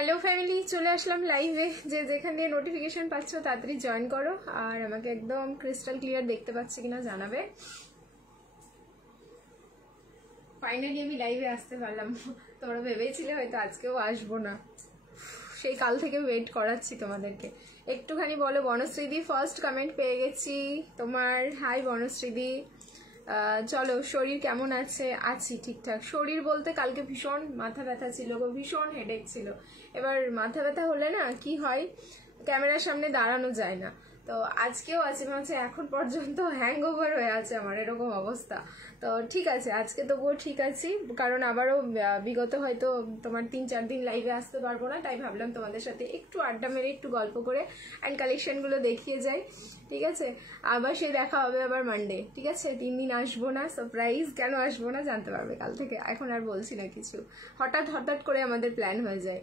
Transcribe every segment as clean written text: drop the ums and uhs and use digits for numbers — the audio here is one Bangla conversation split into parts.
হ্যালো ফ্যামিলি, চলে আসলাম লাইভে। যে যেখান দিয়ে নোটিফিকেশন পাচ্ছ তাড়াতাড়ি জয়েন করো, আর আমাকে একদম ক্রিস্টাল ক্লিয়ার দেখতে পাচ্ছি কিনা জানাবে। ফাইনালি আমি লাইভে আসতে পারলাম। তোমরা ভেবেছিলে হয়তো আজকেও আসবো না, সেই কাল থেকে ওয়েট করাচ্ছি তোমাদেরকে। একটুখানি বলো বনশ্রীদি, ফার্স্ট কমেন্ট পেয়ে গেছি তোমার। হাই বনশ্রীদি। চলো, শরীর কেমন আছে? আছি ঠিকঠাক। শরীর বলতে কালকে ভীষণ মাথা ব্যথা ছিল গো, ভীষণ হেডেক ছিল। এবার মাথা ব্যথা হলে না কি হয়, ক্যামেরার সামনে দাঁড়ানো যায় না। তো আজকেও আছে, ভাবছে এখন পর্যন্ত হ্যাংওভার হয়ে আছে আমার, এরকম অবস্থা। তো ঠিক আছে, আজকে তবুও ঠিক আছি, কারণ আবারও বিগত হয়তো তোমার 3-4 দিন লাইভে আসতে পারবো না, তাই ভাবলাম তোমাদের সাথে একটু আড্ডা মেরে একটু গল্প করে অ্যান্ড কালেকশনগুলো দেখিয়ে যাই। ঠিক আছে, আবার সেই দেখা হবে আবার মানডে। ঠিক আছে, 3 দিন আসবো না, সারপ্রাইজ কেন আসবো না জানতে পারবে কাল থেকে। এখন আর বলছি না কিছু, হঠাৎ হঠাৎ করে আমাদের প্ল্যান হয়ে যায়।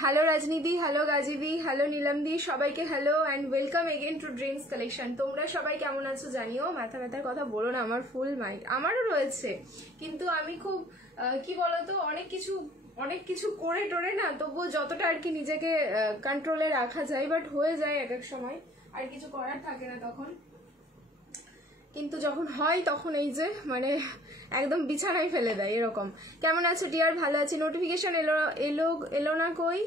হ্যালো রাজনীতি, হ্যালো গাজীদি, হ্যালো নীলামদি, সবাইকে hello and welcome again to dreams collection. তোমরা সবাই কেমন আছো জানিও। মাথা ব্যথার কথা বলো না, আমার ফুল মাইন্ড, আমারও রয়েছে, কিন্তু আমি খুব কি বলতো, অনেক কিছু করে টোরে না, তবুও যতটা আর কি নিজেকে কন্ট্রোলে রাখা যায়, বাট হয়ে যায় এক এক সময়, আর কিছু করার থাকে না তখন। কিন্তু যখন হয় তখন এই যে মানে একদম বিছানায় ফেলে দেয় এরকম। কেমন আছো ডিয়ার? ভালো আছি। নোটিফিকেশন এলো না কই?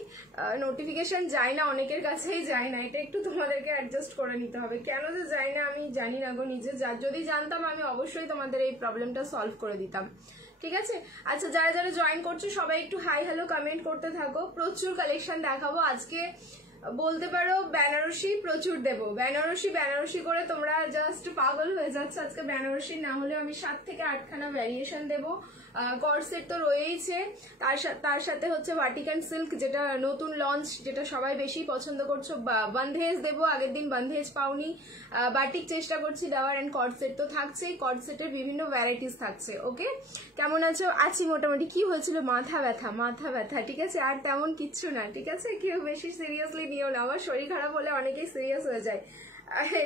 নোটিফিকেশন যায় না, অনেকের কাছেই যায় না, এটা একটু তোমাদেরকে অ্যাডজাস্ট করে নিতে হবে। কেন যে যায় না আমি জানি না গো নিজে, যদি জানতাম আমি অবশ্যই তোমাদের এই প্রবলেমটা সলভ করে দিতাম। ঠিক আছে, আচ্ছা যারা যারা জয়েন করছো সবাই একটু হাই হ্যালো কমেন্ট করতে থাকো। প্রচুর কালেকশন দেখাবো আজকে, বলতে পারো বেনারসি প্রচুর দেবো। বেনারসি করে তোমরা জাস্ট পাগল হয়ে যাচ্ছে। আজকে বেনারসি না হলেও আমি 7 থেকে 8খানা ভ্যারিয়েশন দেবো। কর্সেট তো রয়েইছে, তার সাথে হচ্ছে ভাটিকান সিল্ক, যেটা নতুন লঞ্চ, যেটা সবাই বেশি পছন্দ করছো। বান্ধেজ দেবো, আগের দিন বান্ধেজ পাওনি, বাটিক চেষ্টা করছি দেওয়ার, অ্যান্ড কর্সেট তো থাকছেই। কর্সেটের বিভিন্ন ভ্যারাইটিস থাকছে। ওকে, কেমন আছো? আছি মোটামুটি। কি হয়েছিল? মাথা ব্যথা। ঠিক আছে, আর তেমন কিচ্ছু না। ঠিক আছে, কেউ বেশি সিরিয়াসলি নিও না। আমার শরীর খারাপ হলে অনেকেই সিরিয়াস হয়ে যায়,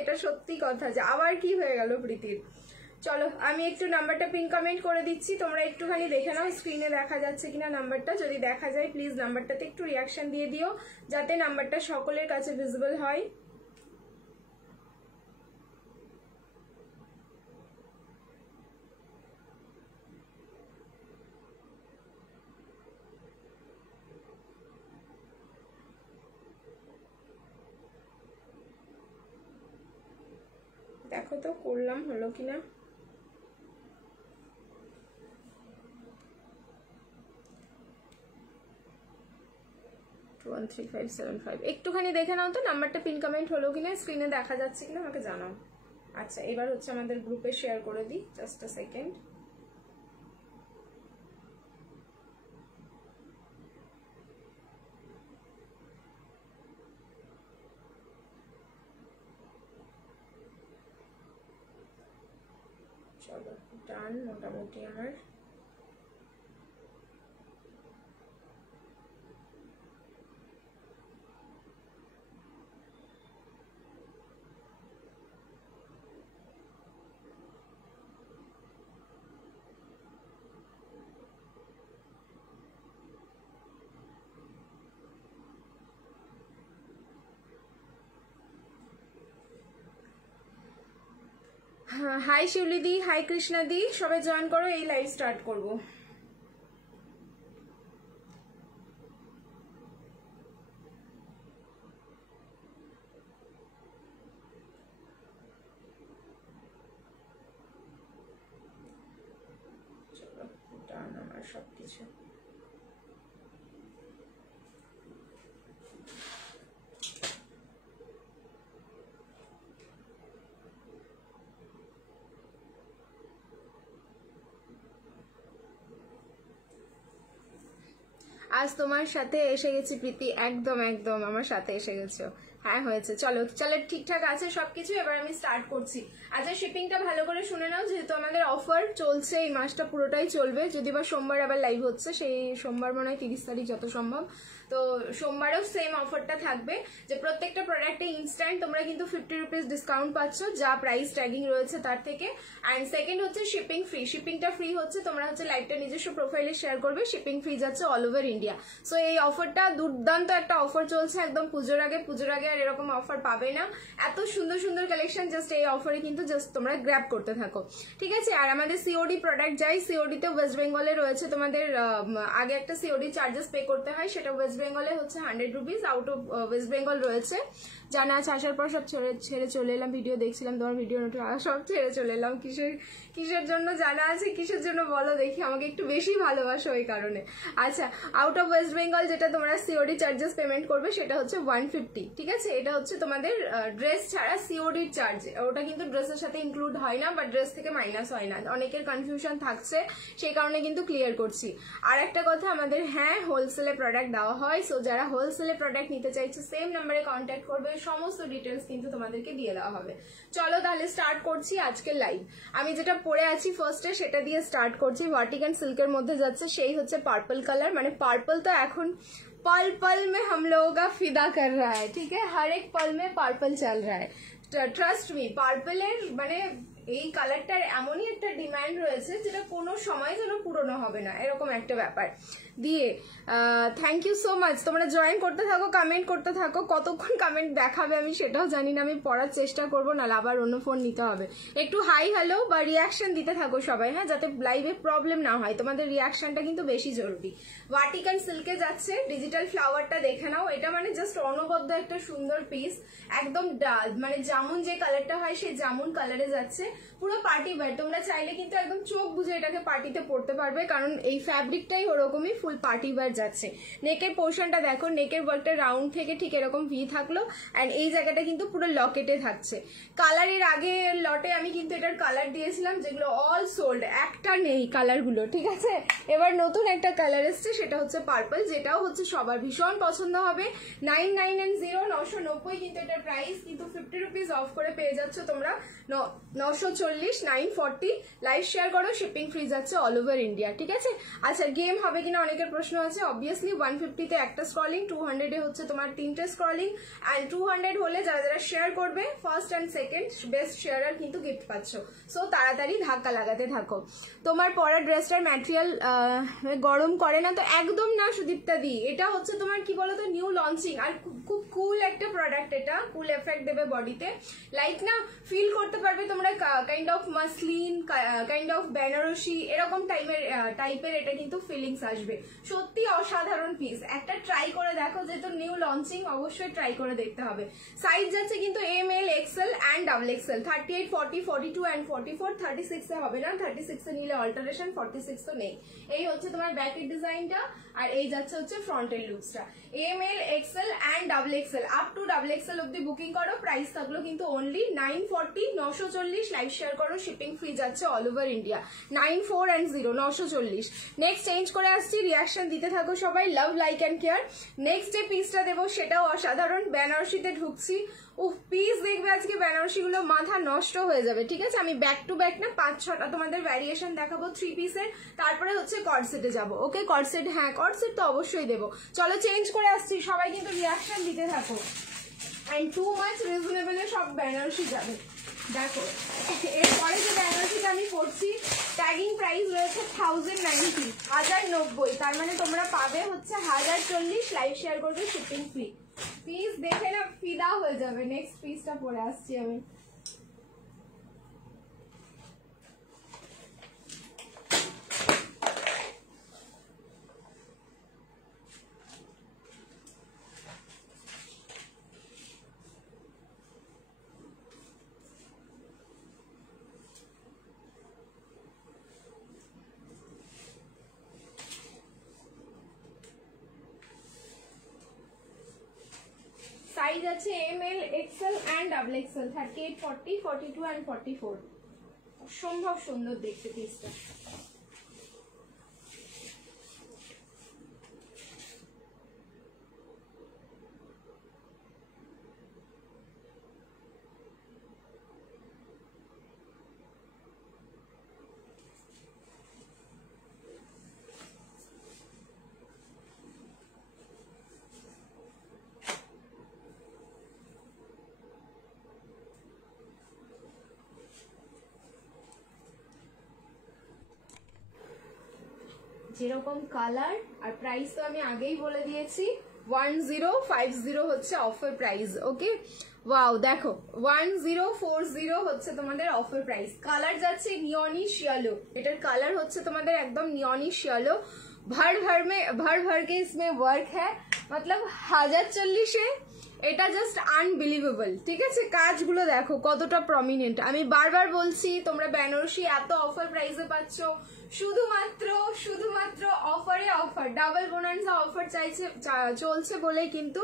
এটা সত্যি কথা। যে আবার কি হয়ে গেল প্রীতির। চলো, আমি একটু নাম্বারটা পিন কমেন্ট করে দিচ্ছি, তোমরা একটুখানি দেখে নাও স্ক্রিনে দেখা যাচ্ছে কিনা নাম্বারটা। যদি দেখা যায় প্লিজ নাম্বারটাতে একটু রিয়াকশন দিয়ে দিও, যাতে নাম্বারটা সকলের কাছে ভিজিবল হয়। দেখো তো করলাম, হলো কিনা। 13575 একটুখানি দেখে নাও তো নাম্বারটা পিন কমেন্ট হলো কিনা, স্ক্রিনে দেখা যাচ্ছে কিনা আমাকে জানাও। আচ্ছা, এবার হচ্ছে আমাদের গ্রুপে শেয়ার করে দিই, জাস্ট আ সেকেন্ড। চলো ডান, মোটামুটি আমার হাই শিউলিদি, হাই কৃষ্ণাদি, সবাই জয়েন করো, এই লাইভ স্টার্ট করবো। চলো ডান আমার সবকিছু। আজ তোমার সাথে এসে গেছি প্রীতি, একদম আমার সাথে এসে গেছো। হ্যাঁ হয়েছে। চলো চলো ঠিকঠাক আছে সবকিছু, এবার আমি স্টার্ট করছি। আচ্ছা শিপিংটা ভালো করে শুনে নাও, যেহেতু আমাদের অফার চলছে এই মাসটা পুরোটাই চলবে, যদি বা সোমবার আবার লাইভ হচ্ছে, সেই সোমবার মনে হয় 30 তারিখ যত সম্ভব, তো সোমবারেও সেম অফারটা থাকবে যে প্রত্যেকটা প্রোডাক্টে ইনস্ট্যান্ট তোমরা কিন্তু 50 রুপিস ডিসকাউন্ট পাচ্ছ যা প্রাইস ট্যাগিং রয়েছে তার থেকে। অ্যান্ড সেকেন্ড হচ্ছে শিপিং ফ্রি, শিপিংটা ফ্রি হচ্ছে, তোমরা হচ্ছে লাইভটা নিজস্ব প্রোফাইলে শেয়ার করবে, শিপিং ফ্রি যাচ্ছে অল ওভার ইন্ডিয়া। সো এই অফারটা দুর্দান্ত একটা অফার চলছে একদম পুজোর আগে, পুজোর আগে আর এরকম অফার পাবে না, এত সুন্দর সুন্দর কালেকশন জাস্ট এই অফারে কিন্তু জাস্ট তোমরা গ্র্যাব করতে থাকো, ঠিক আছে। আর আমাদের সিওডি প্রোডাক্ট যাই, সিওডিতে ওয়েস্ট বেঙ্গলে রয়েছে তোমাদের আগে একটা সিওডি চার্জেস পে করতে হয়, সেটা ওয়েস্ট বেঙ্গলে হচ্ছে 100 rupees, out of West Bengal রয়েছে। জানা আছে, আসার পর সব ছেড়ে চলে এলাম, ভিডিও দেখছিলাম তোমার ভিডিও নোট, সব ছেড়ে চলে এলাম। কিসের জন্য জানা আছে, কিসের জন্য বলো দেখি, আমাকে একটু বেশি ভালোবাসো ওই কারণে। আচ্ছা আউট অফ ওয়েস্ট বেঙ্গল যেটা তোমরা সিওডি চার্জেস পেমেন্ট করবে সেটা হচ্ছে 150, ঠিক আছে। এটা হচ্ছে তোমাদের ড্রেস ছাড়া সিওডির চার্জ, ওটা কিন্তু ড্রেসের সাথে ইনক্লুড হয় না বা ড্রেস থেকে মাইনাস হয় না, অনেকের কনফিউশন থাকছে সেই কারণে কিন্তু ক্লিয়ার করছি। আর একটা কথা, আমাদের হ্যাঁ হোলসেলে প্রোডাক্ট দেওয়া হয়, সো যারা হোলসেলে প্রোডাক্ট নিতে চাইছে সেম নাম্বারে কন্ট্যাক্ট করবে, সমস্ত ডিটেলস কিন্তু তোমাদেরকে দিয়ে দেওয়া হবে। চলো তাহলে স্টার্ট করছি আজকের লাইভ। আমি যেটা পরে আছি ফার্স্টে সেটা দিয়ে স্টার্ট করছি, ভার্টিকান সিল্কের মধ্যে যাচ্ছে, সেই হচ্ছে পার্পল কালার, মানে পার্পল তো এখন पल पल में हम लोगों का फिदा कर रहा है, ठीक है, हर एक पल में पार्पल चल रहा है, ट्रस्ट मी। পার্পলের মানে এই কালারটার এমনই একটা ডিমান্ড রয়েছে যেটা কোনো সময় যেন পুরনো হবে না, এরকম একটা ব্যাপার দিয়ে। থ্যাংক ইউ সো মাচ, তোমরা জয়েন করতে থাকো, কমেন্ট করতে থাকো, কতক্ষণ কমেন্ট দেখাবে আমি সেটাও জানি না, আমি পড়ার চেষ্টা করবো, নাহলে আবার অন্য ফোন নিতে হবে। একটু হাই হ্যালো বা রিয়াকশন দিতে থাকো সবাই, হ্যাঁ, যাতে লাইভে প্রবলেম না হয়, তোমাদের রিয়াকশনটা কিন্তু বেশি জরুরি। ভার্টিকান সিল্কে যাচ্ছে, ডিজিটাল ফ্লাওয়ারটা দেখে নাও, এটা মানে জাস্ট অনবদ্য একটা সুন্দর পিস, একদম ডাল মানে জামুন যে কালারটা হয় সেই জামুন কালারে যাচ্ছে, পুরো পার্টি ওয়্যার। তোমরা চাইলে কিন্তু একদম চোখ বুঝে এটাকে পার্টিতে পড়তে পারবে, কারণ এই ফ্যাব্রিকটাই ওরকমই ফুল পার্টি ওয়্যার যাচ্ছে। নেকের পোর্শনটা দেখো, নেকের ওয়ার্কটা রাউন্ড থেকে ঠিক এরকম ভি থাকলো, অ্যান্ড এই জায়গাটা কিন্তু পুরো লকেটে থাকছে। কালারের আগে লটে আমি কিন্তু এটার কালার দিয়েছিলাম যেগুলো অল সোল্ড, একটা নেই কালারগুলো, ঠিক আছে। এবার নতুন একটা কালার এসছে, সেটা হচ্ছে পার্পল, যেটাও হচ্ছে সবার ভীষণ পছন্দ হবে। 9990 990 কিন্তু এটার প্রাইস, কিন্তু 50 রুপিস অফ করে পেয়ে যাচ্ছ তোমরা 940 940। লাইভ শেয়ার করো, শিপিং ফ্রি যাচ্ছে অল ওভার ইন্ডিয়া, ঠিক আছে। আচ্ছা গেম হবে কিনা অনেকের প্রশ্ন আছে, অবভিয়াসলি 150-তে একটা স্ক্রলিং, 200-এ হচ্ছে তোমার 3টে স্ক্রলিং, অ্যান্ড 200 হলে যারা যারা শেয়ার করবে ফার্স্ট অ্যান্ড সেকেন্ড বেস্ট শেয়ারার কিন্তু গিফট পাচ্ছ। সো তাড়াতাড়ি ধাক্কা লাগাতে থাকো। তোমার পরা ড্রেসটার ম্যাটেরিয়াল গরম করে না তো? একদম না সুদীপ্তা দি, এটা হচ্ছে তোমার কি বলতো নিউ লঞ্চিং, আর খুব কুল একটা প্রোডাক্ট, এটা কুল এফেক্ট দেবে বডিতে, লাইক না ফিল করতে পারবে তোমরা kind of muslin, kind of Banarasi এরকম টাইপের এটা কিন্তু ফিলিংস আসবে, সত্যি অসাধারণ পিস। একটা ট্রাই করে দেখো, যেহেতু নিউ লঞ্চিং অবশ্যই ট্রাই করে দেখতে হবে। সাইজ যাচ্ছে কিন্তু ML XL and double XL, 38 40 42 and 44, 36-এ হবে না, 36-এ নিলে অল্টারেশন, 46 তো নেই। এই হচ্ছে তোমার ব্যাকের ডিজাইনটা, আর এই যাচ্ছে হচ্ছে ফ্রন্টের লুকসটা। ML XL and double XL, up to double XL অব্দি বুকিং করো, প্রাইস থাকলো কিন্তু অনলি 940 940। লাইভ শেয়ার করো, শিপিং ফ্রি যাচ্ছে all over India, 94 and 0 940। Next change করে আসছি, রিয়াকশন দিতে থাকো সবাই, love like and care. Next যে পিসটা দেবো সেটাও অসাধারণ, বেনারসিতে ঢুকছি, পিস দেখবে আজকে বেনারসিগুলো মাথা নষ্ট হয়ে যাবে, ঠিক আছে। আমি ব্যাক টু ব্যাক না 5-6টা তোমাদের ভ্যারিয়েশন দেখাবো 3 পিসের, তারপরে হচ্ছে কর্ডসেটে যাবো। ওকে কর্ডসেট, হ্যাঁ কর্ডসেট তো অবশ্যই দেবো। চলো চেঞ্জ করে আসছি, সবাই কিন্তু রিয়াকশন দিতে থাকো, অ্যান্ড টু মাচ রিজনেবলে সব বেনারসি যাবে। দেখো এরপরে যে বেনারসিটা আমি পড়ছি, ট্যাগিং প্রাইস রয়েছে 1090, 1090, তার মানে তোমরা পাবে হচ্ছে 1040। লাইভ শেয়ার করবে, শিপিং ফ্রি। পিস দেখে না ফিদা হয়ে যাবে। নেক্সট পিসটা পরে আসছি আমি। সাইজ আছে ML XL and double XL, 38 40 42 and 44। অসম্ভব সুন্দর দেখতে পিসটা। যেরকম কালার আর প্রাইস তো আমি আগেই বলে দিয়েছি 1050 হচ্ছে অফার প্রাইস। ওকে, ওয়াও দেখো 1040 হচ্ছে তোমাদের অফার প্রাইস। কালার যাচ্ছে নিয়নিশ येलो, এটার কালার হচ্ছে তোমাদের একদম নিয়নিশ येलो। भर भर के इसमें वर्क है, मतलब 1040 এটা জাস্ট আনবিলিভেবল। ঠিক আছে, কাজগুলো দেখো কতটা প্রমিনেন্ট। আমি বারবার বলছি তোমরা বেনারসি এত অফার প্রাইসে পাচ্ছ শুধুমাত্র অফারে অফার, ডাবল বোনান্সা অফার চলছে বলে কিন্তু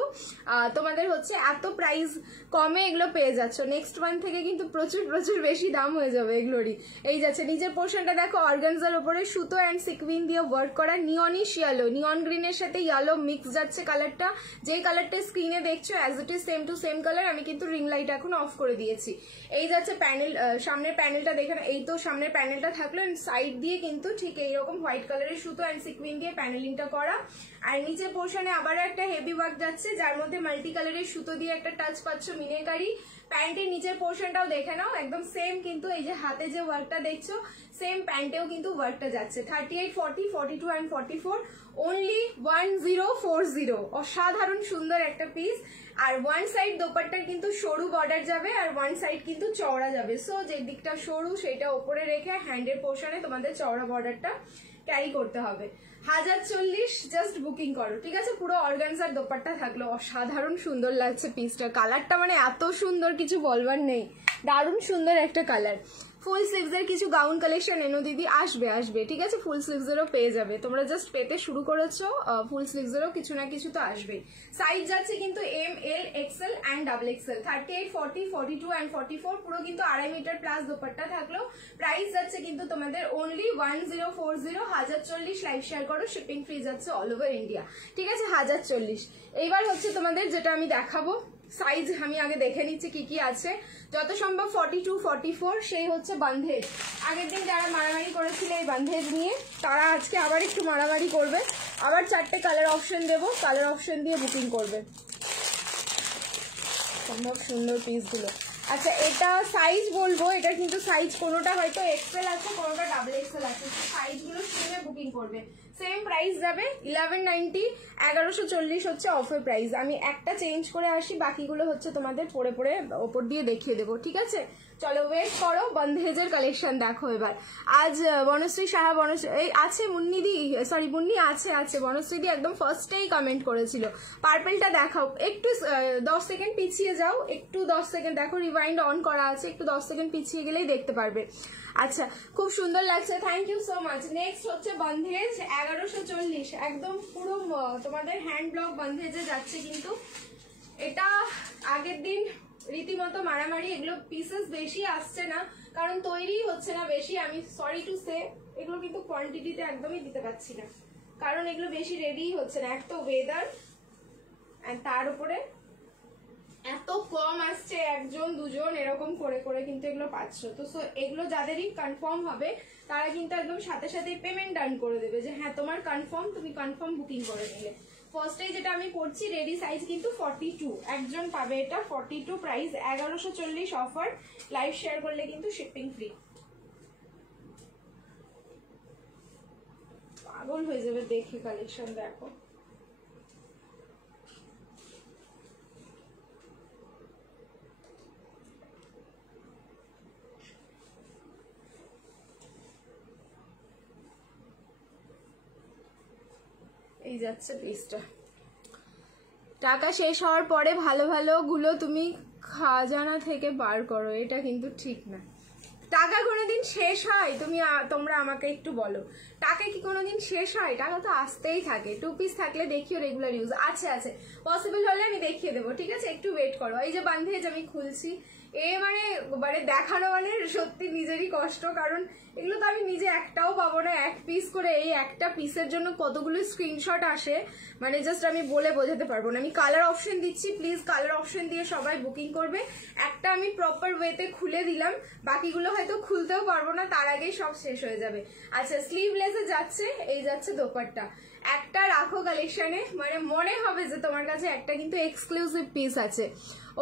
তোমাদের হচ্ছে এত প্রাইস কমে এগুলো পেয়ে যাচ্ছ। নেক্সট মান্থ থেকে কিন্তু প্রচুর বেশি দাম হয়ে যাবে এগুলোরই। এই যাচ্ছে নিচের পোর্শনটা দেখো, অর্গানজার উপরে সুতো অ্যান্ড সিকুইন দিয়ে ওয়ার্ক করা, নিয়নিশ येलो, নিয়ন গ্রিনের সাথে येलो মিক্স যাচ্ছে কালারটা। যেই কালারটা স্ক্রিনে দেখছো as it is same to same colour. আমি কিন্তু রিং লাইট এখন অফ করে দিয়েছি। এই যাচ্ছে প্যানেল, সামনের প্যানেলটা দেখে, এই তো সামনের প্যানেলটা থাকলো, সাইড দিয়ে কিন্তু ঠিক এইরকম হোয়াইট কালারের সুতো অ্যান্ড সিকুইন দিয়ে প্যানেলিংটা করা। আর নিচের পোর্শনে আবারও একটা হেভি ওয়ার্ক যাচ্ছে, যার মধ্যে মাল্টি কালারের সুতো দিয়ে একটা টাচ পাচ্ছ মিনেকারি। প্যান্টের নিচের পোর্শনটাও দেখে নাও, একদম সেম কিন্তু এই যে হাতে যে ওয়ার্কটা দেখছো সেম প্যান্টেও কিন্তু ওয়ার্কটা যাচ্ছে। 38, 40, 42 অ্যান্ড 44, অনলি 1040। অসাধারণ সুন্দর একটা পিস। আর ওয়ান সাইড দোপাট্টার কিন্তু সরু বর্ডার যাবে আর ওয়ান সাইড কিন্তু চওড়া যাবে। সো যে দিকটা সরু সেটা উপরে রেখে হ্যান্ডের পোর্শনে তোমাদের চওড়া বর্ডারটা ক্যারি করতে হবে। 1040 জাস্ট বুকিং করো। ঠিক আছে, পুরো অর্গানজার দোপাট্টা থাকলো। অসাধারণ সুন্দর লাগছে পিসটা, কালারটা মানে এত সুন্দর কিছু বলবার নেই, দারুণ সুন্দর একটা কালার। ফুল স্লিভস এর কিছু গাউন কালেকশন এনো দিদি, আসবে। ঠিক আছে, ফুল স্লিভস এরও পেয়ে যাবে, তোমরা জাস্ট পেতে শুরু করেছো, ফুল স্লিভস এরও কিছু না কিছু তো আসবে। সাইজ যাচ্ছে কিন্তু M, L, XL and double XL. 38, 40, 42 and 44, পুরো কিন্তু 2.5 মিটার প্লাস দোপাট্টা থাকলো। প্রাইস যাচ্ছে কিন্তু তোমাদের অনলি 1040। 1040 লাইভ শেয়ার করো, শিপিং ফ্রি যাচ্ছে অল ওভার ইন্ডিয়া। ঠিক আছে, 1040। এইবার হচ্ছে তোমাদের যেটা আমি দেখাবো, সাইজ আমি আগে দেখে নিচ্ছি কি কি আছে। যত সম্ভব 42, 44, সেই হচ্ছে বান্ধেজ। আগের দিন যারা মারামারি করেছিল এই বান্ধেজ নিয়ে, তারা আজকে আবার একটু মারামারি করবে। আবার 4টে কালার অপশন দেবো, কালার অপশন দিয়ে বুকিং করবে। সম্ভব সুন্দর পিসগুলো। আচ্ছা, এটা সাইজ বলবো, এটা কিন্তু সাইজ কোনোটা হয়তো এক্সেল আছে, কোনোটা ডাবল এক্সেল আছে। সাইজগুলো শুনে বুকিং করবে। সেম প্রাইস যাবে 1190, 1140 হচ্ছে অফার প্রাইস। আমি একটা চেঞ্জ করে আসি, বাকিগুলো হচ্ছে তোমাদের পরে ওপর দিয়ে দেখিয়ে দেবো। ঠিক আছে, চলো ওয়েট করো, বন্ধেজের কালেকশন দেখো এবার। আজ বনশ্রী সাহা, এই আছে মুন্নিদি, সরি মুন্নি আছে বনশ্রীদি একদম ফার্স্টেই কমেন্ট করেছিল। পার্পেলটা দেখাও, একটু 10 সেকেন্ড পিছিয়ে যাও, একটু 10 সেকেন্ড দেখো, রিভাইন্ড অন করা আছে, একটু 10 সেকেন্ড পিছিয়ে গেলেই দেখতে পারবে। আচ্ছা, খুব সুন্দর লাগছে, thank you so much. Next হচ্ছে বন্ধেজ 1140, একদম পুরো তোমাদের হ্যান্ড ব্লক বন্ধেজে যাচ্ছে কিন্তু। এটা আগের দিন রীতিমতো মারামারি, এগুলো পিসেস বেশি আসছে না কারণ তৈরি হচ্ছে না বেশি। আমি সরি টু সে, এগুলো কিন্তু কোয়ান্টিটিতে একদমই দিতে পারছি না কারণ এগুলো বেশি রেডি হচ্ছে না। এক তো ওয়েদার, তার উপরে এত কম আসছে, 1জন 2জন এরকম করে কিন্তু এগুলো পাচ্ছ। তো সো এগুলো যাদেরই কনফার্ম হবে তারা কিন্তু একদম সাথে পেমেন্ট ডান করে দেবে যে হ্যাঁ তোমার কনফার্ম, তুমি কনফার্ম বুকিং করে নিলে। ফার্স্টে যেটা আমি করছি, রেডি সাইজ কিন্তু 42, একজন পাবে এটা 42, প্রাইস 1140 অফার। লাইভ শেয়ার করলে কিন্তু শিপিং ফ্রি। পাগল হয়ে যাবে দেখে কালেকশন দেখো। এই যাচ্ছে পিসটা। টাকা শেষ হওয়ার পরে ভালো গুলো তুমি খাজানা থেকে বার করো, এটা কিন্তু ঠিক না। টাকা কোনোদিন শেষ হয়? তোমরা আমাকে একটু বলো, টাকা কি কোনোদিন শেষ হয়? টাকা তো আসতেই থাকে। 2 পিস থাকলে দেখিও রেগুলার ইউজ আছে, পসিবল হলে আমি দেখিয়ে দেবো। ঠিক আছে, একটু ওয়েট করো। এই যে বান্ধেজ আমি খুলছি, মানে দেখানো মানে সত্যি নিজেরই কষ্ট, কারণ এগুলো তো আমি নিজে একটাও পাবো না। 1 পিস করে, এই একটা পিসের জন্য কতগুলো স্ক্রিনশট আসে, মানে জাস্ট আমি বলে বোঝাতে পারবো না। আমি কালার অপশন দিচ্ছি, প্লিজ কালার অপশন দিয়ে সবাই বুকিং করবে। একটা আমি প্রপার ওয়েতে খুলে দিলাম, বাকিগুলো হয়তো খুলতেও পারবো না, তার আগেই সব শেষ হয়ে যাবে। আচ্ছা, স্লিভলেসে যাচ্ছে, এই যাচ্ছে দোপাট্টা। একটা রাখো দেখো কালেকশনে, মানে মনে হবে যে তোমার কাছে একটা কিন্তু এক্সক্লুসিভ পিস আছে।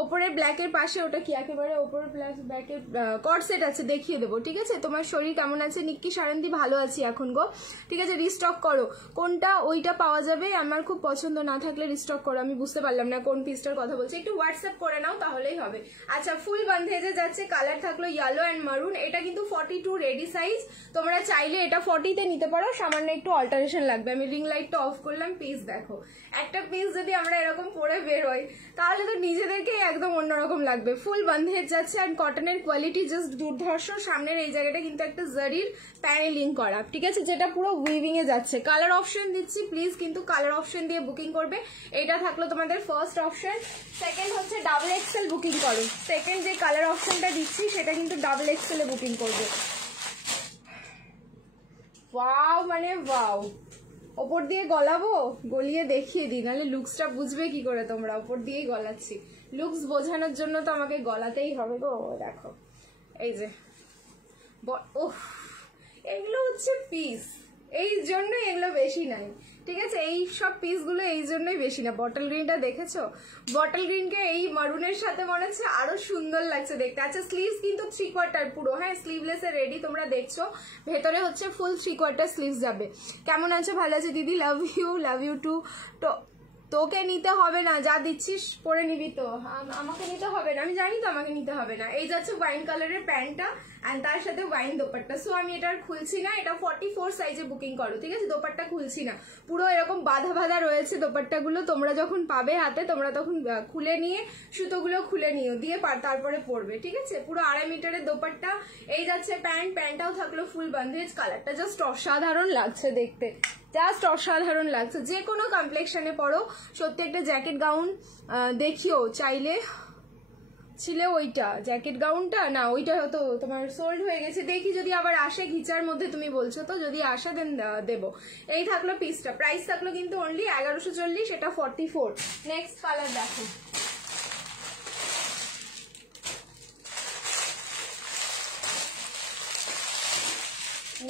ওপরে ব্ল্যাকের পাশে ওটা কি একেবারে ওপরে ব্ল্যাকের কর্ডসেট আছে, দেখিয়ে দেবো, ঠিক আছে। তোমার শরীর কেমন আছে? নিক্কি সারান্দি ভালো আছি এখন গো, ঠিক আছে। রিস্টক করো, কোনটা ওইটা পাওয়া যাবে, আমার খুব পছন্দ না থাকলে রিস্টক করো। আমি বুঝতে পারলাম না কোন পিসটার কথা বলছি, একটু হোয়াটসঅ্যাপ করে নাও তাহলেই হবে। আচ্ছা, ফুল বন্ধেজে যাচ্ছে, কালার থাকলো ইয়েলো অ্যান্ড মারুন। এটা কিন্তু 42 রেডি সাইজ, তোমরা চাইলে এটা 40-তে নিতে পারো, সামান্য একটু অল্টারেশন লাগবে। আমি রিং লাইটটা অফ করলাম, পিস দেখো। একটা পিস যদি আমরা এরকম পরে বের হই তাহলে তো নিজেদেরকে একদম অন্যরকম লাগবে। ফুল বন্ধেজ যাচ্ছে আর কটনের কোয়ালিটি জাস্ট দুর্ধর্ষ। সামনের এই জায়গাটা কিন্তু একটা জারির প্যানেলিং করা, ঠিক আছে, যেটা পুরো উইভিং এ যাচ্ছে। কালার অপশন দিচ্ছি, প্লিজ কিন্তু কালার অপশন দিয়ে বুকিং করবে। এটা থাকলো তোমাদের ফার্স্ট অপশন। সেকেন্ড হচ্ছে ডাবল এক্সেল বুকিং করো। সেকেন্ড যে কালার অপশনটা দিচ্ছি সেটা কিন্তু ডাবল এক্সেল এ বুকিং করবে। ওয়াও মানে ওয়াও। ওপর দিয়ে গলাবো, গলিয়ে দেখিয়ে দিই, নাহলে লুকসটা বুঝবে কি করে তোমরা। ওপর দিয়েই গলাচ্ছি, লুকস বোঝানোর জন্য তো আমাকে গলাতেই হবে গো। দেখো এই যে, ওহ, এগুলো হচ্ছে পিস, এই জন্যই এগুলো বেশি নাই, ঠিক আছে। এই সব পিসগুলো এই জন্যই বেশি না। বটল গ্রিনটা দেখেছো? বটল গ্রিনকে এই মারুনের সাথে মনে হচ্ছে আরো সুন্দর লাগছে দেখতে। আচ্ছা, স্লিভস কিন্তু 3/4 পুরো, হ্যাঁ, স্লিভলেস এ রেডি, তোমরা দেখছো। ভেতরে হচ্ছে ফুল 3/4 স্লিভস যাবে। কেমন আছে? ভালো আছে দিদি, লাভ ইউ টু। তো তোকে নিতে হবে না, যা দিচ্ছিস পরে নিবি তো, আমাকে নিতে হবে না, আমি জানি তো আমাকে নিতে হবে না। এই যাচ্ছে ওয়াইন কালারের প্যান্টটা এন্ড তার সাথে ওয়াইন দোপাট্টা। সো আমি এটা আর খুলছি না, এটা 44 সাইজে বুকিং করো, ঠিক আছে। দোপাট্টা খুলছি না, পুরো এরকম বাঁধা বাঁধা রয়েছে দোপাট্টাগুলো। তোমরা যখন পাবে হাতে, তোমরা তখন খুলে নিয়ে সুতোগুলো খুলে নিও, দিয়ে তারপরে পরবে, ঠিক আছে। পুরো 2.5 মিটারের দোপাট্টা। এই যাচ্ছে প্যান্ট, প্যান্টটাও থাকলো ফুল বন্ধেজ। কালারটা জাস্ট অসাধারণ লাগছে দেখতে, জাস্ট অসাধারণ লাগছে। যে কোনো কমপ্লেক্সনে পরো, সত্যি একটা জ্যাকেট গাউন দেখিও চাইলে। ছিল ওইটা জ্যাকেট গাউনটা, না ওইটা হয়তো তোমার সোল্ড হয়ে গেছে, দেখি যদি আবার আসে ঘিচার মধ্যে, তুমি বলছো তো, যদি আসে দেন দেবো। এই থাকলো পিসটা, প্রাইস থাকলো কিন্তু অনলি 1140, এটা 44। নেক্সট কালার দেখো,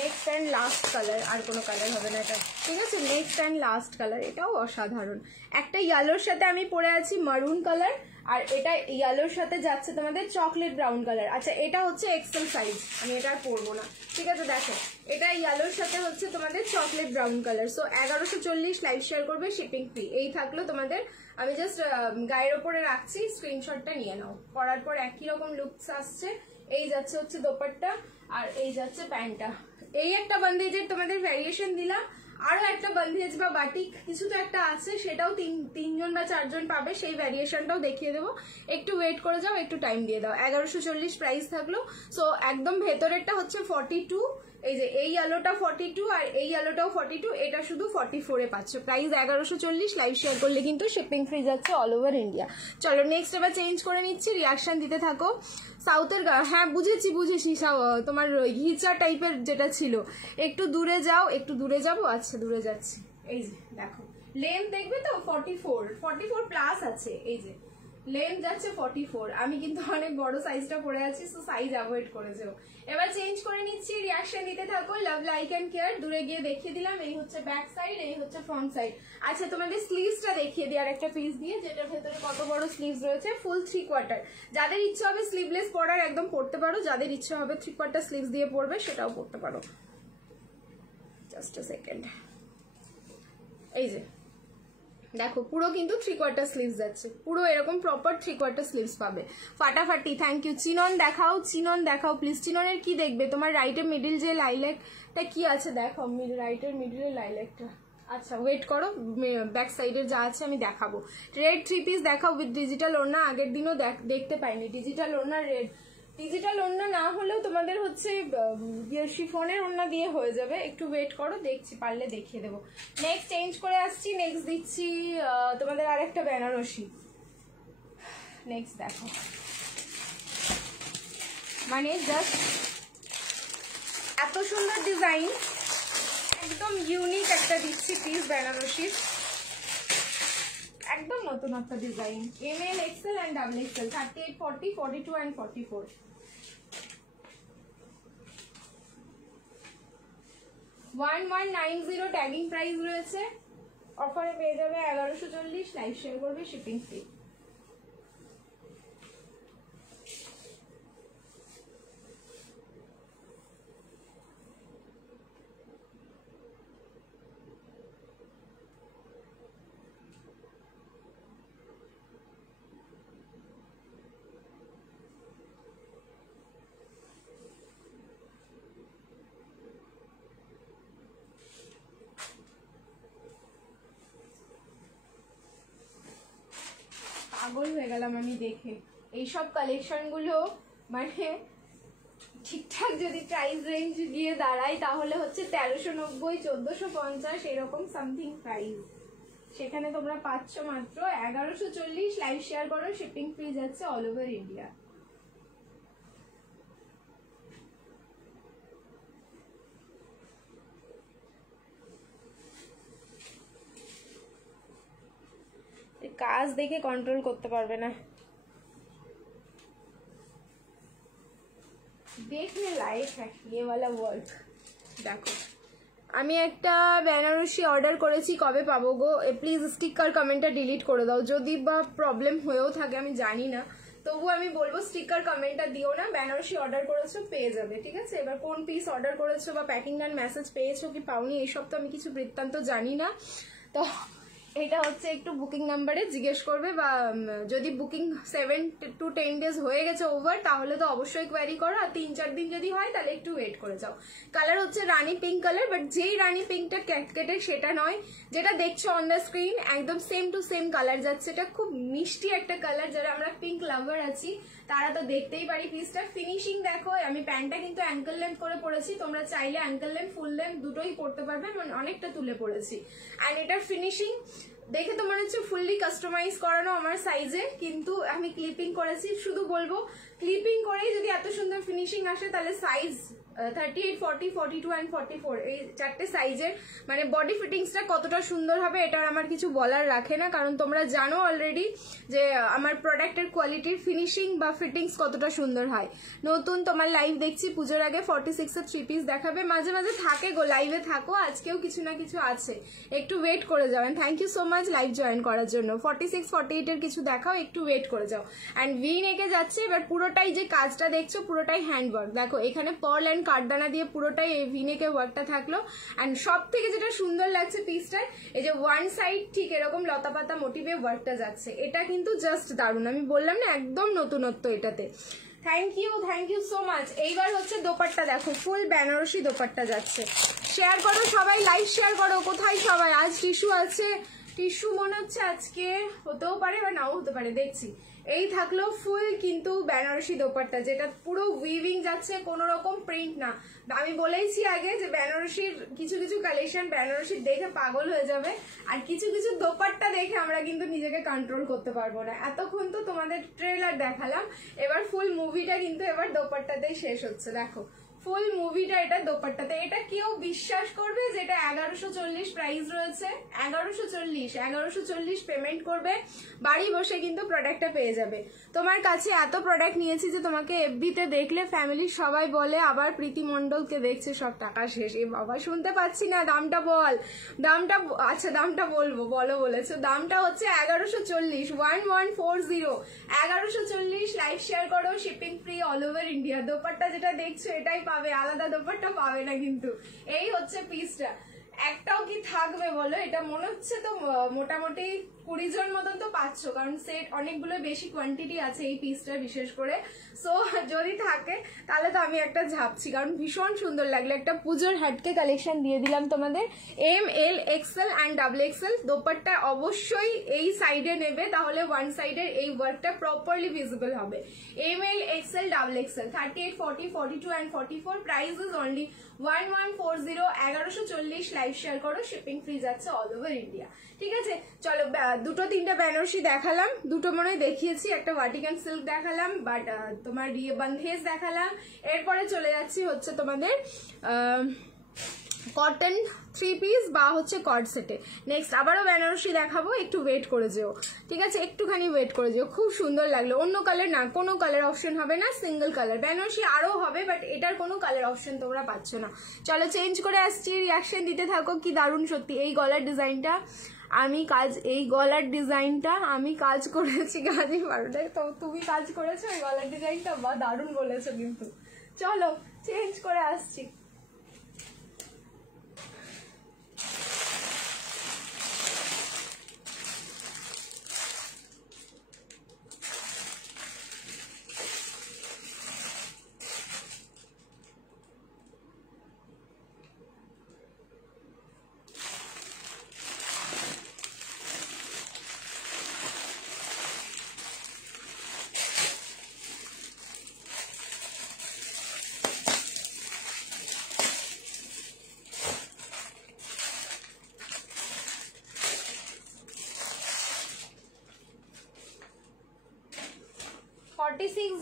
নেক্সট অ্যান্ড লাস্ট কালার, আর কোনো কালার হবে না এটা, ঠিক আছে। নেক্সট অ্যান্ড লাস্ট কালার, এটাও অসাধারণ। একটা ইয়েলোর সাথে আমি পরে আছি মারুন কালার, আর এটা ইয়েলোর সাথে যাচ্ছে তোমাদের চকলেট ব্রাউন কালার। আচ্ছা, এটা হচ্ছে এক্সেল সাইজ, আমি এটা আর পরবো না, ঠিক আছে। দেখো, এটা ইয়েলোর সাথে হচ্ছে তোমাদের chocolate brown colour. So 1140, live share করবে, শিপিং ফ্রি। এই থাকলো তোমাদের, আমি জাস্ট গায়ের ওপরে রাখছি, স্ক্রিনশটটা নিয়ে নাও। পরার পর একই রকম লুকস আসছে। এই যাচ্ছে হচ্ছে দোপাট্টা, আর এই যাচ্ছে প্যান্টটা। এই একটা বন্ধেজের তোমাদের ভ্যারিয়েশন দিলাম, আরো একটা বন্ধেজ বা বাটিক কিছু তো একটা আছে, সেটাও তিনজন বা 4জন পাবে, সেই ভ্যারিয়েশনটাও দেখিয়ে দেবো। একটু ওয়েট করে যাও, একটু টাইম দিয়ে দাও। 1140 প্রাইস থাকলো। সো একদম ভেতরেরটা হচ্ছে 42, এই যে এই আলোটা 42 আর এই আলোটাও 42, এটা শুধু 44 এ পাচ্ছ। প্রাইস 1140, লাইভ শেয়ার করলে কিন্তু শিপিং ফ্রি যাচ্ছে অল ওভার ইন্ডিয়া। চলো নেক্সট এবার চেঞ্জ করে নিচ্ছি, রিয়াকশন দিতে থাকো। সাউথের, হ্যাঁ বুঝেছি, তোমার ঘিচা টাইপের যেটা ছিল। একটু দূরে যাও, একটু দূরে যাবো, আচ্ছা দূরে যাচ্ছি। এই যে দেখো, লেন্থ দেখবে তো 44 প্লাস আছে। এই যে লেন্থ যাচ্ছে 44, আমি কিন্তু অনেক বড় সাইজটা পরে আছি, সো সাইজ অ্যাভয়েড করে যাও। এবার চেঞ্জ করে নিচ্ছি, রিয়াকশন দিতে থাকো। লাভ লাইক এন্ড কেয়ার, দূরে গিয়ে দেখিয়ে দিলাম। এই হচ্ছে ব্যাক সাইড, এই হচ্ছে ফ্রন্ট সাইড। আচ্ছা, তোমাদের স্লিভসটা দেখিয়ে দিই আর একটা পিস দিয়ে, যেটার ভেতরে কত বড় স্লিভস রয়েছে, ফুল 3/4। যাদের ইচ্ছা হবে স্লিভলেস পরার একদম পরতে পারো, যাদের ইচ্ছা হবে 3/4 স্লিভস দিয়ে পরবে সেটাও পরতে পারো। জাস্ট আ সেকেন্ড, এই যে দেখো, পুরো কিন্তু 3/4 স্লিভস যাচ্ছে, পুরো এরকম প্রপার 3/4 স্লিভস পাবে। ফাটাফাটি, থ্যাংক ইউ। চিনন দেখাও, চিনন দেখাও প্লিজ। চিননের কি দেখবে? তোমার রাইটের মিডিল যে লাইল্যাকটা কি আছে দেখো, রাইটের মিডিলের লাইল্যাকটা। আচ্ছা ওয়েট করো, ব্যাক সাইডের যা আছে আমি দেখাবো। রেড 3 পিস দেখাও উইথ ডিজিটাল ওড়না, আগের দিনও দেখতে পাইনি ডিজিটাল ওড়না। রেড ডিজিটাল ওড়না না হলেও তোমাদের হচ্ছে শিফনের ওড়না দিয়ে হয়ে যাবে, একটু ওয়েট করো, দেখছি, পারলে দেখিয়ে দেবো। নেক্সট চেঞ্জ করে আসছি, নেক্সট দিচ্ছি তোমাদের আরেকটা বেনারসি। নেক্সট দেখো, মানে জাস্ট এত সুন্দর ডিজাইন, একদম ইউনিক একটা দিচ্ছি পিস বেনারসির, একদম নতুন একটা design. ML, XL and XXL, 38, 40, 42 and 44। 1190 tagging price রয়েছে। অফারে পেয়ে যাবে 1140, লাইভ শেয়ার করবে, শিপিং ফ্রি। পাগল হয়ে গেলাম আমি দেখে এইসব কালেকশনগুলো, মানে ঠিকঠাক যদি প্রাইস রেঞ্জ দিয়ে দাঁড়ায় তাহলে হচ্ছে 1390, 1450 এরকম সামথিং প্রাইস। সেখানে তোমরা পাচ্ছ মাত্র 1140, লাইভ শেয়ার করো, শিপিং ফ্রি যাচ্ছে অল ওভার ইন্ডিয়া। কাজ দেখে কন্ট্রোল করতে পারবে না, দেখলে লাইক है ये वाला वर्क। দেখো আমি একটা বেনারসি অর্ডার করেছি, কবে পাবো গো? প্লিজ স্টিকার কমেন্টটা ডিলিট করে দাও, যদি বা প্রবলেম হয়েও থাকে আমি জানি না, তবু আমি বলবো স্টিকার কমেন্টটা দিও না। বেনারসি অর্ডার করেছো পেয়ে যাবে, ঠিক আছে? এবার কোন পিস অর্ডার করেছো বা প্যাকিং ডান মেসেজ পেয়েছো কি পাওনি এইসব তো আমি কিছু বৃত্তান্ত জানি না। তো এটা হচ্ছে একটু বুকিং নাম্বারে জিজ্ঞেস করবে, বা যদি বুকিং 7 to 10 days হয়ে গেছে ওভার, তাহলে তো অবশ্যই কোয়ারি করো, আর 3-4 দিন যদি হয় তাহলে একটু ওয়েট করে যাও। কালার হচ্ছে রানী পিঙ্ক কালার, বাট যেই রানী পিঙ্কটা ক্যাটকেটে সেটা নয়, যেটা দেখছো অন দ্য স্ক্রিন একদম সেম টু সেম কালার যাচ্ছে। এটা খুব মিষ্টি একটা কালার, যারা আমরা পিঙ্ক লাভার আছি তারা তো দেখতেই পারি পিসটা। ফিনিশিং দেখো, আমি প্যান্টটা কিন্তু অ্যাঙ্কেল লেন্থ করে পরেছি, তোমরা চাইলে অ্যাঙ্কেল লেন্থ ফুল লেন্থ দুটোই পরতে পারবে, অনেকটা তুলে পড়েছি। অ্যান্ড এটার ফিনিশিং দেখে তো মনে হচ্ছে ফুললি কাস্টমাইজ করানো আমার সাইজে, কিন্তু আমি ক্লিপিং করেছি। শুধু বলবো ক্লিপিং করেই যদি এত সুন্দর ফিনিশিং আসে তাহলে সাইজ 38, 40, 42 and 44 এই চারটে সাইজের মানে বডি ফিটিংসটা কতটা সুন্দর হবে এটা আমার কিছু বলার রাখে না, কারণ তোমরা জানো অলরেডি যে আমার প্রোডাক্টের কোয়ালিটির ফিনিশিং বা ফিটিংস কতটা সুন্দর হয়। নতুন তোমার লাইভ দেখছি পুজোর আগে 46 এর 3 পিস দেখাবে, মাঝে মাঝে থাকে গো, লাইভে থাকো, আজকেও কিছু না কিছু আছে, একটু ওয়েট করে যাও। And thank you so much live join করার জন্য। 46, 48 এর কিছু দেখাও, একটু ওয়েট করে যাও। অ্যান্ড ভি নেকে যাচ্ছে, এবার পুরোটাই যে কাজটা দেখছো পুরোটাই হ্যান্ডওয়ার্ক। দেখো এখানে পার্ল অ্যান্ড কাঠদানা দিয়ে পুরোটাই এই ভিনেকের ওয়ার্কটা থাকলো। অ্যান্ড সব থেকে যেটা সুন্দর লাগছে পিসটার, এই যে ওয়ান সাইড ঠিক এরকম লতা পাতা মোটিভে ওয়ার্কটা যাচ্ছে, এটা কিন্তু জাস্ট দারুণ। আমি বললাম না একদম নতুনত্ব এটাতে। Thank you so much. এইবার হচ্ছে দোপাট্টা দেখো, ফুল বেনারসি দোপাট্টা যাচ্ছে। শেয়ার করো সবাই, লাইভ শেয়ার করো। কোথায় সবাই? আজ টিস্যু আছে, টিস্যু মনে হচ্ছে আজকে হতেও পারে বা নাও হতে পারে, দেখছি। এই থাকলো ফুল কিন্তু বেনারসি দোপাট্টা, যেটা পুরো উইভিং যাচ্ছে, কোনো রকম প্রিন্ট না। আমি বলেইছি আগে যে বেনারসির কিছু কিছু কালেকশন বেনারসির দেখে পাগল হয়ে যাবে, আর কিছু কিছু দোপাট্টা দেখে আমরা কিন্তু নিজেকে কন্ট্রোল করতে পারবো না। এতক্ষণ তো তোমাদের ট্রেলার দেখালাম, এবার ফুল মুভিটা কিন্তু এবার দোপাট্টাতেই শেষ হচ্ছে। দেখো ফুল মুভিটা এটা দোপাট্টাতে। এটা কেউ বিশ্বাস করবে যে এটা 1140 প্রাইস রয়েছে? 1140 পেমেন্ট করবে, বাড়ি বসে কিন্তু প্রোডাক্টটা পেয়ে যাবে। তোমার কাছে এত প্রোডাক্ট নিয়েছি যে তোমাকে এফবিতে দেখলে ফ্যামিলির সবাই বলে আবার প্রীতি মণ্ডলকে দেখছে, সব টাকা শেষ। এ বাবা শুনতে পাচ্ছি না, দামটা বল, দামটা। আচ্ছা দামটা বলবো, বলো বলেছো। দামটা হচ্ছে 1140, 1140, 1140। লাইভ শেয়ার করো, shipping free all over India. Dupatta যেটা দেখছো এটাই পাবে, আলাদা দোপাট্টা পাবে না কিন্তু। এই হচ্ছে পিসটা। একটাও কি থাকবে বলো? এটা মনে হচ্ছে তো মোটামুটি 20 জন মতন তো পাচ্ছ, কারণ সেট অনেকগুলো বেশি কোয়ান্টিটি আছে এই পিসটা বিশেষ করে। সো যদি থাকে তাহলে তো আমি একটা ঝাপছি, কারণ ভীষণ সুন্দর লাগলো। একটা পুজোর হ্যাটকে কালেকশন দিয়ে দিলাম তোমাদের। M, L, XL and double XL. Dupatta অবশ্যই এই সাইডে নেবে, তাহলে ওয়ান সাইডের এই ওয়ার্কটা প্রপারলি ভিজিবল হবে। M, L, XL, double XL, 38, 40, 42 and 44। Price is only 1140, 1140। Live share করো, শিপিং ফ্রি যাচ্ছে অল ওভার ইন্ডিয়া। ঠিক আছে, চলো দুটো তিনটা বেনারসি দেখালাম, দুটো মনে দেখিয়েছি, একটা ভাটিকান সিল্ক দেখালাম, বাট তোমার বন্ধেজ দেখালাম। এরপরে চলে যাচ্ছি হচ্ছে তোমাদের কটন 3 পিস বা হচ্ছে কট সেটে। নেক্সট আবারও বেনারসি দেখাবো, একটু ওয়েট করে যেও, ঠিক আছে? একটুখানি ওয়েট করে যেও। খুব সুন্দর লাগলো। অন্য কালার না, কোনো কালার অপশন হবে না, সিঙ্গেল কালার। বেনারসি আরও হবে, বাট এটার কোনো কালার অপশন তোমরা পাচ্ছ না। চলো চেঞ্জ করে আসছি, রিয়াকশন দিতে থাকো। কি দারুণ সত্যি এই গলার ডিজাইনটা। আমি কাজ, এই গলার ডিজাইনটা আমি কাজ করেছি গাজি বারোটায়, তো তুমি কাজ করেছো এই গলার ডিজাইনটা, বা দারুণ বলেছো কিন্তু। চলো চেঞ্জ করে আসছি।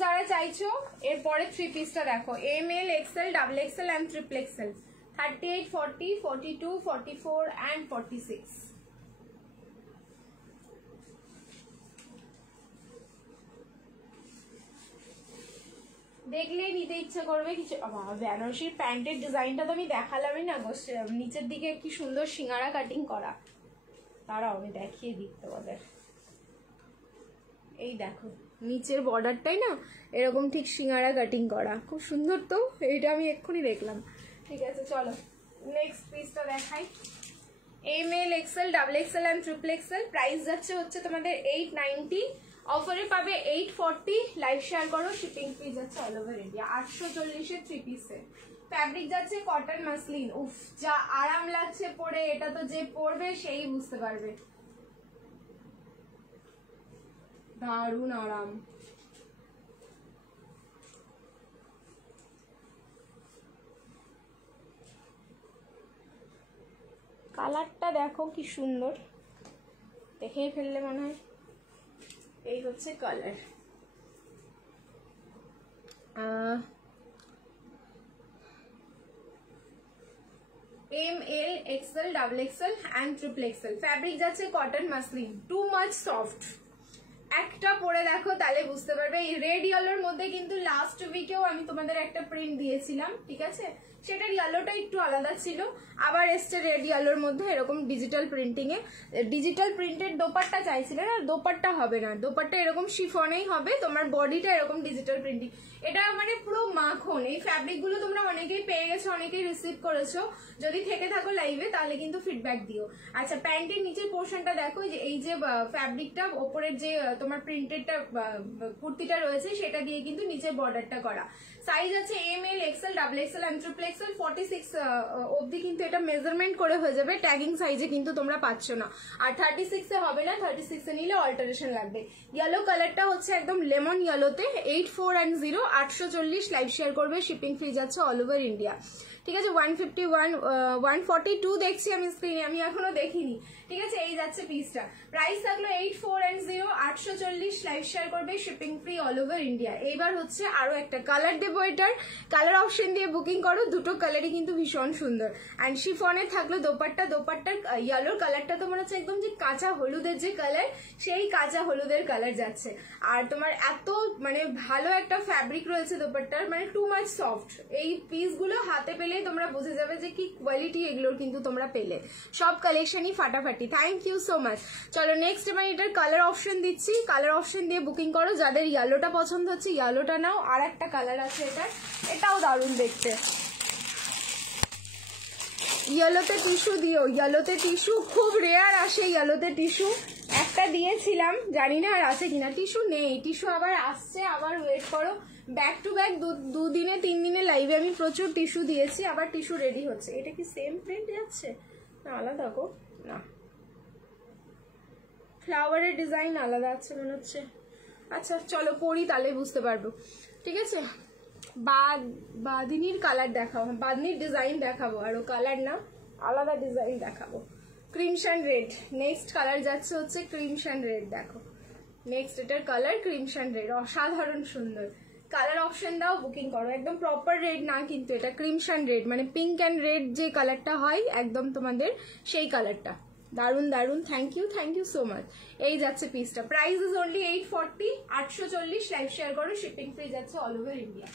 যারা চাইছো এরপরে 3 পিসটা দেখো, M L, XL, double XL and triple XL, 38, 40, 42, 44 and 46। দেখলেই নিতে ইচ্ছে করবে কিছু। বেনারসির প্যান্টের ডিজাইনটা তো আমি দেখালামই না গো, নিচের দিকে কি সুন্দর সিঙ্গারা কাটিং করা, তারাও আমি দেখিয়ে দিই তোমাদের। এই দেখো নিচের বর্ডারটাই না এরকম ঠিক সিঙ্গারা কাটিং করা, খুব সুন্দর তো, এইটা আমি এক্ষুনি দেখলাম। ঠিক আছে চলো নেক্সট পিসটা দেখাই। M L, XL, double XL and triple XL, price যাচ্ছে হচ্ছে তোমাদের 890, অফারে পাবে 840, লাইভ শেয়ার করো, শিপিং ফ্রি যাচ্ছে অল ওভার ইন্ডিয়া। 840-এর 3 পিসে ফ্যাব্রিক যাচ্ছে কটন মাসলিন। উফ যা আরাম লাগছে পরে, এটা তো যে পরবে সেই বুঝতে পারবে, দারুণ আরাম। কালারটা দেখো কি সুন্দর, দেখেই ফেললে মনে হয়। এই হচ্ছে colour. M L, XL, double XL and triple XL, fabric যাচ্ছে cotton muslin, too much soft. একটা পরে দেখো তাহলে বুঝতে পারবে। এই রেড ইয়েলোর মধ্যে কিন্তু লাস্ট উইকেও আমি তোমাদের একটা প্রিন্ট দিয়েছিলাম, ঠিক আছে, সেটার ইয়েলোটা একটু আলাদা ছিল, আবার এসছে রেড ইয়েলোর মধ্যে এরকম ডিজিটাল প্রিন্টিং এ। ডিজিটাল প্রিন্টের দোপাট্টা চাইছিলে না, দোপাট্টা হবে না, দোপাট্টা এরকম শিফনেই হবে, তোমার বডিটা এরকম ডিজিটাল প্রিন্টিং। এটা মানে পুরো মাখন। এই ফ্যাব্রিক গুলো তোমরা অনেকেই পেয়ে গেছো, অনেকেই রিসিভ করেছো, যদি থেকে থাকো লাইভে তাহলে কিন্তু ফিডব্যাক দিও। আচ্ছা প্যান্টের নিচের পোর্শনটা দেখো, যে এই যে ফ্যাব্রিকটা ওপরের যে তোমার প্রিন্টেডটা কুর্তিটা রয়েছে সেটা দিয়ে কিন্তু নিচের বর্ডারটা করা। সাইজ আছে M L, XL, double XL and triple XL, 46 অবধি কিন্তু এটা মেজারমেন্ট করে হয়ে যাবে, ট্যাগিং সাইজে কিন্তু তোমরা পাচ্ছ না। আর 36 এ হবে না, 36 এ নিলে অল্টারেশন লাগবে। ইয়েলো কালারটা হচ্ছে একদম লেমন ইয়েলোতে, 8410, 840, লাইভ শেয়ার করবে, শিপিং ফ্রি যাচ্ছে অল ওভার ইন্ডিয়া। ঠিক আছে 151, 142 দেখছি আমি স্ক্রিনে, আমি এখনো দেখিনি। ঠিক আছে এই যাচ্ছে পিসটা, প্রাইস থাকলো 8410, 840, লাইভ শেয়ার করবে, shipping free all over India. এইবার হচ্ছে আরো একটা কালার দেবো, এটার কালার অপশন দিয়ে বুকিং করো, দুটো কালারই কিন্তু ভীষণ সুন্দর। অ্যান্ড শিফনে থাকলো দোপাট্টা, দোপাট্টার ইয়েলোর কালারটা তো মনে হচ্ছে একদম যে কাঁচা হলুদের যে কালার, সেই কাঁচা হলুদের কালার যাচ্ছে। আর তোমার এত মানে ভালো একটা ফ্যাব্রিক রয়েছে দোপাট্টার, মানে টু মাচ সফট। এই পিসগুলো হাতে পেলে তোমরা বুঝে যাবে যে কি কোয়ালিটি এগুলোর কিন্তু তোমরা পেলে। সব কালেকশনই ফাটাফাটি। Thank you so much. চলো নেক্সট আমি এটার কালার অপশন দিচ্ছি, কালার অপশন দিয়ে বুকিং করো। যাদের ইয়েলোটা পছন্দ হচ্ছে ইয়েলোটা নাও। আর একটা কালার আছে এটার, এটাও দারুণ দেখতে। ইয়েলোতে টিস্যু দিও, ইয়েলোতে টিস্যু খুব রেয়ার আসে, ইয়েলোতে টিস্যু একটা দিয়েছিলাম, জানি না আর আছে কিনা। টিস্যু নেই, টিস্যু আবার আসছে, আবার ওয়েট করো। ব্যাক টু ব্যাক 2 দিনে 3 দিনে লাইভে আমি প্রচুর টিস্যু দিয়েছি, আবার টিস্যু রেডি হচ্ছে। এটা কি সেম প্রিন্ট যাচ্ছে না আলাদা গো? না, ফ্লাওয়ারের ডিজাইন আলাদা আছে মনে হচ্ছে। আচ্ছা চলো পরি তাহলে বুঝতে পারবো। ঠিক আছে বাঁধিনীর কালার দেখাবো, বাঁধিনীর ডিজাইন দেখাবো, আরো কালার না আলাদা ডিজাইন দেখাবো। ক্রিমশন রেড, নেক্সট কালার যাচ্ছে হচ্ছে ক্রিমশন রেড। দেখো নেক্সট এটার কালার ক্রিমশন রেড, অসাধারণ সুন্দর। কালার অপশন দাও, বুকিং করো। একদম প্রপার রেড না কিন্তু, এটা ক্রিমশন রেড, মানে পিঙ্ক অ্যান্ড রেড যে কালারটা হয় একদম তোমাদের সেই কালারটা। দারুন দারুন, থ্যাংক ইউ সো মাচ। এই যাচ্ছে পিসটা, price is only 840, 840, live share করো, শিপিং ফ্রি যাচ্ছে all over India.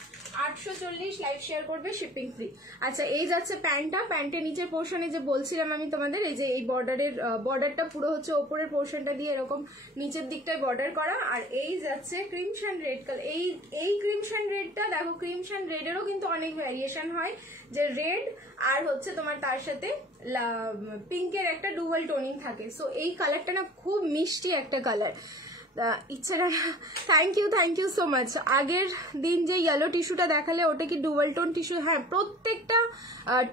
840 live share করবে, শিপিং ফ্রি। আচ্ছা এই যাচ্ছে প্যান্টটা, প্যান্টের নিচের পোর্শনে যে বলছিলাম আমি তোমাদের, এই যে এই বর্ডারটা পুরো হচ্ছে ওপরের পোর্শনটা দিয়ে এরকম নিচের দিকটায় বর্ডার করা। আর এই যাচ্ছে ক্রিমশন রেড কালার, এই ক্রিমশন রেডটা দেখো, ক্রিমশন রেডেরও কিন্তু অনেক ভ্যারিয়েশন হয়, যে রেড আর হচ্ছে তোমার তার সাথে পিঙ্কের একটা ডুয়াল টোনিং থাকে। সো এই কালারটা না খুব মিষ্টি একটা কালার, ইচ্ছে না। Thank you so much. আগের দিন যে ইয়েলো টিস্যুটা দেখালে ওটা কি ডুয়াল টোন টিস্যু? হ্যাঁ, প্রত্যেকটা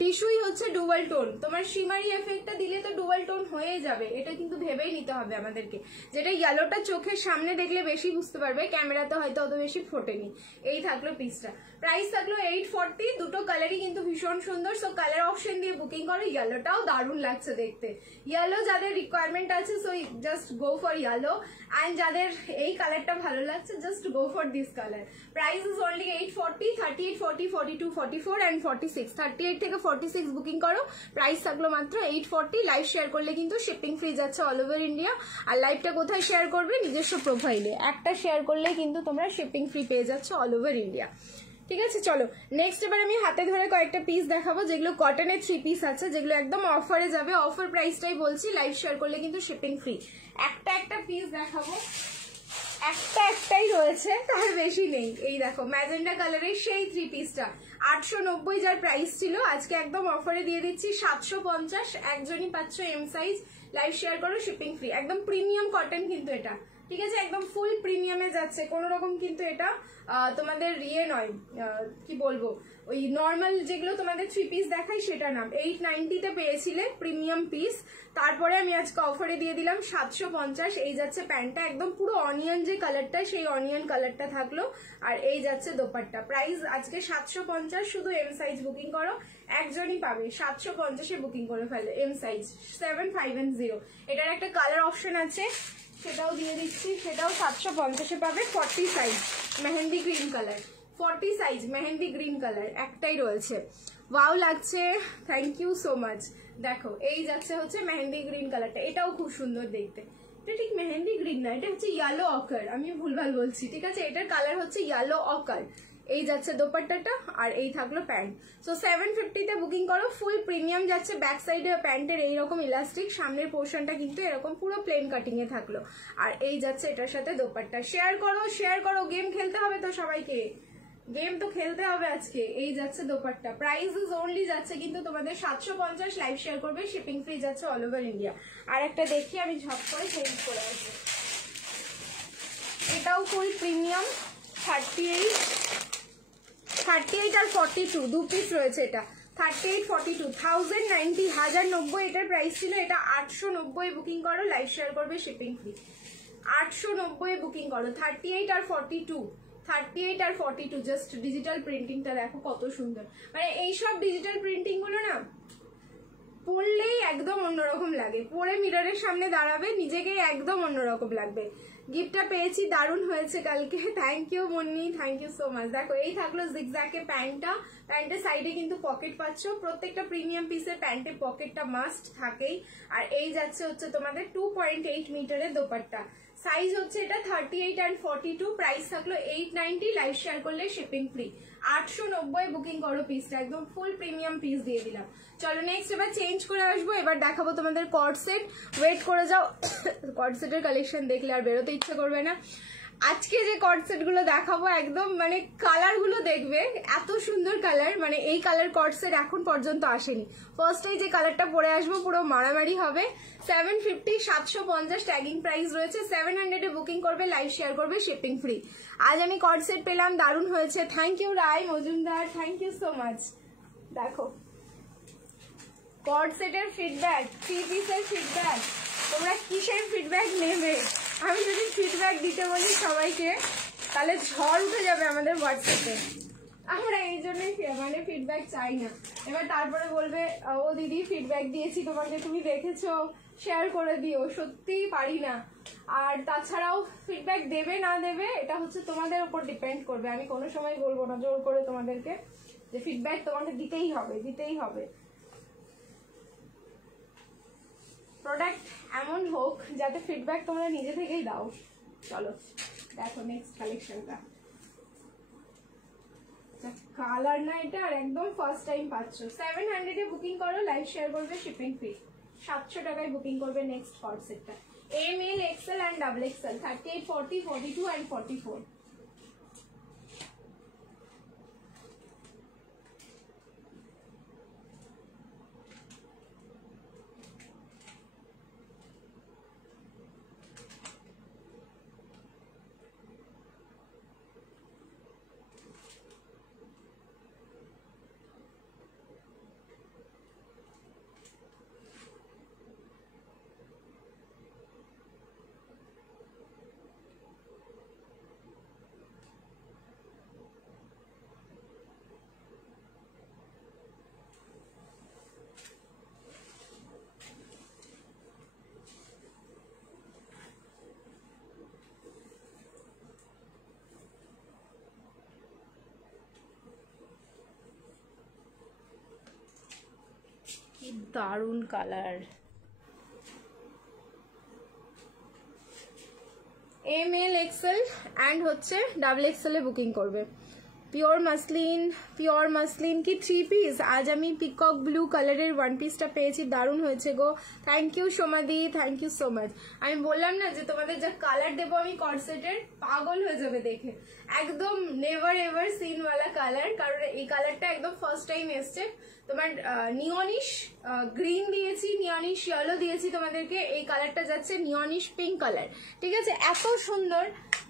টিস্যুই হচ্ছে ডুয়াল টোন। তোমার শিমারি এফেক্টটা দিলে তো ডুয়াল টোন হয়ে যাবে, এটা কিন্তু ভেবেই নিতে হবে আমাদেরকে। যেটা ইয়েলোটা চোখের সামনে দেখলে বেশি বুঝতে পারবে, ক্যামেরাতে হয়তো অত বেশি ফোটেনি। এই থাকলো পিসটা, প্রাইস থাকলো 840। দুটো কালারই কিন্তু ভীষণ সুন্দর। সো কালার অপশন দিয়ে বুকিং করো। ইয়েলোটাও দারুণ লাগছে দেখতে। ইয়েলো যাদের রিকোয়ারমেন্ট আছে, so just go for yellow. And যাদের এই কালারটা ভালো লাগছে, just go for this colour. Price is only 840, 38, 40, 42, 44 and 46। 38 থেকে 46 বুকিং করো, প্রাইস থাকলো মাত্র 840। লাইভ শেয়ার করলে কিন্তু শিপিং ফ্রি যাচ্ছে অল ওভার ইন্ডিয়া। আর লাইভটা কোথায় শেয়ার করবে? নিজস্ব প্রোফাইলে একটা শেয়ার করলে কিন্তু তোমরা শিপিং ফ্রি পেয়ে যাচ্ছ অল ওভার ইন্ডিয়া। ঠিক আছে, চলো নেক্সট এবার আমি হাতে ধরে কয়েকটা পিস দেখাবো, যেগুলো কটনের 3 পিস আছে, যেগুলো একদম অফারে যাবে। অফার প্রাইসটাই বলছি, লাইভ শেয়ার করলে কিন্তু শিপিং ফ্রি। একটা পিস দেখাবো, একটাই রয়েছে, তার বেশি নেই। এই দেখো ম্যাজেন্ডা কালারের সেই 3 পিসটা 890 যার প্রাইস ছিল, আজকে একদম অফারে দিয়ে দিচ্ছি 750। একজনই পাচ্ছ এম সাইজ। লাইভ শেয়ার করো, শিপিং ফ্রি। একদম প্রিমিয়াম কটন কিন্তু এটা, ঠিক আছে, একদম ফুল প্রিমিয়ামে যাচ্ছে। কোন রকম কিন্তু এটা তোমাদের ইয়ে নয়, কি বলবো, ওই নর্মাল যেগুলো তোমাদের 3 পিস দেখাই সেটা নাম। 890-তে পেয়েছিলে প্রিমিয়াম পিস, তারপরে আমি আজকে অফারে দিয়ে দিলাম 750। এই যাচ্ছে প্যান্টটা, একদম পুরো অনিয়ন যে কালারটা, সেই অনিয়ন কালারটা থাকলো। আর এই যাচ্ছে দোপাট্টা, প্রাইস আজকে 750। শুধু এম সাইজ বুকিং করো, একজনই পাবে। 750-এ বুকিং করে ফেলে এম সাইজ 7510। এটার একটা কালার অপশন আছে, সেটাও দিয়ে দিচ্ছি, সেটাও 750-এ পাবে। 40 size mehendi green colour, 40 size mehendi green colour একটাই রয়েছে। ওয়াও লাগছে, থ্যাংক ইউ সো মাচ। দেখো এই যাচ্ছে হচ্ছে মেহেন্দি গ্রিন কালারটা, এটাও খুব সুন্দর দেখতে। এটা ঠিক মেহেন্দি গ্রিন না, এটা হচ্ছে ইয়েলো অকার, আমি ভুলভাল বলছি, ঠিক আছে। এটার কালার হচ্ছে ইয়েলো অকার। এই যাচ্ছে দোপাট্টাটা, আর এই থাকলো প্যান্ট। সো 750-তে বুকিং করো, ফুল প্রিমিয়াম যাচ্ছে। ব্যাক সাইডে প্যান্টের এইরকম ইলাস্টিক, সামনের পোর্শনটা কিন্তু এরকম পুরো প্লেন কাটিং এ থাকলো। আর এই যাচ্ছে এটার সাথে দোপাট্টা। শেয়ার করো, গেম খেলতে হবে তো সবাইকে, গেম তো খেলতে হবে আজকে। এই যাচ্ছে দোপাট্টা, প্রাইস ইজ অনলি যাচ্ছে কিন্তু তোমাদের 750। লাইভ শেয়ার করবে, শিপিং ফ্রি যাচ্ছে অল ওভার ইন্ডিয়া। আর একটা দেখি আমি ঝপ করে চেঞ্জ করে আসবো। এটাও ফুল প্রিমিয়াম, 38 আর 42 দু পিস রয়েছে। এটা 38, 42, 1090, 1090 এটার প্রাইস ছিল। এটা 890 বুকিং করো, লাইভ শেয়ার করবে, শিপিং ফ্রি। 890 বুকিং করো। 38 আর 42, 38 আর 42, জাস্ট ডিজিটাল প্রিন্টিংটা দেখো কত সুন্দর। মানে এইসব ডিজিটাল প্রিন্টিং গুলো না পরলেই একদম অন্যরকম লাগে, পরে মিররের সামনে দাঁড়াবে নিজেকে একদম অন্যরকম লাগবে। গিফটটা পেয়েছি, দারুণ হয়েছে কালকে, thank you Munni, thank you so much. দেখো এই থাকলো জিগজ্যাগে প্যান্টটা, প্যান্টের সাইডে কিন্তু পকেট পাচ্ছ। প্রত্যেকটা প্রিমিয়াম পিসের প্যান্টের পকেটটা মাস্ট থাকেই। আর এই যাচ্ছে হচ্ছে তোমাদের 2.8 মিটারের দোপাট্টা, সাইজ হচ্ছে এটা 38 and 42। প্রাইস থাকলো 890, লাইভ শেয়ার করলে শিপিং ফ্রি। 890 বুকিং করো পিসটা, একদম ফুল প্রিমিয়াম পিস দিয়ে দিলাম। চলো নেক্সট এবার চেঞ্জ করে আসবো, এবার দেখাবো তোমাদের কর্ড সেট। ওয়েট করে যাও, কর্ড সেটের কালেকশন দেখলে আর বেরোতে ইচ্ছে করবে না। আজকে যে কর্ড সেট গুলো দেখাবো একদম মানে কালার গুলো দেখবে এত সুন্দর কালার, মানে এই কালার কর্ড সেট এখন পর্যন্ত আসেনি। ফার্স্টেই যে কালারটা পরে আসবো পুরো মারামারি হবে। 750, 750 ট্যাগিং প্রাইস রয়েছে। 700-এ বুকিং করবে, লাইভ শেয়ার করবে, শিপিং ফ্রি। আজ আমি কর্ড সেট পেলাম, দারুণ হয়েছে। Thank you Roy Majumdar, thank you so much. দেখো কর্ড সেটের ফিডব্যাক, 3 পিসের ফিডব্যাক, তোমরা কিসের ফিডব্যাক নেবে? আমি যদি ফিডব্যাক দিতে বলি সবাইকে, তাহলে ঝড় উঠে যাবে আমাদের হোয়াটসঅ্যাপে। আমরা এই জন্যই মানে ফিডব্যাক চাই না। এবার তারপরে বলবে ও দিদি ফিডব্যাক দিয়েছি তোমাকে, তুমি দেখেছো, শেয়ার করে দিও। সত্যিই পারি না। আর তাছাড়াও ফিডব্যাক দেবে না দেবে এটা হচ্ছে তোমাদের উপর ডিপেন্ড করবে। আমি কোনো সময় বলবো না জোর করে তোমাদেরকে যে ফিডব্যাক তোমাকে দিতেই হবে, দিতেই হবে। প্রোডাক্ট এমন হোক যাতে ফিডব্যাক তোমরা নিজে থেকেই দাও। চলো দেখো নেক্সট কালেকশনটা। কালার না এটা, আর একদম ফার্স্ট টাইম পাচ্ছ। 700 এ বুকিং করো, লাইভ শেয়ার করবে, শিপিং ফ্রি। 700 টাকায় বুকিং করবে নেক্সট কর্ড সেটটা। M L XL and double XL, 38, 40, 42 and 44। কি দারুণ colour. M L XL and হচ্ছে ডাবল এক্সেলে বুকিং করবে। পিওর মাসলিন কি 3 পিস। আজ আমি পিকক ব্লু কালারের 1 পিসটা পেয়েছি, দারুণ হয়েছে গো। থ্যাংক ইউ সোমাদি, থ্যাংক ইউ সো মাচ। আমি বললাম না যে তোমাদের যা কালার দেবো আমি কর্সেটের, পাগল হয়ে যাবে দেখে। একদম নেভার এভার সিন ওয়ালা কালার, কারণ এই কালারটা একদম ফার্স্ট টাইম এসছে। তোমার নিয়নিশ গ্রিন দিয়েছি, নিয়নিশ ইয়েলো দিয়েছি তোমাদেরকে, এই কালারটা যাচ্ছে নিয়নিশ পিঙ্ক কালার। ঠিক আছে, এত সুন্দর,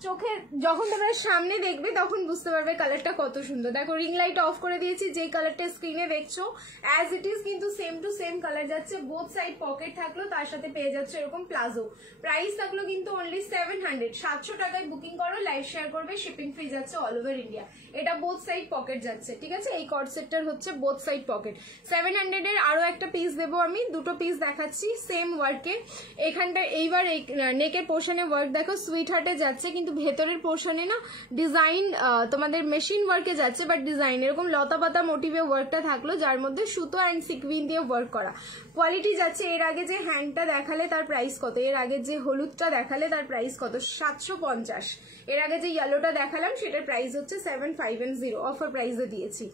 চোখে যখন তোমরা সামনে দেখবে তখন বুঝতে পারবে কালারটা কত সুন্দর। দেখো রিং লাইট অফ করে দিয়েছি, যেই কালারটা স্ক্রিনে দেখছো অ্যাজ ইট ইজ কিন্তু সেম টু সেম কালার যাচ্ছে। বোথ সাইড পকেট থাকলো, তার সাথে পেয়ে যাচ্ছে এরকম প্লাজো। প্রাইস থাকলো কিন্তু অনলি 700। 700 টাকায় বুকিং করো, লাইভ শেয়ার করবে, শিপিং ফ্রি যাচ্ছে অল ওভার ইন্ডিয়া। এটা বোথ সাইড পকেট যাচ্ছে। ঠিক আছে, এই কর্ড সেটটার হচ্ছে বোথ সাইড পকেট। 700 এর আরো একটা পিস দেবো আমি, দুটো পিস দেখাচ্ছি সেম ওয়ার্কে। এখানটা এইবার এই নেকের পোর্শনে ওয়ার্ক দেখো সুইট হার্টে যাচ্ছে, কিন্তু ভেতরের পোর্শনে না ডিজাইন তোমাদের মেশিন ওয়ার্কে যাচ্ছে, বাট ডিজাইন এরকম লতা পাতা মোটিভে ওয়ার্কটা থাকলো, যার মধ্যে সুতো অ্যান্ড সিকুইন দিয়ে ওয়ার্ক করা। কোয়ালিটি যাচ্ছে। এর আগে যে হ্যান্ডটা দেখালে তার প্রাইস কত, এর আগে যে হলুদটা দেখালে তার প্রাইস কত, 750। এর আগে যে ইয়েলোটা দেখালাম সেটার প্রাইস হচ্ছে 750, অফার প্রাইসে দিয়েছি।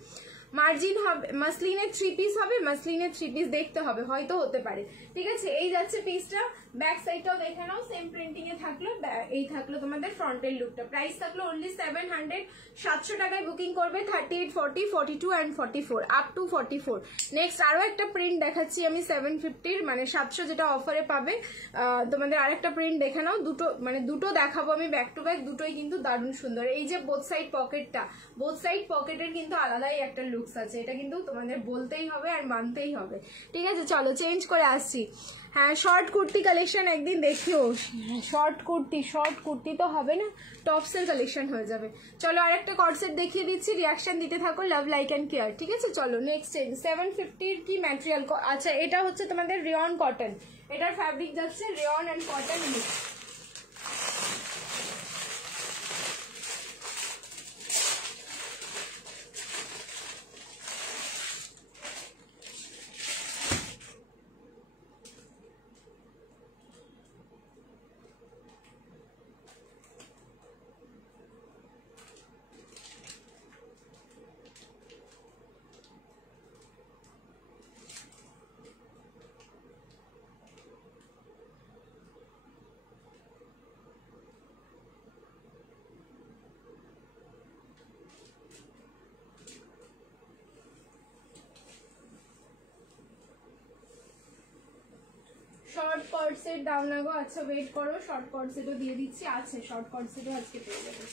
মার্জিন হবে, মাসলিনের 3 পিস হবে, মাসলিনের 3 পিস দেখতে হবে, হয়তো হতে পারে। ঠিক আছে, এই যাচ্ছে পিসটা। ব্যাক সাইডটাও দেখে নাও, সেম প্রিন্টিং এ থাকলো। এই থাকলো তোমাদের ফ্রন্টের লুকটা। প্রাইস থাকলো অনলি 700। 700 টাকায় বুকিং করবে। 38, 40, 42 অ্যান্ড 44, আপ টু 44। নেক্সট আরো একটা প্রিন্ট দেখাচ্ছি আমি 750-র, মানে 700 যেটা অফারে পাবে। তোমাদের আরেকটা প্রিন্ট দেখে নাও, দুটো দেখাবো আমি ব্যাক টু ব্যাক, দুটোই কিন্তু দারুণ সুন্দর। এই যে বোথ সাইড পকেটটা, বোথ সাইড পকেটের কিন্তু আলাদাই একটা লুকস আছে, এটা কিন্তু তোমাদের বলতেই হবে আর মানতেই হবে। ঠিক আছে, চলো চেঞ্জ করে আসছি। হ্যাঁ, শর্ট কুর্তি কালেকশন একদিন দেখিও। শর্ট কুর্তি তো হবে না, টপসের কালেকশন হয়ে যাবে। চলো আরেকটা কর্ডসেট দেখিয়ে দিচ্ছি, রিয়াকশন দিতে থাকো, লাভ লাইক অ্যান্ড কেয়ার। ঠিক আছে, চলো নেক্সট 750-র কি ম্যাটেরিয়াল। আচ্ছা, এটা হচ্ছে তোমাদের রেয়ন কটন, এটার ফ্যাব্রিক যাচ্ছে rayon and cotton mix. Short cord set দাও না গো। আচ্ছা ওয়েট করো, শর্ট কর্ড সেটও দিয়ে দিচ্ছি। আছে শর্ট কর্ড সেটও আজকে পেয়ে যাবে।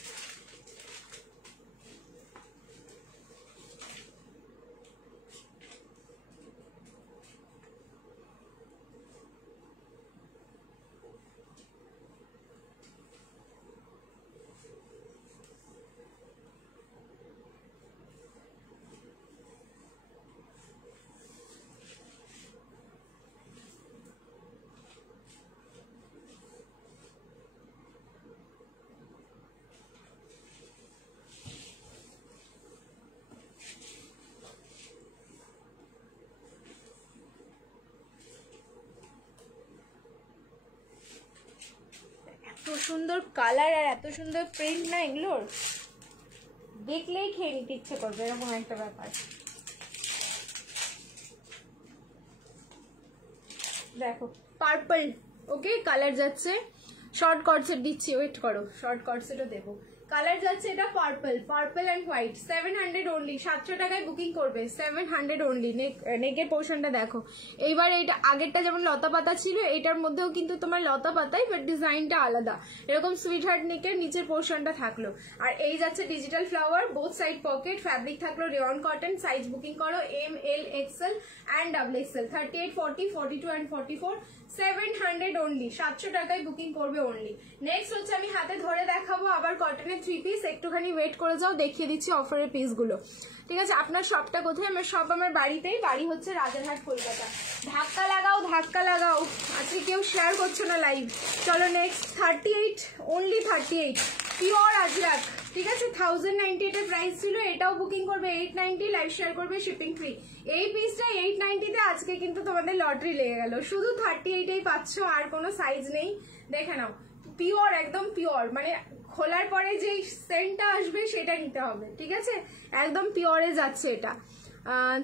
সুন্দর কালার আর এত সুন্দর প্রিন্ট না, এগুলোর দেখলেই খেয়ে নিতে ইচ্ছে করবে, এরকম একটা ব্যাপার। দেখো পার্পল, ওকে কালার যাচ্ছে, শর্ট কর্ডসেট দিচ্ছি, ওয়েট করো, শর্ট কর্ডসেটও দেবো। কালার যাচ্ছে এটা purple, purple and white, 700 only, 700 টাকায় বুকিং করবে, 700 অনলি। নেকের পোর্শনটা দেখো, এইবার এইটা আগেরটা যেমন লতা পাতা ছিল, এটার মধ্যেও কিন্তু তোমার লতা পাতাই, বাট ডিজাইনটা আলাদা, এরকম সুইট হার্ট নেকের নিচের পোর্শনটা থাকলো। আর এই যাচ্ছে digital flower, both side pocket, fabric থাকলো রেয়ন কটন, সাইজ বুকিং করো M, L, XL and double XL, 38, 40, 42 and 44, 700 only, 700 টাকায় বুকিং করবে অনলি। নেক্সট হচ্ছে আমি হাতে ধরে দেখাবো আবার কটনের 3 পিস, একটুখানি ওয়েট করে যাও, দেখিয়ে দিচ্ছি অফারের পিসগুলো, ঠিক আছে। আপনার শপটা কোথায়? আমার শপ আমার বাড়িতেই, বাড়ি হচ্ছে রাজারহাট কলকাতা। ধাক্কা লাগাও, ধাক্কা লাগাও, আজকে কেউ শেয়ার করছো না লাইভ। চলো নেক্সট 38 অনলি, 38 পিওর আজরাক, ঠিক আছে। 1098 এর প্রাইস ছিল, এটাও বুকিং করবে 890, লাইভ শেয়ার করবে, শিপিং ফ্রি। এই পিসটা 890 তে আজকে কিন্তু তোমাদের লটারি লেগে গেল, শুধু 38এই পাচ্ছ, আর কোনো সাইজ নেই, দেখে নাও। পিওর, একদম পিওর, মানে খোলার পরে যে সেন্টটা আসবে সেটা নিতে হবে, ঠিক আছে, একদম পিওরে যাচ্ছে এটা।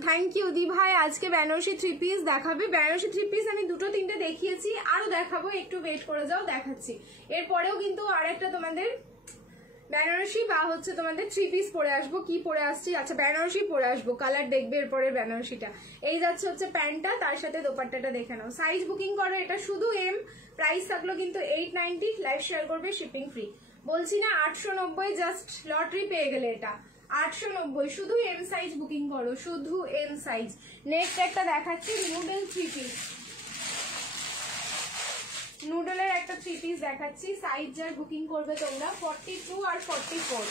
থ্যাংক ইউ দি ভাই। আজকে বেনারসি 3 পিস দেখাবে, বেনারসি 3 পিস আমি 2-3টে দেখিয়েছি, আরো দেখাবো, একটু ওয়েট করে যাও, দেখাচ্ছি। এরপরেও কিন্তু আরেকটা তোমাদের বেনারসি বা হচ্ছে তোমাদের 3 পিস পরে আসবো। কি পরে আসছি? আচ্ছা বেনারসি পরে আসবো, কালার দেখবে এরপরে বেনারসিটা। এই যাচ্ছে হচ্ছে প্যান্টটা, তার সাথে দোপাট্টাটা দেখে নাও। সাইজ বুকিং করো, এটা শুধু এম, প্রাইস থাকলো কিন্তু 890, লাইভ শেয়ার করবে, শিপিং ফ্রি। বলছি না 890, জাস্ট লটারি পেয়ে গেলে এটা, 890, শুধু এম সাইজ বুকিং করো, শুধু এম সাইজ। নেক্সট একটা দেখাচ্ছি নুডল 3 পিস, নুডলের একটা 3 পিস দেখাচ্ছি, সাইজ যার বুকিং করবে তোমরা 42 আর 44,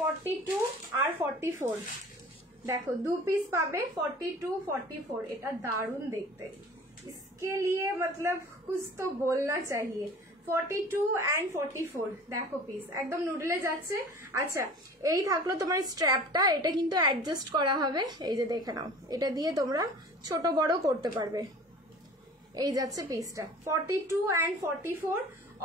42 আর 44, দেখো 2 পিস পাবে 42, 44, এটা দারুণ দেখতে, इसके लिए मतलब कुछ तो बोलना चाहिए। 42 and 44 দেখো পিস একদম নুডলে যাচ্ছে। আচ্ছা এই থাকলো তোমার স্ট্র্যাপটা, এটা কিন্তু অ্যাডজাস্ট করা হবে, এই যে দেখে নাও, এটা দিয়ে তোমরা ছোট বড় করতে পারবে। এই যাচ্ছে পিসটা 42 and 44,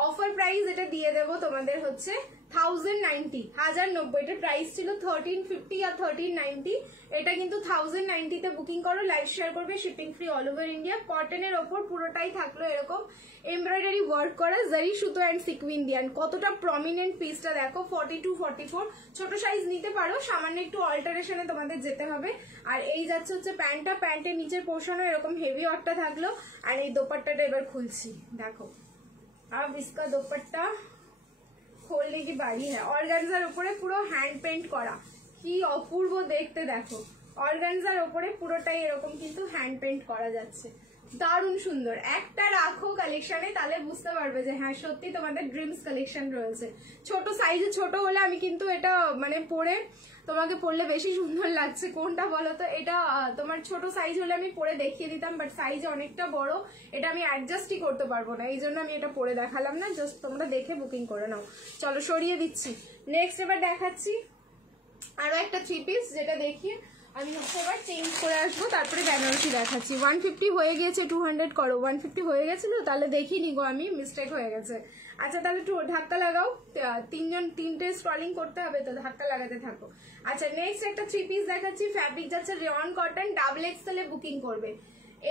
অফার প্রাইস এটা দিয়ে দেবো তোমাদের হচ্ছে 1090, 1090, এটা প্রাইস ছিল 1350 আর 1390, এটা কিন্তু 1090 তে বুকিং করো, লাইভ শেয়ার করবে, shipping free all over India. কটনের ওপর পুরোটাই থাকলো এরকম এমব্রয়ডারি ওয়ার্ক করা, জারি সুতো অ্যান্ড সিকুইন দিয়ান, কতটা প্রমিনেন্ট পিসটা দেখো। 42, 44 ছোট সাইজ নিতে পারো, সামান্য একটু অল্টারেশনে তোমাদের যেতে হবে। আর এই যাচ্ছে হচ্ছে প্যান্টটা, প্যান্টের নিচের পোর্শনও এরকম হেভি ওয়ার্কটা থাকলো। আর এই দোপাট্টাটা এবার খুলছি, দেখো अब इसका दुपट्टा खोलने की बारी है। অর্গানজার উপরে পুরো হ্যান্ড পেন্ট করা, কি অপূর্ব দেখতে দেখো। অর্গানজার উপরে পুরোটাই এরকম কিন্তু হ্যান্ড পেন্ট করা যাচ্ছে, দারুণ সুন্দর। একটা রাখো কালেকশনে, তাহলে বুঝতে পারবে যে হ্যাঁ সত্যি তোমাদের ড্রিমস কালেকশন রয়েছে। ছোট সাইজে ছোট হলে আমি কিন্তু এটা মানে পরে তোমাকে পরলে বেশি সুন্দর লাগছে, কোনটা বলো তো? এটা তোমার ছোট সাইজ হলে আমি পরে দেখিয়ে দিতাম, বাট সাইজে অনেকটা বড়, এটা আমি অ্যাডজাস্টই করতে পারবো না, এই জন্য আমি এটা পরে দেখালাম না, জাস্ট তোমরা দেখে বুকিং করে নাও। চলো সরিয়ে দিচ্ছি। নেক্সট এবার দেখাচ্ছি আরো একটা 3 পিস, যেটা দেখিয়ে আমি এবার চেঞ্জ করে আসবো, তারপরে বেনারসি দেখাচ্ছি। 150 হয়ে গেছে, 200 করো। 150 হয়ে গেছিল, তাহলে দেখিনি গো আমি, মিস্টেক হয়ে গেছে। আচ্ছা তাহলে একটু ধাক্কা লাগাও, 3টে স্ক্রলিং করতে হবে তো, ধাক্কা লাগাতে থাকো। আচ্ছা নেক্সট একটা 3 পিস দেখাচ্ছি, ফ্যাব্রিক যাচ্ছে রেয়ন কটন, ডাবল এক্সেল এ বুকিং করবে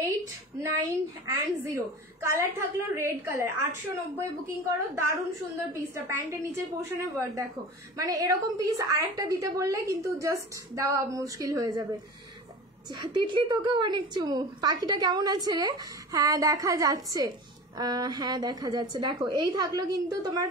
8, 9 and 0, কালার থাকলো রেড কালার, 890 বুকিং করো, দারুণ সুন্দর পিসটা। প্যান্টের নিচের পোর্শনে ওয়ার্ক দেখো, মানে এরকম পিস আরেকটা দিতে বললে কিন্তু জাস্ট দেওয়া মুশকিল হয়ে যাবে। তিতলি তোকেও অনেক চুমু, পাখিটা কেমন আছে রে? হ্যাঁ দেখা যাচ্ছে, হ্যাঁ দেখা যাচ্ছে। দেখো এই থাকলো কিন্তু তোমার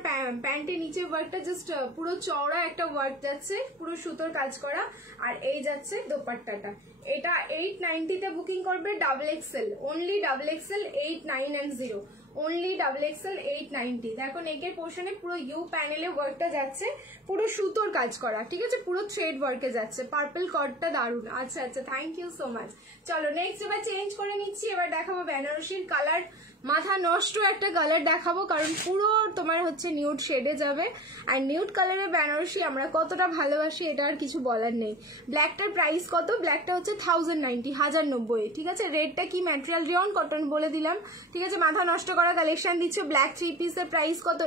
প্যান্টের নিচে ওয়ার্কটা, জাস্ট পুরো চওড়া একটা ওয়ার্ক যাচ্ছে, পুরো সুতোর কাজ করা। আর এই যাচ্ছে দোপাট্টাটা, এটা 890 তে বুকিং করবে, double XL, only double XL, 8, 9 and 0, only double XL, 890। দেখো নেকের পোর্শনে পুরো ইউ প্যানেলে ওয়ার্কটা যাচ্ছে, পুরো সুতোর কাজ করা, ঠিক আছে, পুরো থ্রেড ওয়ার্কে যাচ্ছে। পার্পল কটটা দারুণ। আচ্ছা আচ্ছা থ্যাংক ইউ সো মাচ। চলো নেক্সট এবার চেঞ্জ করে নিচ্ছি, এবার দেখাবো বেনারসির কালার মাথা নষ্ট একটা কালার দেখাবো, কারণ পুরো তোমার হচ্ছে নিউড শেডে যাবে। আর নিউড কালারের বেনারসি আমরা কতটা ভালোবাসি এটা আর কিছু বলার নেই। ব্ল্যাকটার প্রাইস কত? ব্ল্যাকটা হচ্ছে 1090, 1090, ঠিক আছে। রেডটা কি ম্যাটেরিয়াল? রিয়ন কটন বলে দিলাম, ঠিক আছে। মাথা নষ্ট করা কালেকশন দিচ্ছে। ব্ল্যাক 3 পিসের প্রাইস কত?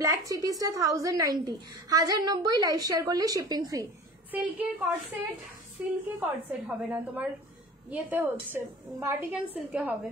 ব্ল্যাক 3 পিসটা 1090, 1090। লাইভ শেয়ার করলে শিপিং ফ্রি। সিল্কের কর্ডসেট হবে না, তোমার ইয়েতে হচ্ছে ভার্টিকান সিল্কে হবে।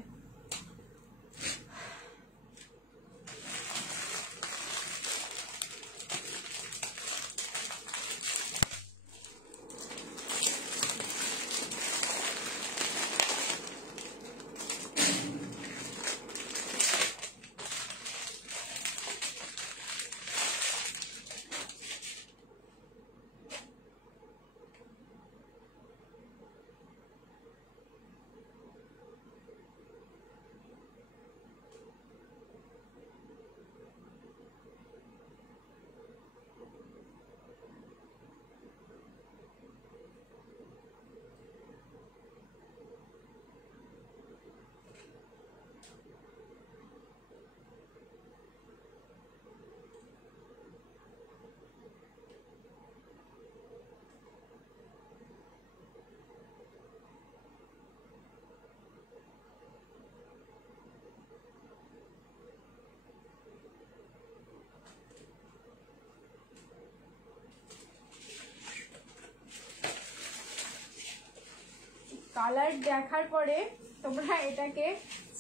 কালার দেখার পরে তোমরা এটাকে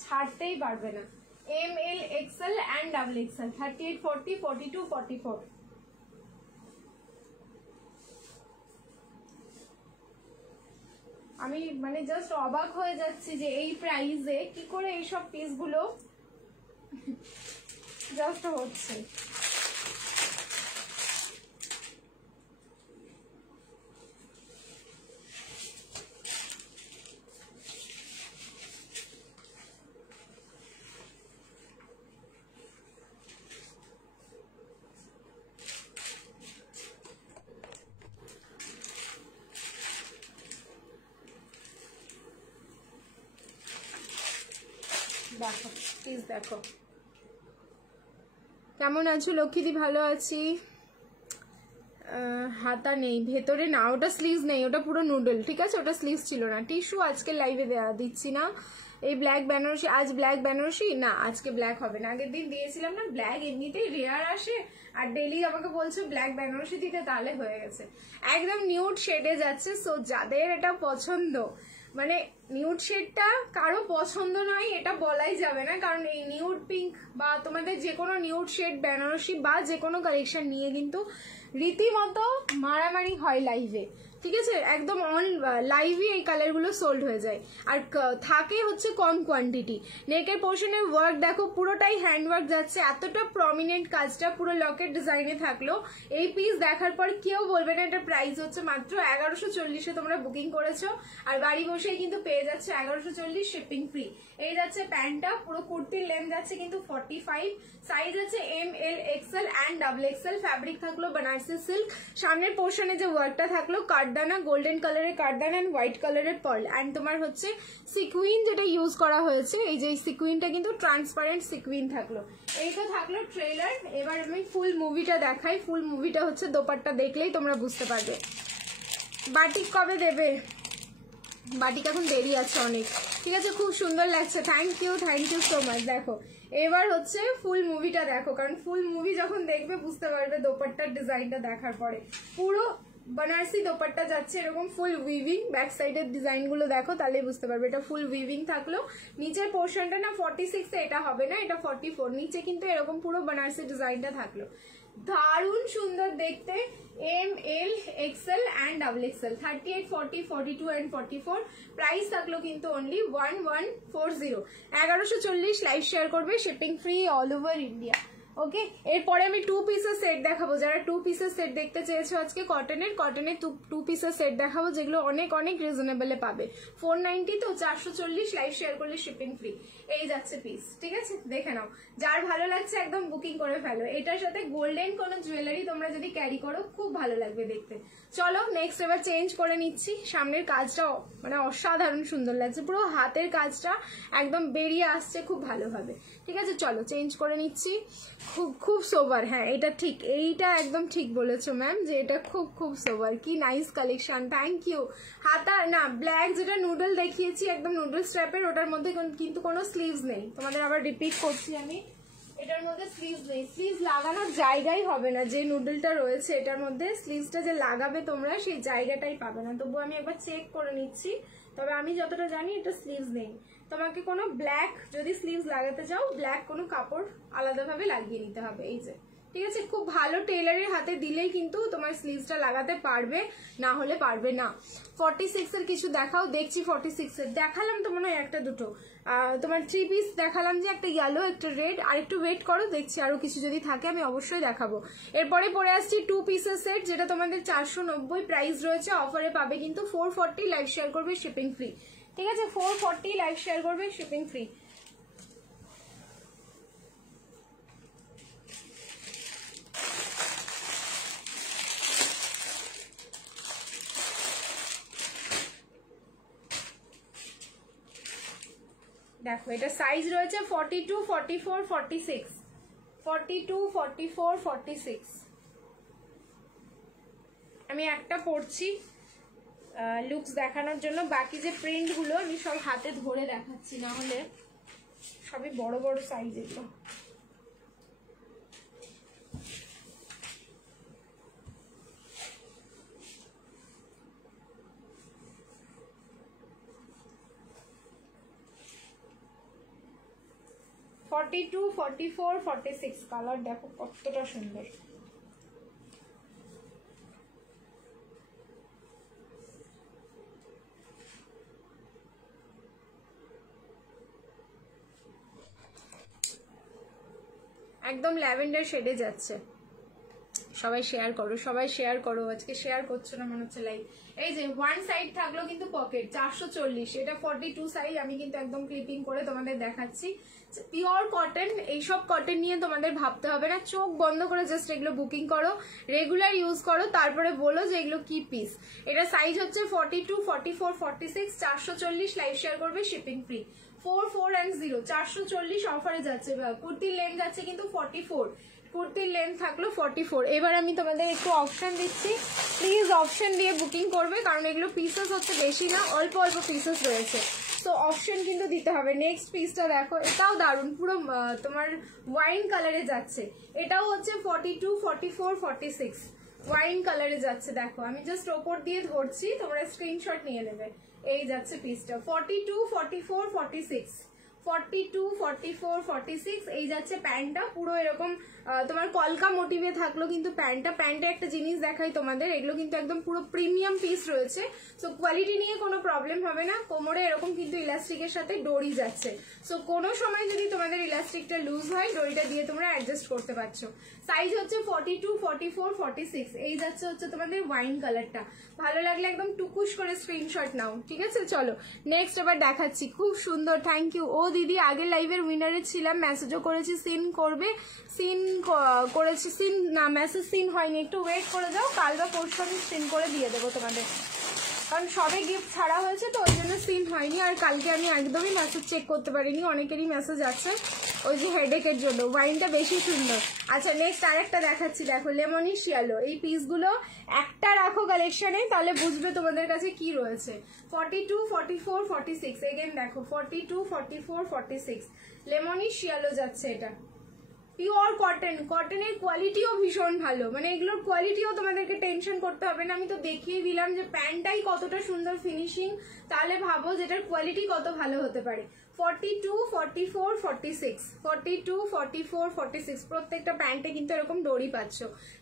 ছাড়তেই পারবে না। ML, XL and XXL, 38, 40, 42, 44। আমি মানে জাস্ট অবাক হয়ে যাচ্ছি যে এই প্রাইসে কি করে এইসব পিসগুলো জাস্ট হচ্ছে। দেখো প্লিজ, দেখো কেমন আছো লক্ষ্মীদি? ভালো আছি। হাতা নেই ভেতরে না, ওটা স্লিভস নেই, ওটা পুরো নুডল, ঠিক আছে, ওটা স্লিভস ছিল না। টিস্যু আজকে লাইভে দিচ্ছি না। এই ব্ল্যাক বেনারসি, আজ ব্ল্যাক বেনারসি না, আজকে ব্ল্যাক হবে না। আগের দিন দিয়েছিলাম না, ব্ল্যাক এমনিতেই রেয়ার আসে, আর ডেলি আমাকে বলছো ব্ল্যাক বেনারসি দিতে, তাহলে হয়ে গেছে। একদম নিউড শেডে যাচ্ছে। সো যাদের এটা পছন্দ, মানে নিউড শেডটা কারো পছন্দ নয় এটা বলাই যাবে না, কারণ এই নিউড পিঙ্ক বা তোমাদের যে কোনো নিউড শেড বেনারসি বা যে কোনো কালেকশন নিয়ে কিন্তু রীতিমতো মারামারি হয় লাইভে, ঠিক আছে। একদম অন লাইভই এই কালারগুলো সোল্ড হয়ে যায়, আর থাকে হচ্ছে কম কোয়ান্টিটি। নেকের পোর্শনের ওয়ার্ক দেখো, পুরোটাই হ্যান্ডওয়ার্ক যাচ্ছে, এতটা প্রমিনেন্ট কাজটা, পুরো লকেট ডিজাইনে থাকলো। এই পিস দেখার পর কেউ বলবে না এটা প্রাইস হচ্ছে মাত্র 1140-এ তোমরা বুকিং করেছো, আর বাড়ি বসেই কিন্তু পেয়ে যাচ্ছে 1140, শিপিং ফ্রি। এই যাচ্ছে প্যান্টটা, পুরো কুর্তির লেন্থ যাচ্ছে কিন্তু 45, সাইজ আছে ML, XL and XXL। Fabric থাকলো বানারসি সিল্ক। সামনের পোর্শনে যে ওয়ার্কটা থাকলো কাঠদানা, গোল্ডেন কালারের কাঠদানা এন্ড হোয়াইট কালারের পার্ল, এন্ড তোমার হচ্ছে সিকুইন যেটা ইউজ করা হয়েছে, এই যে সিকুইনটা কিন্তু ট্রান্সপারেন্ট সিকুইন থাকলো। এই তো থাকলো ট্রেলার। এবার আমি ফুল মুভিটা দেখাই। ফুল মুভিটা হচ্ছে দোপাট্টা দেখলেই তোমরা বুঝতে পারবে। বাটিক কবে দেবে? বাটিক এখন দেরি আছে অনেক, ঠিক আছে। খুব সুন্দর লাগছে, থ্যাংক ইউ সো মাচ। দেখো এবার হচ্ছে ফুল মুভিটা দেখো, কারণ ফুল মুভি যখন দেখবে বুঝতে পারবে দোপাট্টার ডিজাইনটা দেখার পরে। পুরো बनारसी দোপাট্টা যাচ্ছে এরকম ফুল উইভিং, ব্যাক সাইডের ডিজাইন গুলো দেখো তাহলে বুঝতে পারবে এটা ফুল উইভিং থাকলো। নিচের পোর্শনটা না 46 এ এটা হবে না, এটা 44, নিচে কিন্তু এরকম পুরো बनारसी ডিজাইনটা থাকলো। দারুণ সুন্দর দেখতে। ML, XL and XXL, 38, 40, 42 and 44। Price থাকলো কিন্তু অনলি 1140। 1140 লাইভ শেয়ার করবে, shipping free all over India. Okay, এরপরে আমি 2 পিসের সেট দেখাবো। যারা 2 পিসের সেট দেখতে চেয়েছো আজকে কটনের 2 পিসের সেট দেখাবো, যেগুলো অনেক অনেক রিজনেবলে পাবে। 490 তো 440, লাইভ শেয়ার করলে শিপিং ফ্রি। এই যাচ্ছে পিস, ঠিক আছে, দেখে নাও। যার ভালো লাগছে একদম বুকিং করে ফেলো। এটার সাথে গোল্ডেন কোনো জুয়েলারি তোমরা যদি ক্যারি করো খুব ভালো লাগবে দেখতে। চলো নেক্সট এবার চেঞ্জ করে নিচ্ছি। সামনের কাজটা মানে অসাধারণ সুন্দর লাগছে, পুরো হাতের কাজটা একদম বেরিয়ে আসছে খুব ভালোভাবে। ঠিক আছে, চলো চেঞ্জ করে নিচ্ছি। খুব খুব সোবার, হ্যাঁ এটা ঠিক, এইটা একদম ঠিক বলেছো ম্যাম, যে এটা খুব খুব সোবার। কি নাইস কালেকশন, থ্যাংক ইউ। হাতা না, ব্ল্যাক যেটা নুডল দেখিয়েছি একদম নুডল স্ট্র্যাপের, ওটার মধ্যে কিন্তু কোনো স্লিভস নেই। তোমাদের আবার রিপিট করছি আমি, এটার মধ্যে স্লিভস নেই। স্লিভস লাগানোর জায়গাই হবে না, যে নুডলটা রয়েছে এটার মধ্যে স্লিভসটা যে লাগাবে তোমরা সেই জায়গাটাই পাবে না। তবু আমি একবার চেক করে নিচ্ছি, তবে আমি যতটা জানি এটা স্লিভস নেই। তোমাকে কোনো ব্ল্যাক যদি স্লিভস লাগাতে চাও, ব্ল্যাক কোনো কাপড় আলাদাভাবে লাগিয়ে নিতে হবে। এই যে, ঠিক আছে, খুব ভালো টেলারের হাতে দিলেই কিন্তু তোমার স্লিভসটা লাগাতে পারবে, না হলে পারবে না। 46 এর কিছু দেখাও, দেখছি 46 এর দেখালাম তো মনে হয় একটা দুটো। তোমার 3 পিস দেখালাম, যে একটা ইয়েলো একটা রেড, আর একটু ওয়েট করো, দেখছি আরো কিছু যদি থাকে আমি অবশ্যই দেখাবো। এরপরে পরে আসছি 2 পিসের সেট, যেটা তোমাদের 490 প্রাইস রয়েছে, অফারে পাবে কিন্তু 440, লাইভ শেয়ার করবে শিপিং ফ্রি। ঠিক আছে, 440 লাইভ শেয়ার করবে শিপিং ফ্রি। দেখো এটা সাইজ রয়েছে 42, 44, 46, 42, 44, 46। আমি একটা পরছি লুকস দেখানোর জন্য, বাকি যে প্রিন্টগুলো আমি সব হাতে ধরে দেখাচ্ছি, না হলে সবই বড় বড় সাইজ এগুলো। ফর্টি টু, 44, 46 কালার দেখো কতটা সুন্দর। একদম ল্যাভেন্ডার শেডে যাচ্ছে। সবাই শেয়ার করো, সবাই শেয়ার করো, আজকে শেয়ার করছো না মনে হচ্ছে লাইভ। এই যে ওয়ান সাইড থাকলো কিন্তু পকেট, 440, এটা 42 সাইজ। আমি কিন্তু একদম ক্লিপিং করে তোমাদের দেখাচ্ছি। পিওর কটন, এইসব কটন নিয়ে তোমাদের ভাবতে হবে না, চোখ বন্ধ করে জাস্ট এগুলো বুকিং করো, রেগুলার ইউজ করো, তারপরে বলো যে এগুলো কি পিস। এটা সাইজ হচ্ছে 42, 44, 46, 440, লাইভ শেয়ার করবে শিপিং ফ্রি। 4, 4 and 0, 440 অফারে যাচ্ছে। কুর্তির লেন্থ যাচ্ছে কিন্তু 44, কুর্তির লেন্থ থাকলো 44। এবার আমি তোমাদের একটু অপশন দিচ্ছি, প্লিজ অপশন দিয়ে বুকিং করবে, কারণ এগুলো পিসেস হচ্ছে বেশি না, অল্প অল্প পিসেস রয়েছে, তো অপশন কিন্তু দিতে হবে। নেক্সট পিসটা দেখো, এটাও দারুণ, পুরো তোমার ওয়াইন কালারে যাচ্ছে। এটাও হচ্ছে 42, 44, 46 ওয়াইন কালারে যাচ্ছে। দেখো আমি জাস্ট ওপর দিয়ে ধরছি, তোমরা স্ক্রিনশট নিয়ে নেবে। এই যাচ্ছে পিসটা 42, 44, 46, 42, 44, 46। এই যাচ্ছে প্যান্টটা, পুরো এরকম তোমার কলকা মোটিভে থাকলো কিন্তু প্যান্টটা একটা জিনিস দেখাই তোমাদের, এগুলো কিন্তু একদম পুরো প্রিমিয়াম পিস রয়েছে, সো কোয়ালিটি নিয়ে কোনো প্রবলেম হবে না। কোমরে এরকম কিন্তু ইলাস্টিকের সাথে দড়ি যাচ্ছে, সো কোনো সময় যদি তোমাদের ইলাস্টিকটা লুজ হয় দড়িটা দিয়ে তোমরা অ্যাডজাস্ট করতে পারছো। সাইজ হচ্ছে 42, 44, 46। এই যাচ্ছে হচ্ছে তোমাদের ওয়াইন কালারটা। ভালো লাগলে একদম টুকুস করে স্ক্রিনশট নাও, ঠিক আছে। চলো নেক্সট এবার দেখাচ্ছি, খুব সুন্দর, থ্যাংক ইউ। ও দিদি আগের লাইভের উইনারে ছিলাম, মেসেজও করেছি, সিন করবে, সিন করেছি, সিন না মেসেজ সিন হয়নি, একটু ওয়েট করে যাও, কাল বা পরশু আমি সিন করে দিয়ে দেবো তোমাদের, কারণ সবে গিফট ছাড়া হয়েছে তো ওই জন্য সিন হয়নি। আর কালকে আমি একদমই মেসেজ চেক করতে পারিনি, অনেকেরই মেসেজ আছে, ওই যে হেডেকের জন্য। ওয়াইনটা বেশি সুন্দর। আচ্ছা নেক্সট আরেকটা দেখাচ্ছি, দেখো লেমনিশ ইয়েলো। এই পিসগুলো একটা রাখো কালেকশনে, তাহলে বুঝবে তোমাদের কাছে কি রয়েছে। 42, 44, 46 এগেন দেখো 42, 44, 46 লেমনিশ ইয়েলো যাচ্ছে। এটা পিওর কটন, কটনের কোয়ালিটিও ভীষণ ভালো, মানে এগুলোর কোয়ালিটিও তোমাদেরকে টেনশন করতে হবে না। আমি তো দেখিয়ে দিলাম যে প্যান্টটাই কতটা সুন্দর ফিনিশিং, তাহলে ভাবো যেটার কোয়ালিটি কত ভালো হতে পারে। 42, 44, 46, 42, 44, 46 প্রত্যেকটা প্যান্টে কিন্তু এরকম ডোরি পাচ্ছ।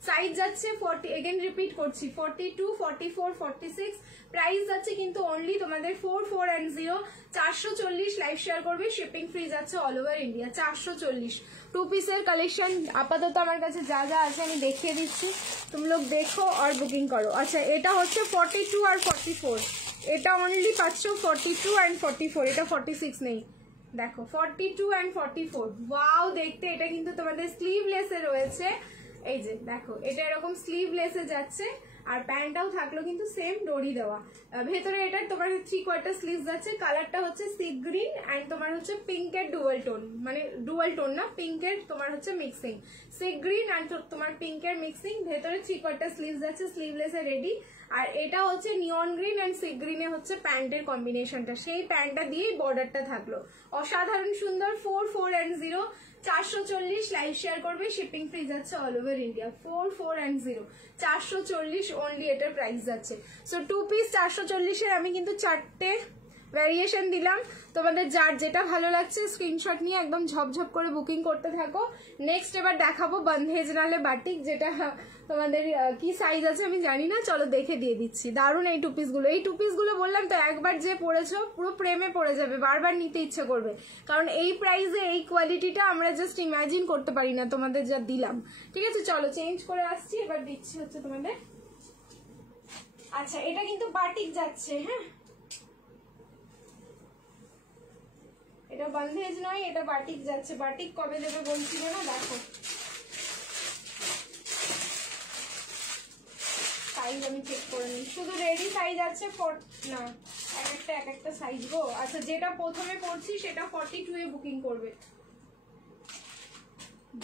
সাইজ যাচ্ছে 40, এগেন রিপিট করছি, 42, 44, 46, প্রাইস যাচ্ছে কিন্তু অনলি তোমাদের 4410, 440, লাইভ শেয়ার করবে, শিপিং ফ্রি যাচ্ছে অল ওভার ইন্ডিয়া, 440। টু পিসের কালেকশন আপাতত আমার কাছে যা যা আছে আমি দেখিয়ে দিচ্ছি, তুমি লোক দেখো আর বুকিং করো। আচ্ছা, এটা হচ্ছে 42 আর 44, এটা অনলি পাচ্ছ 42 অ্যান্ড 44, এটা 46 নেই, দেখো 42 অ্যান্ড 44। ওয়াও, দেখতে এটা কিন্তু তোমাদের স্লিভলেসে রয়েছে, এই যে দেখো এটা এরকম স্লিভলেসে যাচ্ছে, আর প্যান্টটাও থাকলো কিন্তু সেম ডোরি দেওয়া, ভেতরে এটা তোমার 3/4 স্লিভ যাচ্ছে, কালারটা হচ্ছে সি গ্রিন অ্যান্ড তোমার হচ্ছে পিঙ্কের ডুয়াল টোন, মানে ডুয়াল টোন না, পিঙ্কের তোমার হচ্ছে মিক্সিং, সি গ্রিন অ্যান্ড তোমার পিঙ্কের মিক্সিং, ভেতরে 3/4 স্লিভ যাচ্ছে, স্লিভলেসে রেডি। আর এটা হচ্ছে নিয়ন গ্রিন অ্যান্ড সি গ্রিনে হচ্ছে প্যান্টের কম্বিনেশনটা, সেই প্যান্টটা দিয়েই বর্ডারটা থাকলো, অসাধারণ সুন্দর। 4410, 440, লাইভ শেয়ার করবে, শিপিং ফ্রি যাচ্ছে অল ওভার ইন্ডিয়া, 4410, 440 অনলি এটার প্রাইস যাচ্ছে। সো টু পিস 440-এর আমি কিন্তু 4টে ভ্যারিয়েশন দিলাম, তোমাদের যার যেটা ভালো লাগছে স্ক্রিনশট নিয়ে একদম ঝপঝপ করে বুকিং করতে থাকো। নেক্সট এবার দেখাবো বন্ধেজ নালে বাটিক, যেটা তোমাদের কি সাইজ আছে আমি জানি না, চলো দেখে দিয়ে দিচ্ছি। দারুণ এই টু পিসগুলো, এই টু পিসগুলো বললাম তো একবার যে পড়েছো পুরো প্রেমে পড়ে যাবে, বারবার নিতে ইচ্ছে করবে, কারণ এই প্রাইসে এই কোয়ালিটিটা আমরা জাস্ট ইমাজিন করতে পারি না তোমাদের যা দিলাম। ঠিক আছে, চলো চেঞ্জ করে আসছি, এবার দিচ্ছি হচ্ছে তোমাদের। আচ্ছা, এটা কিন্তু বাটিক যাচ্ছে, হ্যাঁ এটা বন্ধেজ নয়, এটা বাটিক যাচ্ছে, বাটিক কবে দেবে বলছিল না, দেখো সাইজ আমি চেক করে নিই, শুধু রেডি সাইজ আছে না, এক একটা সাইজ গো। আচ্ছা, যেটা প্রথমে পড়ছি সেটা 42 এ বুকিং করবে,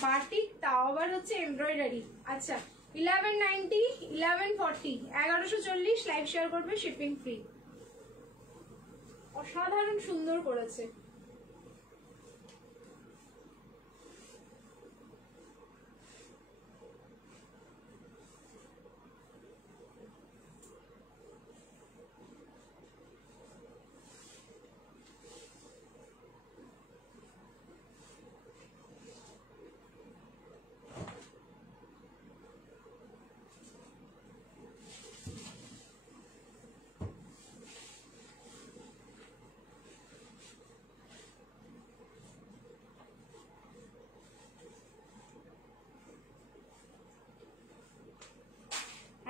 বাটিক তাও আবার হচ্ছে এমব্রয়ডারি। আচ্ছা, 1190, 1140, 1140, লাইভ শেয়ার করবে, শিপিং ফ্রি, অসাধারণ সুন্দর করেছে।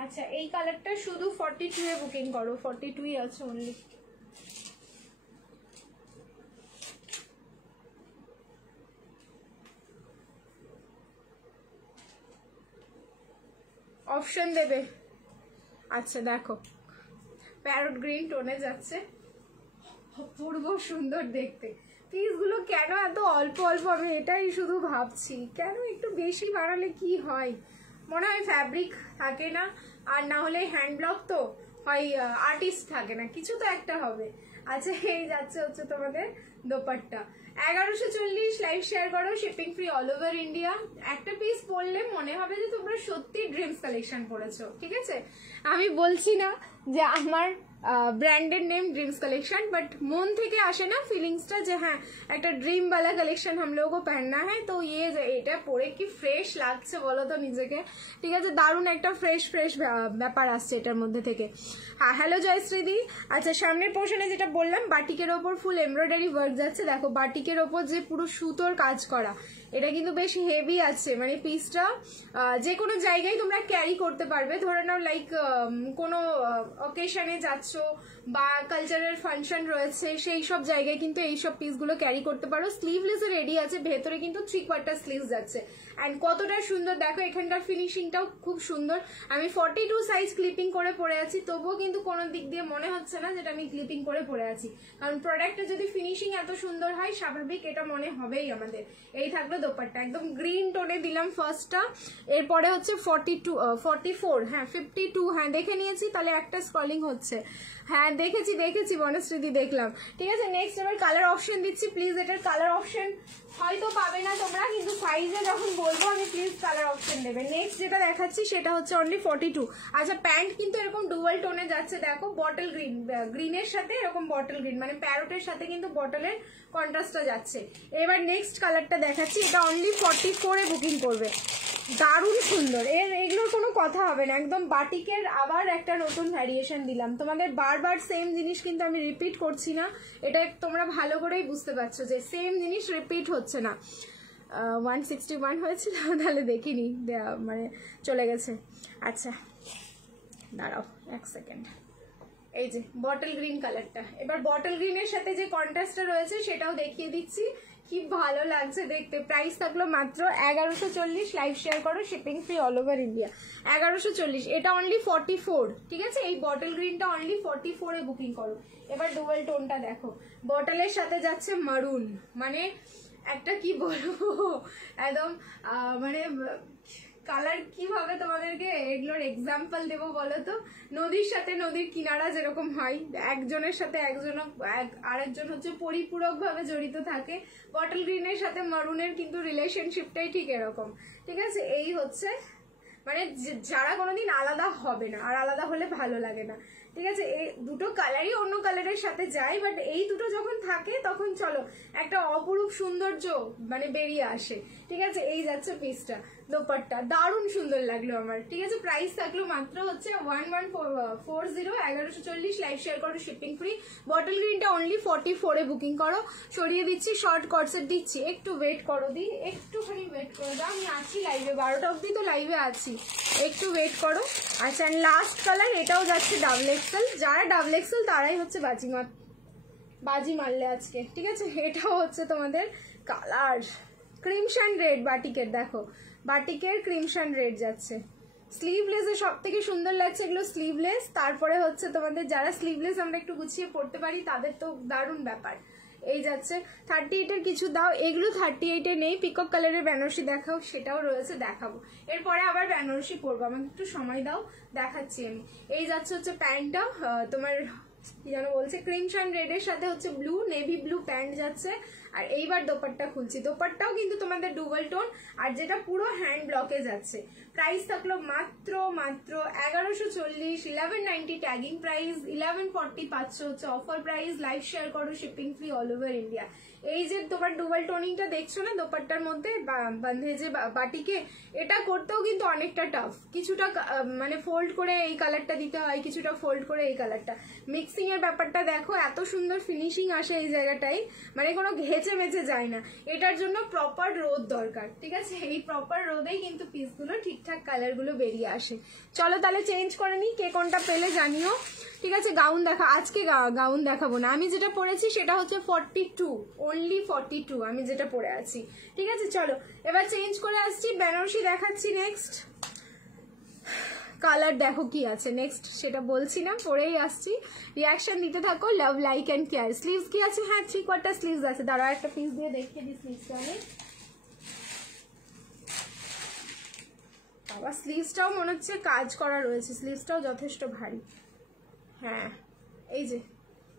আচ্ছা, এই কালারটা শুধু 42 এ বুকিং করো, 42 আছে অনলি। অপশন দেবে। আচ্ছা দেখো, প্যারট গ্রিন টোনে যাচ্ছে, অপূর্ব সুন্দর দেখতে। পিসগুলো কেন এত অল্প অল্প, আমি এটাই শুধু ভাবছি, কেন একটু বেশি বাড়ালে কি হয়, মনে হয় ফ্যাব্রিক থাকে না, আর না হলে হ্যান্ড ব্লক তো হয়, আর্টিস্ট থাকে না, কিছু তো একটা হবে। আচ্ছা, এই যাচ্ছে হচ্ছে তোমাদের দোপাট্টা, 1140, লাইভ শেয়ার করো, shipping free all over India. একটা পিস পরলে মনে হবে যে তোমরা সত্যি ড্রিমস কালেকশন পরেছো। ঠিক আছে, আমি বলছি না যে আমার ব্র্যান্ডের নেম ড্রিমস কালেকশন, বাট মন থেকে আসে না ফিলিংসটা যে হ্যাঁ একটা ড্রিম वाला কালেকশন हम लोगों को पहनना है, তো এটা পরে কি ফ্রেশ লাগছে বলো তো নিজেকে। ঠিক আছে, দারুণ একটা ফ্রেশ ব্যাপার আসছে এটার মধ্যে থেকে। হ্যাঁ, হ্যালো জয়শ্রীদি। আচ্ছা, সামনের পোর্শনে যেটা বললাম বাটিকের ওপর ফুল এমব্রয়ডারি ওয়ার্ক যাচ্ছে, দেখো বাটিকের ওপর যে পুরো সুতোর কাজ করা, এটা কিন্তু বেশ হেভি আছে, মানে পিসটা যে কোনো জায়গায় তোমরা ক্যারি করতে পারবে। ধরে নাও লাইক কোনো অকেশনে যাচ্ছ বা কালচারাল ফাংশন রয়েছে, সেই সব জায়গায় কিন্তু এইসব পিসগুলো ক্যারি করতে পারো। স্লিভলেসে রেডি আছে, ভেতরে কিন্তু 3/4 স্লিভ যাচ্ছে, অ্যান্ড কতটা সুন্দর দেখো, এখানকার ফিনিশিংটাও খুব সুন্দর। আমি 42 সাইজ ক্লিপিং করে পরে আছি, তবুও কিন্তু কোনো দিক দিয়ে মনে হচ্ছে না যেটা আমি ক্লিপিং করে পরে আছি, কারণ প্রোডাক্টের যদি ফিনিশিং এত সুন্দর হয় স্বাভাবিক এটা মনে হবেই আমাদের। এই থাকলো দোপাট্টা, একদম গ্রিন টোনে দিলাম ফার্স্টটা, এরপরে হচ্ছে 44, হ্যাঁ 52, হ্যাঁ দেখে নিয়েছি, তাহলে একটা স্ক্রলিং হচ্ছে। হ্যাঁ দেখেছি বনশ্রীদি, দেখলাম। ঠিক আছে, নেক্সট এবার কালার অপশন দিচ্ছি। প্লিজ এটার কালার অপশন হয়তো পাবে না তোমরা, কিন্তু সাইজে যখন বলবো আমি প্লিজ কালার অপশন দেবে। নেক্সট যেটা দেখাচ্ছি সেটা হচ্ছে অনলি 42। আচ্ছা, প্যান্ট কিন্তু এরকম ডুয়াল টোনে যাচ্ছে, দেখো বটল গ্রিন, গ্রিনের সাথে এরকম বটল গ্রিন, মানে প্যারোটের সাথে কিন্তু বটলের কন্ট্রাস্টটা যাচ্ছে। এবার নেক্সট কালারটা দেখাচ্ছি, এটা অনলি 44 এ বুকিং করবে। দারুণ সুন্দর, এগুলোর কোনো কথা হবে না, একদম বাটিকের আবার একটা নতুন ভ্যারিয়েশন দিলাম তোমাদের। বারবার সেম জিনিস কিন্তু আমি রিপিট করছি না, এটা তোমরা ভালো করেই বুঝতে পারছো যে সেম জিনিস রিপিট হচ্ছে না। 161 হয়েছিল, তাহলে দেখিনি, মানে চলে গেছে। আচ্ছা দাঁড়াও এক সেকেন্ড, এই যে বটল গ্রিন কালারটা, এবার বটল গ্রিনের সাথে যে কন্ট্রাস্টটা রয়েছে সেটাও দেখিয়ে দিচ্ছি, কি ভালো লাগছে দেখতে। প্রাইস থাকলো মাত্র 1140। লাইভ শেয়ার করো, shipping free all over India. 1140, এটা অনলি 44। ঠিক আছে, এই বটল গ্রিনটা অনলি 44 এ বুকিং করো। এবার ডুয়াল টোনটা দেখো, বটলের সাথে যাচ্ছে মারুন, মানে একটা কি বলবো একদম মানে কালার কিভাবে তোমাদেরকে এগুলোর এক্সাম্পল দেবো বলো তো। নদীর সাথে নদীর কিনারা যেরকম হয়, একজনের সাথে আরেকজন হচ্ছে পরিপূরক ভাবে জড়িত থাকে, বটল গ্রিনের সাথে মারুনের কিন্তু রিলেশনশিপটাই ঠিক এরকম। ঠিক আছে, এই হচ্ছে মানে যারা কোনোদিন আলাদা হবে না, আর আলাদা হলে ভালো লাগে না। ঠিক আছে, এই দুটো কালারই অন্য কালারের সাথে যায়, বাট এই দুটো যখন থাকে তখন চলো একটা অপরূপ সৌন্দর্য মানে বেরিয়ে আসে। ঠিক আছে, এই যাচ্ছে পিসটা, দোপাট্টা দারুণ সুন্দর লাগলো আমার। ঠিক আছে, প্রাইস থাকলো মাত্র হচ্ছে 1140, 1140। লাইভ শেয়ার করো, শিপিং ফ্রি। বটল গ্রিনটা অনলি 44 এ বুকিং করো। সরিয়ে দিচ্ছি, শর্ট কটসেট দিচ্ছি, একটু ওয়েট করো, একটুখানি ওয়েট করে দাও, আমি আছি লাইভে, 12টা অব্দি তো লাইভে আছি, একটু ওয়েট করো। আচ্ছা, লাস্ট কালার, এটাও যাচ্ছে ডাবল এক্সেল, যারা ডাবল এক্সেল তারাই হচ্ছে বাজি মারলে আজকে। ঠিক আছে, এটাও হচ্ছে তোমাদের কালার ক্রিমশন রেড, বাটিকের দেখো, বাটিকের ক্রিমশন রেড যাচ্ছে। স্লিভলেসে সব থেকে সুন্দর লাগছে এগুলো, স্লিভলেস। তারপরে হচ্ছে তোমাদের যারা স্লিভলেস আমরা একটু গুছিয়ে পড়তে পারি তাদের তো দারুণ ব্যাপার। এই যাচ্ছে 38 এর কিছু দাও, এগুলো 38 এ নেই। পিকক কালারের বেনারসি দেখাও, সেটাও রয়েছে, দেখাবো এরপরে আবার বেনারসি পরবো, আমাকে একটু সময় দাও, দেখাচ্ছি আমি। এই যাচ্ছে হচ্ছে প্যান্টটা তোমার কি যেন বলছে, ক্রিমশন রেডের সাথে হচ্ছে ব্লু, নেভি ব্লু প্যান্ট যাচ্ছে। আর এইবার দোপাট্টা খুলছি, দোপাট্টাও কিন্তু তোমাদের ডুবল টোন, আর যেটা পুরো হ্যান্ড ব্লকে যাচ্ছে। প্রাইস থাকলো মাত্র 1140, 1190 ট্যাগিং প্রাইস, 1140 পাচ্ছ হচ্ছে অফার প্রাইস। লাইভ শেয়ার করো, shipping free all over India. এই যে তোমার ডুবল টোনিংটা দেখছো না দোপাট্টার মধ্যে বাঁধে যে বাটিকে, এটা করতেও কিন্তু অনেকটা টাফ, কিছুটা মানে ফোল্ড করে এই কালারটা দিতে হয়, কিছুটা ফোল্ড করে এই কালারটা, মিক্সিং এর ব্যাপারটা দেখো, এত সুন্দর ফিনিশিং আসে এই জায়গাটাই, মানে কোনো ঘেচে মেচে যায় না। এটার জন্য প্রপার রোদ দরকার। ঠিক আছে, এই প্রপার রোদেই কিন্তু পিসগুলো ঠিকঠাক কালারগুলো বেরিয়ে আসে। চলো তাহলে চেঞ্জ করে নিই, কে কোনটা পেলে জানিও। ঠিক আছে, গাউন দেখা, আজকে গাউন দেখাবো না, আমি যেটা পরেছি সেটা হচ্ছে 42, অনলি 42 আমি যেটা পরে আছি। ঠিক আছে, চলো এবার চেঞ্জ করে আসছি, বেনারসি দেখাচ্ছি। নেক্সট কালার দেখো কি আছে নেক্সট, সেটা বলছি না, পরেই আসছি, রিয়াকশন দিতে থাকো। Love like and care. Sleeves কি আছে? হ্যাঁ, 3/4 স্লিভস আছে, দাঁড়াও একটা পিস দিয়ে দেখিয়ে দিই স্লিভসটা আমি। বাবা, স্লিভসটাও মনে হচ্ছে কাজ করা রয়েছে, স্লিভসটাও যথেষ্ট ভারী। হ্যাঁ, এই যে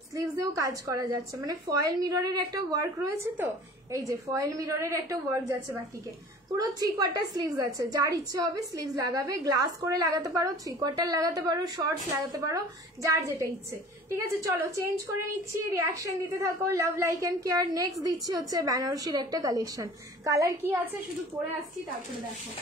স্লিভস দিয়েও কাজ করা যাচ্ছে, মানে ফয়েল মিররের একটা ওয়ার্ক রয়েছে, তো এই যে ফয়েল মিররের একটা ওয়ার্ক যাচ্ছে বাটিকে, পুরো 3/4 স্লিভস আছে। যার ইচ্ছে হবে স্লিভস লাগাবে, গ্লাস করে লাগাতে পারো, 3/4 লাগাতে পারো, শর্টস লাগাতে পারো, যার যেটা ইচ্ছে। ঠিক আছে, চলো চেঞ্জ করে নিচ্ছি, রিয়াকশন দিতে থাকো। Love like and care. Next দিচ্ছি হচ্ছে বেনারসির একটা কালেকশন। কালার কি আছে শুধু পরে আসছি, তারপরে দেখো।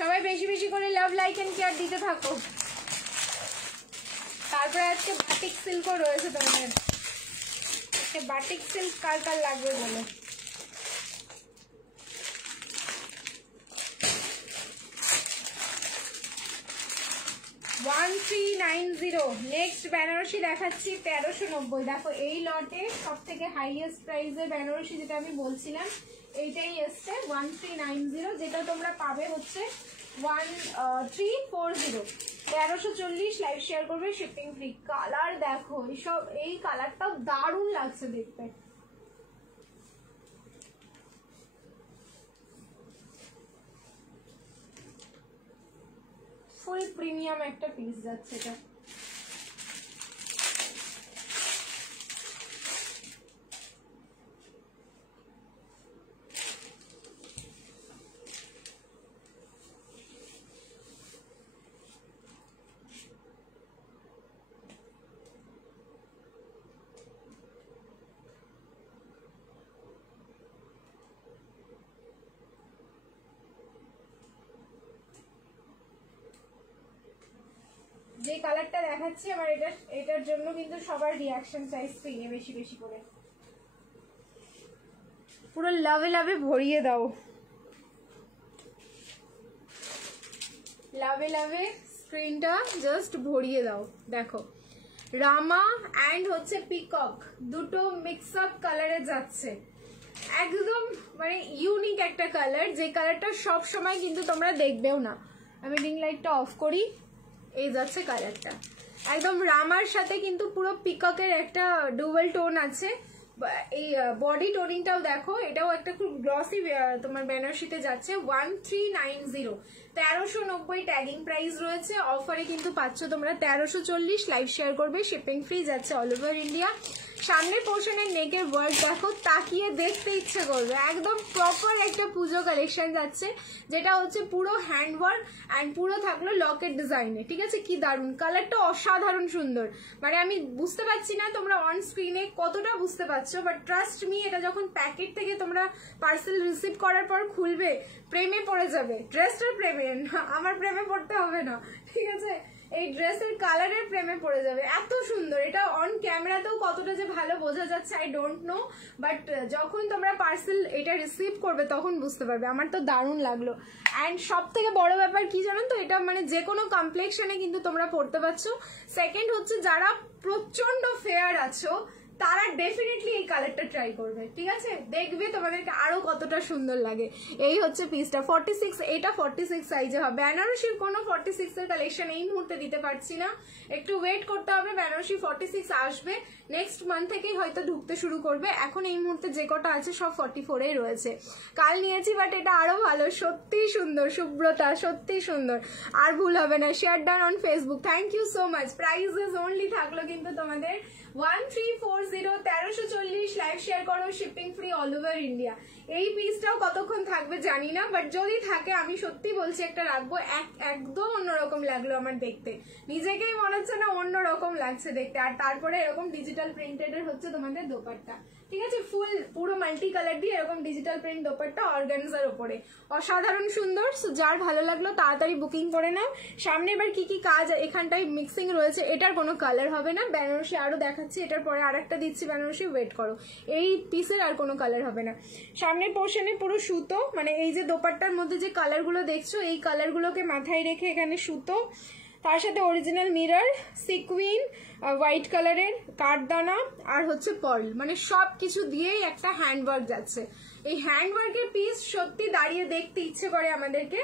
সবাই বেশি বেশি করে লাভ লাইক এন্ড কেয়ার দিতে থাকো। তারপরে আজকে বাটিক সিল্কও রয়েছে তোমাদের, বাটিক সিল্ক কার কার লাগবে বলো। 1390। নেক্সট বেনারসি দেখাচ্ছি 1390। দেখো এই লটে সব থেকে হাইয়েস্ট প্রাইসের বেনারসি যেটা আমি বলছিলাম এইটাই এসছে 1390, যেটা তোমরা পাবে হচ্ছে 1340। 1340 লাইভ শেয়ার করবে, শিপিং ফ্রি। কালার দেখো, এইসব এই কালারটাও দারুণ লাগছে দেখতে। ফুল প্রিমিয়াম একটা পিস যাচ্ছে এটা। যে কালারটা দেখাচ্ছি আমার এটার জন্য কিন্তু সবার রিঅ্যাকশন চাই স্ক্রিনে বেশি বেশি করে। পুরো লাভে লাভে ভরিয়ে দাও, লাভে লাভে স্ক্রিনটা জাস্ট ভরিয়ে দাও। দেখো রামা অ্যান্ড হচ্ছে পিকক দুটো মিক্স আপ কালারে যাচ্ছে, একদম মানে ইউনিক একটা কালার, যে কালারটা সব সময় কিন্তু তোমরা দেখবেও না। আমি রিং লাইটটা অফ করি, এই যাচ্ছে কালারটা একদম রামার সাথে কিন্তু পুরো পিককের একটা ডুয়াল টোন আছে। এই বডি টোনিংটাও দেখো, এটাও একটা খুব গ্লসি তোমার বেনারসিতে যাচ্ছে 1390। 1390 ট্যাগিং প্রাইস রয়েছে, অফারে কিন্তু পাচ্ছ তোমরা 1340। লাইভ শেয়ার করবে, শিপিং ফ্রি, যাচ্ছে অল ওভার ইন্ডিয়া। সামনের পোর্শনের নেকের ওয়ার্ক দেখো, তাকিয়ে দেখতে ইচ্ছে করবে, একদম প্রপার একটা পুজো কালেকশন যাচ্ছে, যেটা হচ্ছে পুরো হ্যান্ড ওয়ার্ক অ্যান্ড পুরো থাকলো লকেট ডিজাইনে। ঠিক আছে, কি দারুণ কালারটা, অসাধারণ সুন্দর। মানে আমি বুঝতে পারছি না তোমরা অন স্ক্রিনে কতটা বুঝতে পারছো, বাট ট্রাস্ট মি, এটা যখন প্যাকেট থেকে তোমরা পার্সেল রিসিভ করার পর খুলবে, প্রেমে পড়ে যাবে। ড্রেসটার প্রেমে, আমার প্রেমে পড়তে হবে না, ঠিক আছে, এই ড্রেসের কালারের প্রেমে পড়ে যাবে, এত সুন্দর। এটা অন ক্যামেরাতেও কতটা যে ভালো বোঝা যাচ্ছে আই ডোন্ট নো, বাট যখন তোমরা পার্সেল এটা রিসিভ করবে তখন বুঝতে পারবে। আমার তো দারুণ লাগলো। অ্যান্ড সব থেকে বড় ব্যাপার কি জানো তো, এটা মানে যে কোনো কমপ্লেক্সনে কিন্তু তোমরা পড়তে পারছো। সেকেন্ড হচ্ছে যারা প্রচন্ড ফেয়ার আছো তারা ডেফিনেটলি এই কালারটা ট্রাই করবে, ঠিক আছে, দেখবে তোমাদেরকে আরো কতটা সুন্দর লাগে। এই হচ্ছে পিসটা 46, এটা 46 সাইজে হবে। বেনারসির কোনো 46 এর কালেকশন এই মুহূর্তে দিতে পারছি না, একটু ওয়েট করতে হবে। বেনারসি 46 আসবে নেক্সট মান্থ থেকেই হয়তো ঢুকতে শুরু করবে, এখন এই মুহূর্তে যে কটা আছে সব 44 রয়েছে। কাল নিয়েছি বাট এটা আরো ভালো, সত্যি সুন্দর। সুব্রতা সত্যি সুন্দর, আর ভুল হবে না। Share done on Facebook, thank you so much. Prices only থাকলো কিন্তু তোমাদের 1340, 1340। লাইভ শেয়ার করো, shipping free all over India. এই পিসটাও কতক্ষণ থাকবে জানি না, বাট যদি থাকে আমি সত্যি বলছি একটা রাখবো। একদম অন্যরকম লাগলো আমার দেখতে, নিজেকেই মনে হচ্ছে না অন্যরকম লাগছে দেখতে। আর তারপরে এরকম ডিজিটাল প্রিন্টেড এর হচ্ছে তোমাদের দোপাট্টা, ঠিক আছে, ফুল পুরো মাল্টি কালার দিয়ে এরকম ডিজিটাল প্রিন্ট দোপাট্টা অর্গানজার উপরে, অসাধারণ সুন্দর। যার ভালো লাগলো তাড়াতাড়ি বুকিং করে নাও। সামনে এবার কি কি কাজ এখানটায় মিক্সিং রয়েছে, এটার কোনো কালার হবে না। বেনারসি আরো দেখাচ্ছি, এটার পরে আরেকটা দিচ্ছি বেনারসি, ওয়েট করো। এই পিসের আর কোনো কালার হবে না। সামনের পোর্শনে পুরো সুতো, মানে এই যে দোপাট্টার মধ্যে যে কালারগুলো দেখছো এই কালারগুলোকে মাথায় রেখে এখানে সুতো, তার সাথে অরিজিনাল মিরর, সিকুইন, হোয়াইট কালারের কাঠদানা আর হচ্ছে পার্ল, মানে সব কিছু দিয়েই একটা হ্যান্ডওয়ার্ক যাচ্ছে। এই হ্যান্ডওয়ার্কের পিস সত্যি দাঁড়িয়ে দেখতে ইচ্ছে করে আমাদেরকে।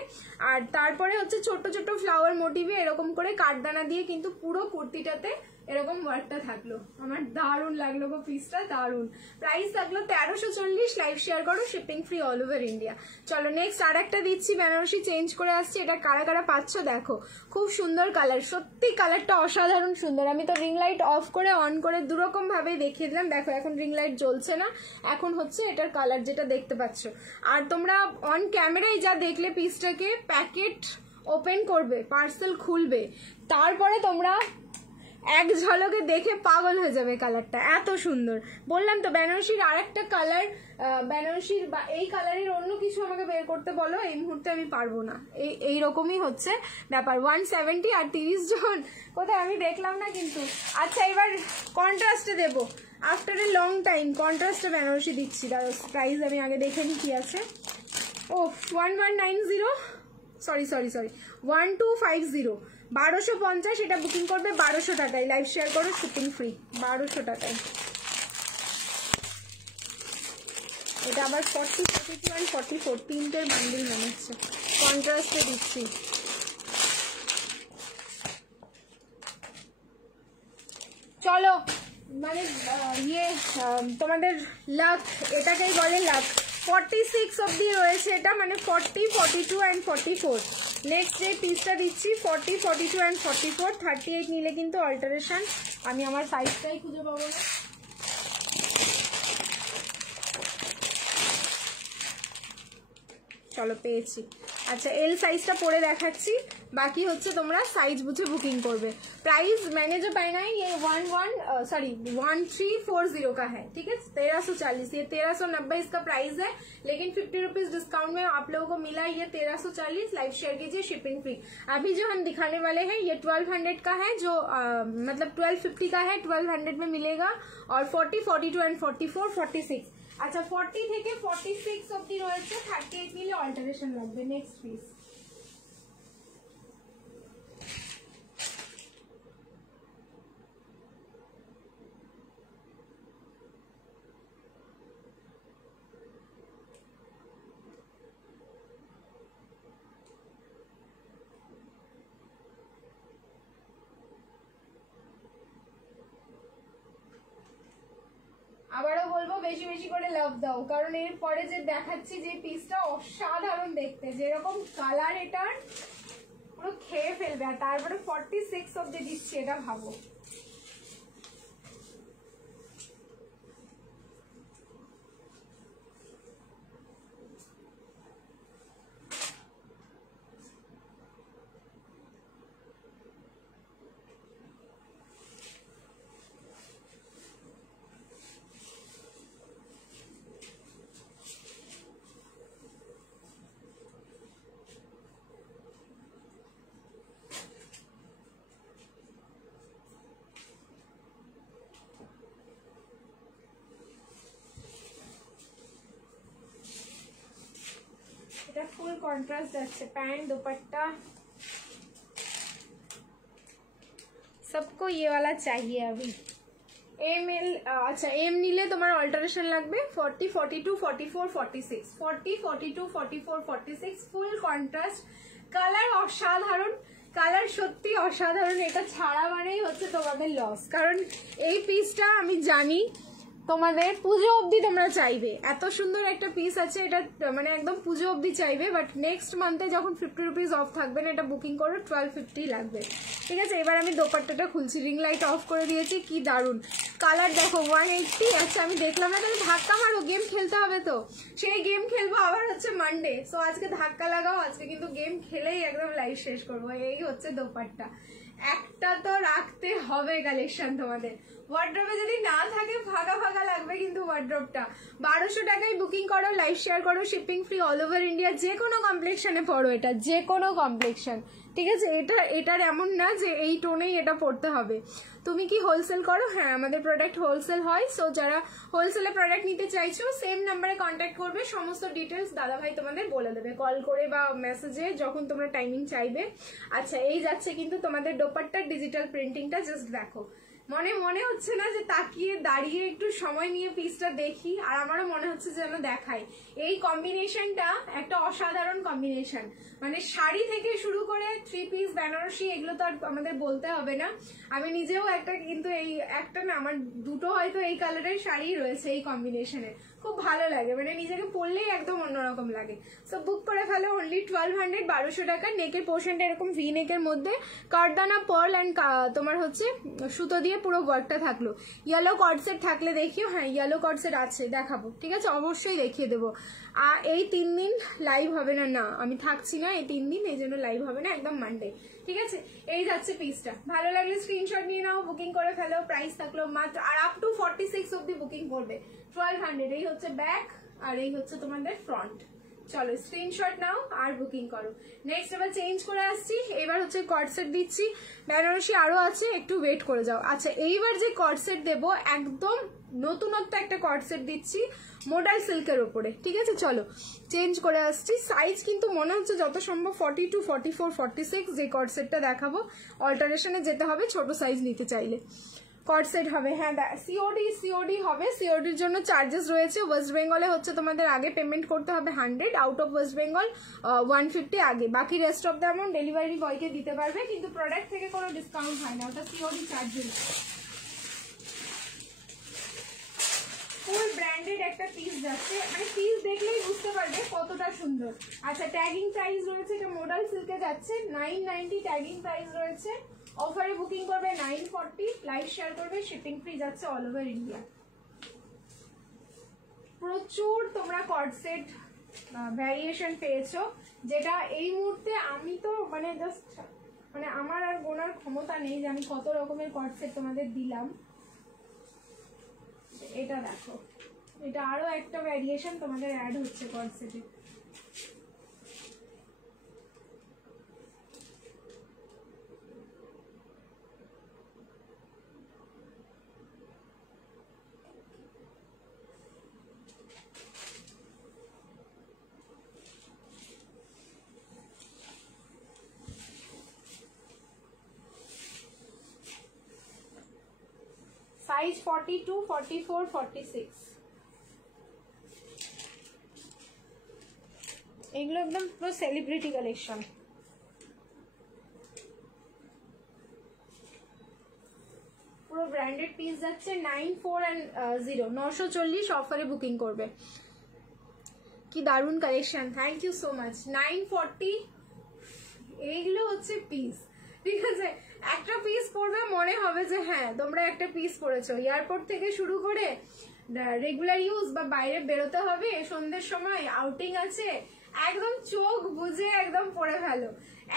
আর তারপরে হচ্ছে ছোট ছোট ফ্লাওয়ার মোটিভে এরকম করে কাঠদানা দিয়ে কিন্তু পুরো কুর্তিটাতে এরকম ওয়ার্কটা থাকলো। আমার দারুণ লাগলো গো পিসটা, দারুণ। প্রাইস থাকলো 1340। লাইভ শেয়ার করো, shipping free all over India. চলো নেক্সট আর একটা দিচ্ছি, বেনারসি চেঞ্জ করে আসছি। এটা কারা কারা পাচ্ছ দেখো, খুব সুন্দর কালার, সত্যি কালারটা অসাধারণ সুন্দর। আমি তো রিং লাইট অফ করে অন করে দুরকম ভাবে দেখিয়ে দিলাম। দেখো এখন রিং লাইট জ্বলছে না, এখন হচ্ছে এটার কালার যেটা দেখতে পাচ্ছ। আর তোমরা অন ক্যামেরায় যা দেখলে পিসটাকে, প্যাকেট ওপেন করবে, পার্সেল খুলবে, তারপরে তোমরা এক ঝলকে দেখে পাগল হয়ে যাবে, কালারটা এত সুন্দর। বললাম তো বেনারসির আরেকটা কালার, বেনারসির বা এই কালারের অন্য কিছু আমাকে বের করতে বলো, এই মুহূর্তে আমি পারবো না। এইরকমই হচ্ছে ব্যাপার। 170 আর 30 জন কোথায় আমি দেখলাম না কিন্তু। আচ্ছা এবার কন্ট্রাস্টে দেবো, আফটার এ লং টাইম কন্ট্রাস্টে বেনারসি দিচ্ছি। তার প্রাইস আমি আগে দেখে নিই কি আছে। ও 1190, সরি 1250, 1250, এটা বুকিং করবে 1200 টাকায়। লাইভ শেয়ার করো, শিপিং ফ্রি 1200 টাকায়। এটা আবার 40, 42 and 44 তিনটের বান্ডিল মনে হচ্ছে, কন্ট্রাস্টে দিচ্ছি। চলো মানে তোমাদের লাক, এটাকেই বলে লাক। 46 অবধি রয়েছে এটা, মানে 40, 42 and 44। নেক্সট যে পিসটা দিচ্ছি 40, 42 and 44, 38 নিলে কিন্তু অল্টারেশন। আমি আমার সাইজটাই খুঁজে পাবো না। চলো পেয়েছি। আচ্ছা এল সাইজটা পরে দেখাচ্ছি, বাকি হচ্ছে তোমরা সাইজ বুঝে বুকিং করবে। प्राइस मैंने जो पहना है ये 1340 का है, ठीक है। 1340, ये 1390 इसका प्राइस है, लेकिन 50 रुपीज डिस्काउंट में आप लोगों को मिला ये 1340। लाइव शेयर कीजिए, शिपिंग फ्री। अभी जो हम दिखाने वाले हैं ये 1200 का है, जो मतलब 1250 का है, 1200 में मिलेगा। और 40, 42 and 44, 46। আচ্ছা 40 থেকে 46 অবধি রয়েছে, 38 নিলে অল্টারেশন লাগবে। নেক্সট পিস আবারও বলবো বেশি বেশি করে লাভ দাও, কারণ এর পরে যে দেখাচ্ছি যে পিসটা অসাধারণ দেখতে, যেরকম কালার এটার পুরো খেয়ে ফেলবে। আর তারপরে 46 অবধি দিচ্ছি, এটা ভাবো। এটা ফুল কন্ট্রাস্ট যাচ্ছে, প্যান্ট दुपट्टा सबको ये वाला चाहिए अभी। एम एल, अच्छा एम नीले तुम्हारा अल्टरेशन लगবে 40, 42, 44, 46, 40, 42, 44, 46 ফুল কন্ট্রাস্ট। কালার অসাধারণ, কালার সত্যি অসাধারণ। এটা ছাড়া মানেই হচ্ছে তোমাদের লস, কারণ এই পিসটা আমি জানি তোমাদের পুজো অবধি তোমরা চাইবে। এত সুন্দর একটা পিস আছে, এটা মানে একদম পুজো অবধি চাইবে। বাট নেক্সট মান্থে যখন 50 রুপিস অফ থাকবে না, এটা বুকিং করো 1250 লাগবে, ঠিক আছে। এবার আমি দোপাট্টাটা খুলছি, রিং লাইট অফ করে দিয়েছি, কি দারুণ কালার দেখো 180। আচ্ছা আমি দেখলাম না, তাহলে ধাক্কা মারো, গেম খেলতে হবে তো, সেই গেম খেলবো আবার হচ্ছে মানডে। সো আজকে ধাক্কা লাগাও, আজকে কিন্তু গেম খেলেই একদম লাইভ শেষ করবো। এই হচ্ছে দোপাট্টা, একটা তো রাখতে হবে কালেকশন তোমাদের। ওয়ার্ড্রপে যদি না থাকে ফাঁকা ফাঁকা লাগবে কিন্তু ওয়ার্ড্রপটা। 1200 টাকায় বুকিং করো, লাইভ শেয়ার করো, shipping free all over India. যে কোনো কমপ্লেক্সনে পড়ো এটা, যে কোনো কমপ্লেক্সন, ঠিক আছে। এটার এমন না যে এই টোনেই এটা পড়তে হবে। তুমি কি হোলসেল করো? হ্যাঁ আমাদের প্রোডাক্ট হোলসেল হয়। সো যারা হোলসেলে প্রোডাক্ট নিতে চাইছো সেম নাম্বারে কন্ট্যাক্ট করবে, সমস্ত ডিটেলস দাদাভাই তোমাদের বলে দেবে কল করে বা মেসেজে, যখন তোমরা টাইমিং চাইবে। আচ্ছা এই যাচ্ছে কিন্তু তোমাদের দোপাট্টার ডিজিটাল প্রিন্টিংটা, জাস্ট দেখো। মনে হচ্ছে না যে তাকিয়ে দাঁড়িয়ে একটু সময় নিয়ে পিসটা দেখি, আর আমারও মনে হচ্ছে যেন দেখাই। এই কম্বিনেশনটা একটা অসাধারণ কম্বিনেশন, মানে শাড়ি থেকে শুরু করে 3 পিস বেনারসি এগুলো তো আর আমাদের বলতে হবে না। আমি নিজেও একটা, কিন্তু এই একটা না আমার দুটো হয়তো এই কালারের শাড়ি রয়েছে এই কম্বিনেশনে, খুব ভালো লাগে, মানে নিজেকে পরলেই একদম অন্যরকম লাগে। সো বুক করে ফেলো, অনলি 1200, 1200 টাকা। নেকের পোর্শনটা এরকম ভি নেকের মধ্যে কারদানা পার্ল অ্যান্ড তোমার হচ্ছে সুতো দিয়ে পুরো ওয়ার্কটা থাকলো। ইয়েলো কর্ডসেট থাকলে দেখিও, হ্যাঁ ইয়েলো কর্ডসেট আছে, দেখাবো, ঠিক আছে, অবশ্যই দেখিয়ে দেবো। আর এই 3 দিন লাইভ হবে না, না আমি থাকছি না এই 3 দিন, এই জন্য লাইভ হবে না, একদম মানডে, ঠিক আছে। এই যাচ্ছে পিসটা, ভালো লাগলে স্ক্রিনশট নিয়ে নাও, বুকিং করে ফেলো। প্রাইস থাকলো মাত্র, আর আপ টু 46 অব্দি বুকিং করবে 1200। এই হচ্ছে ব্যাক আর এই হচ্ছে তোমাদের ফ্রন্ট। চলো স্ক্রিনশট নাও আর বুকিং করো। নেক্সট এবার চেঞ্জ করে আসছি, এবার হচ্ছে কর্ডসেট দিচ্ছি। বেনারসি আরো আছে, একটু ওয়েট করে যাও। আচ্ছা এইবার যে কর্ডসেট দেবো একদম নতুনত্ব একটা কর্ডসেট দিচ্ছি, মোডাল সিল্কের ওপরে। ঠিক আছে, চলো চেঞ্জ করে আসছি। সাইজ কিন্তু মনে হচ্ছে যত সম্ভব 42, 44, 46 যে কর্ডসেটটা দেখাবো, অল্টারেশনে যেতে হবে ছোট সাইজ নিতে চাইলে। কর্ডসেট হবে, হ্যাঁ সিওডি হবে। সিওডির জন্য চার্জেস রয়েছে। ওয়েস্ট বেঙ্গলে হচ্ছে তোমাদের আগে পেমেন্ট করতে হবে 100, আউট অফ ওয়েস্ট বেঙ্গল 150 আগে, বাকি rest of the amount delivery বয়কে দিতে পারবে, কিন্তু প্রোডাক্ট থেকে কোনো ডিসকাউন্ট হয় না, ওটা সিওডি চার্জেস। ফুল ব্র্যান্ডেড একটা পিস যাচ্ছে, মানে পিস দেখলেই বুঝতে পারবে কতটা সুন্দর। আচ্ছা, ট্যাগিং প্রাইস রয়েছে, এটা মোডাল সিল্কে যাচ্ছে 990 ট্যাগিং প্রাইস রয়েছে। অফারে বুকিং করবে 940, লাইভ শেয়ার করবে, শিপিং ফ্রি যাচ্ছে অল ওভার ইন্ডিয়া। প্রচুর তোমরা কর্ডসেট ভ্যারিয়েশন পেয়েছো, যেটা এই মুহূর্তে আমি তো মানে জাস্ট মানে আমার আর গোনার ক্ষমতা নেই যে আমি কত রকমের কর্ডসেট তোমাদের দিলাম। এটা দেখো, এটা আরো একটা ভ্যারিয়েশন তোমাদের অ্যাড হচ্ছে কর্ডসেটে। সাইজ 42, 44, 46, এগুলো একদম পুরো সেলিব্রিটি কালেকশন। পুরো ব্র্যান্ডেড পিস যাচ্ছে 94 and 940, অফারে বুকিং করবে। কি দারুণ collection, thank you so much. 940, এইগুলো হচ্ছে পিস, ঠিক আছে। একটা পিস পরবে মনে হবে যে হ্যাঁ তোমরা একটা পিস পরেছো। এয়ারপোর্ট থেকে শুরু করে রেগুলার ইউজ বা বাইরে বেরোতে হবে, সন্ধ্যের সময় আউটিং আছে, একদম চোখ বুঝে একদম পরে ফেলো।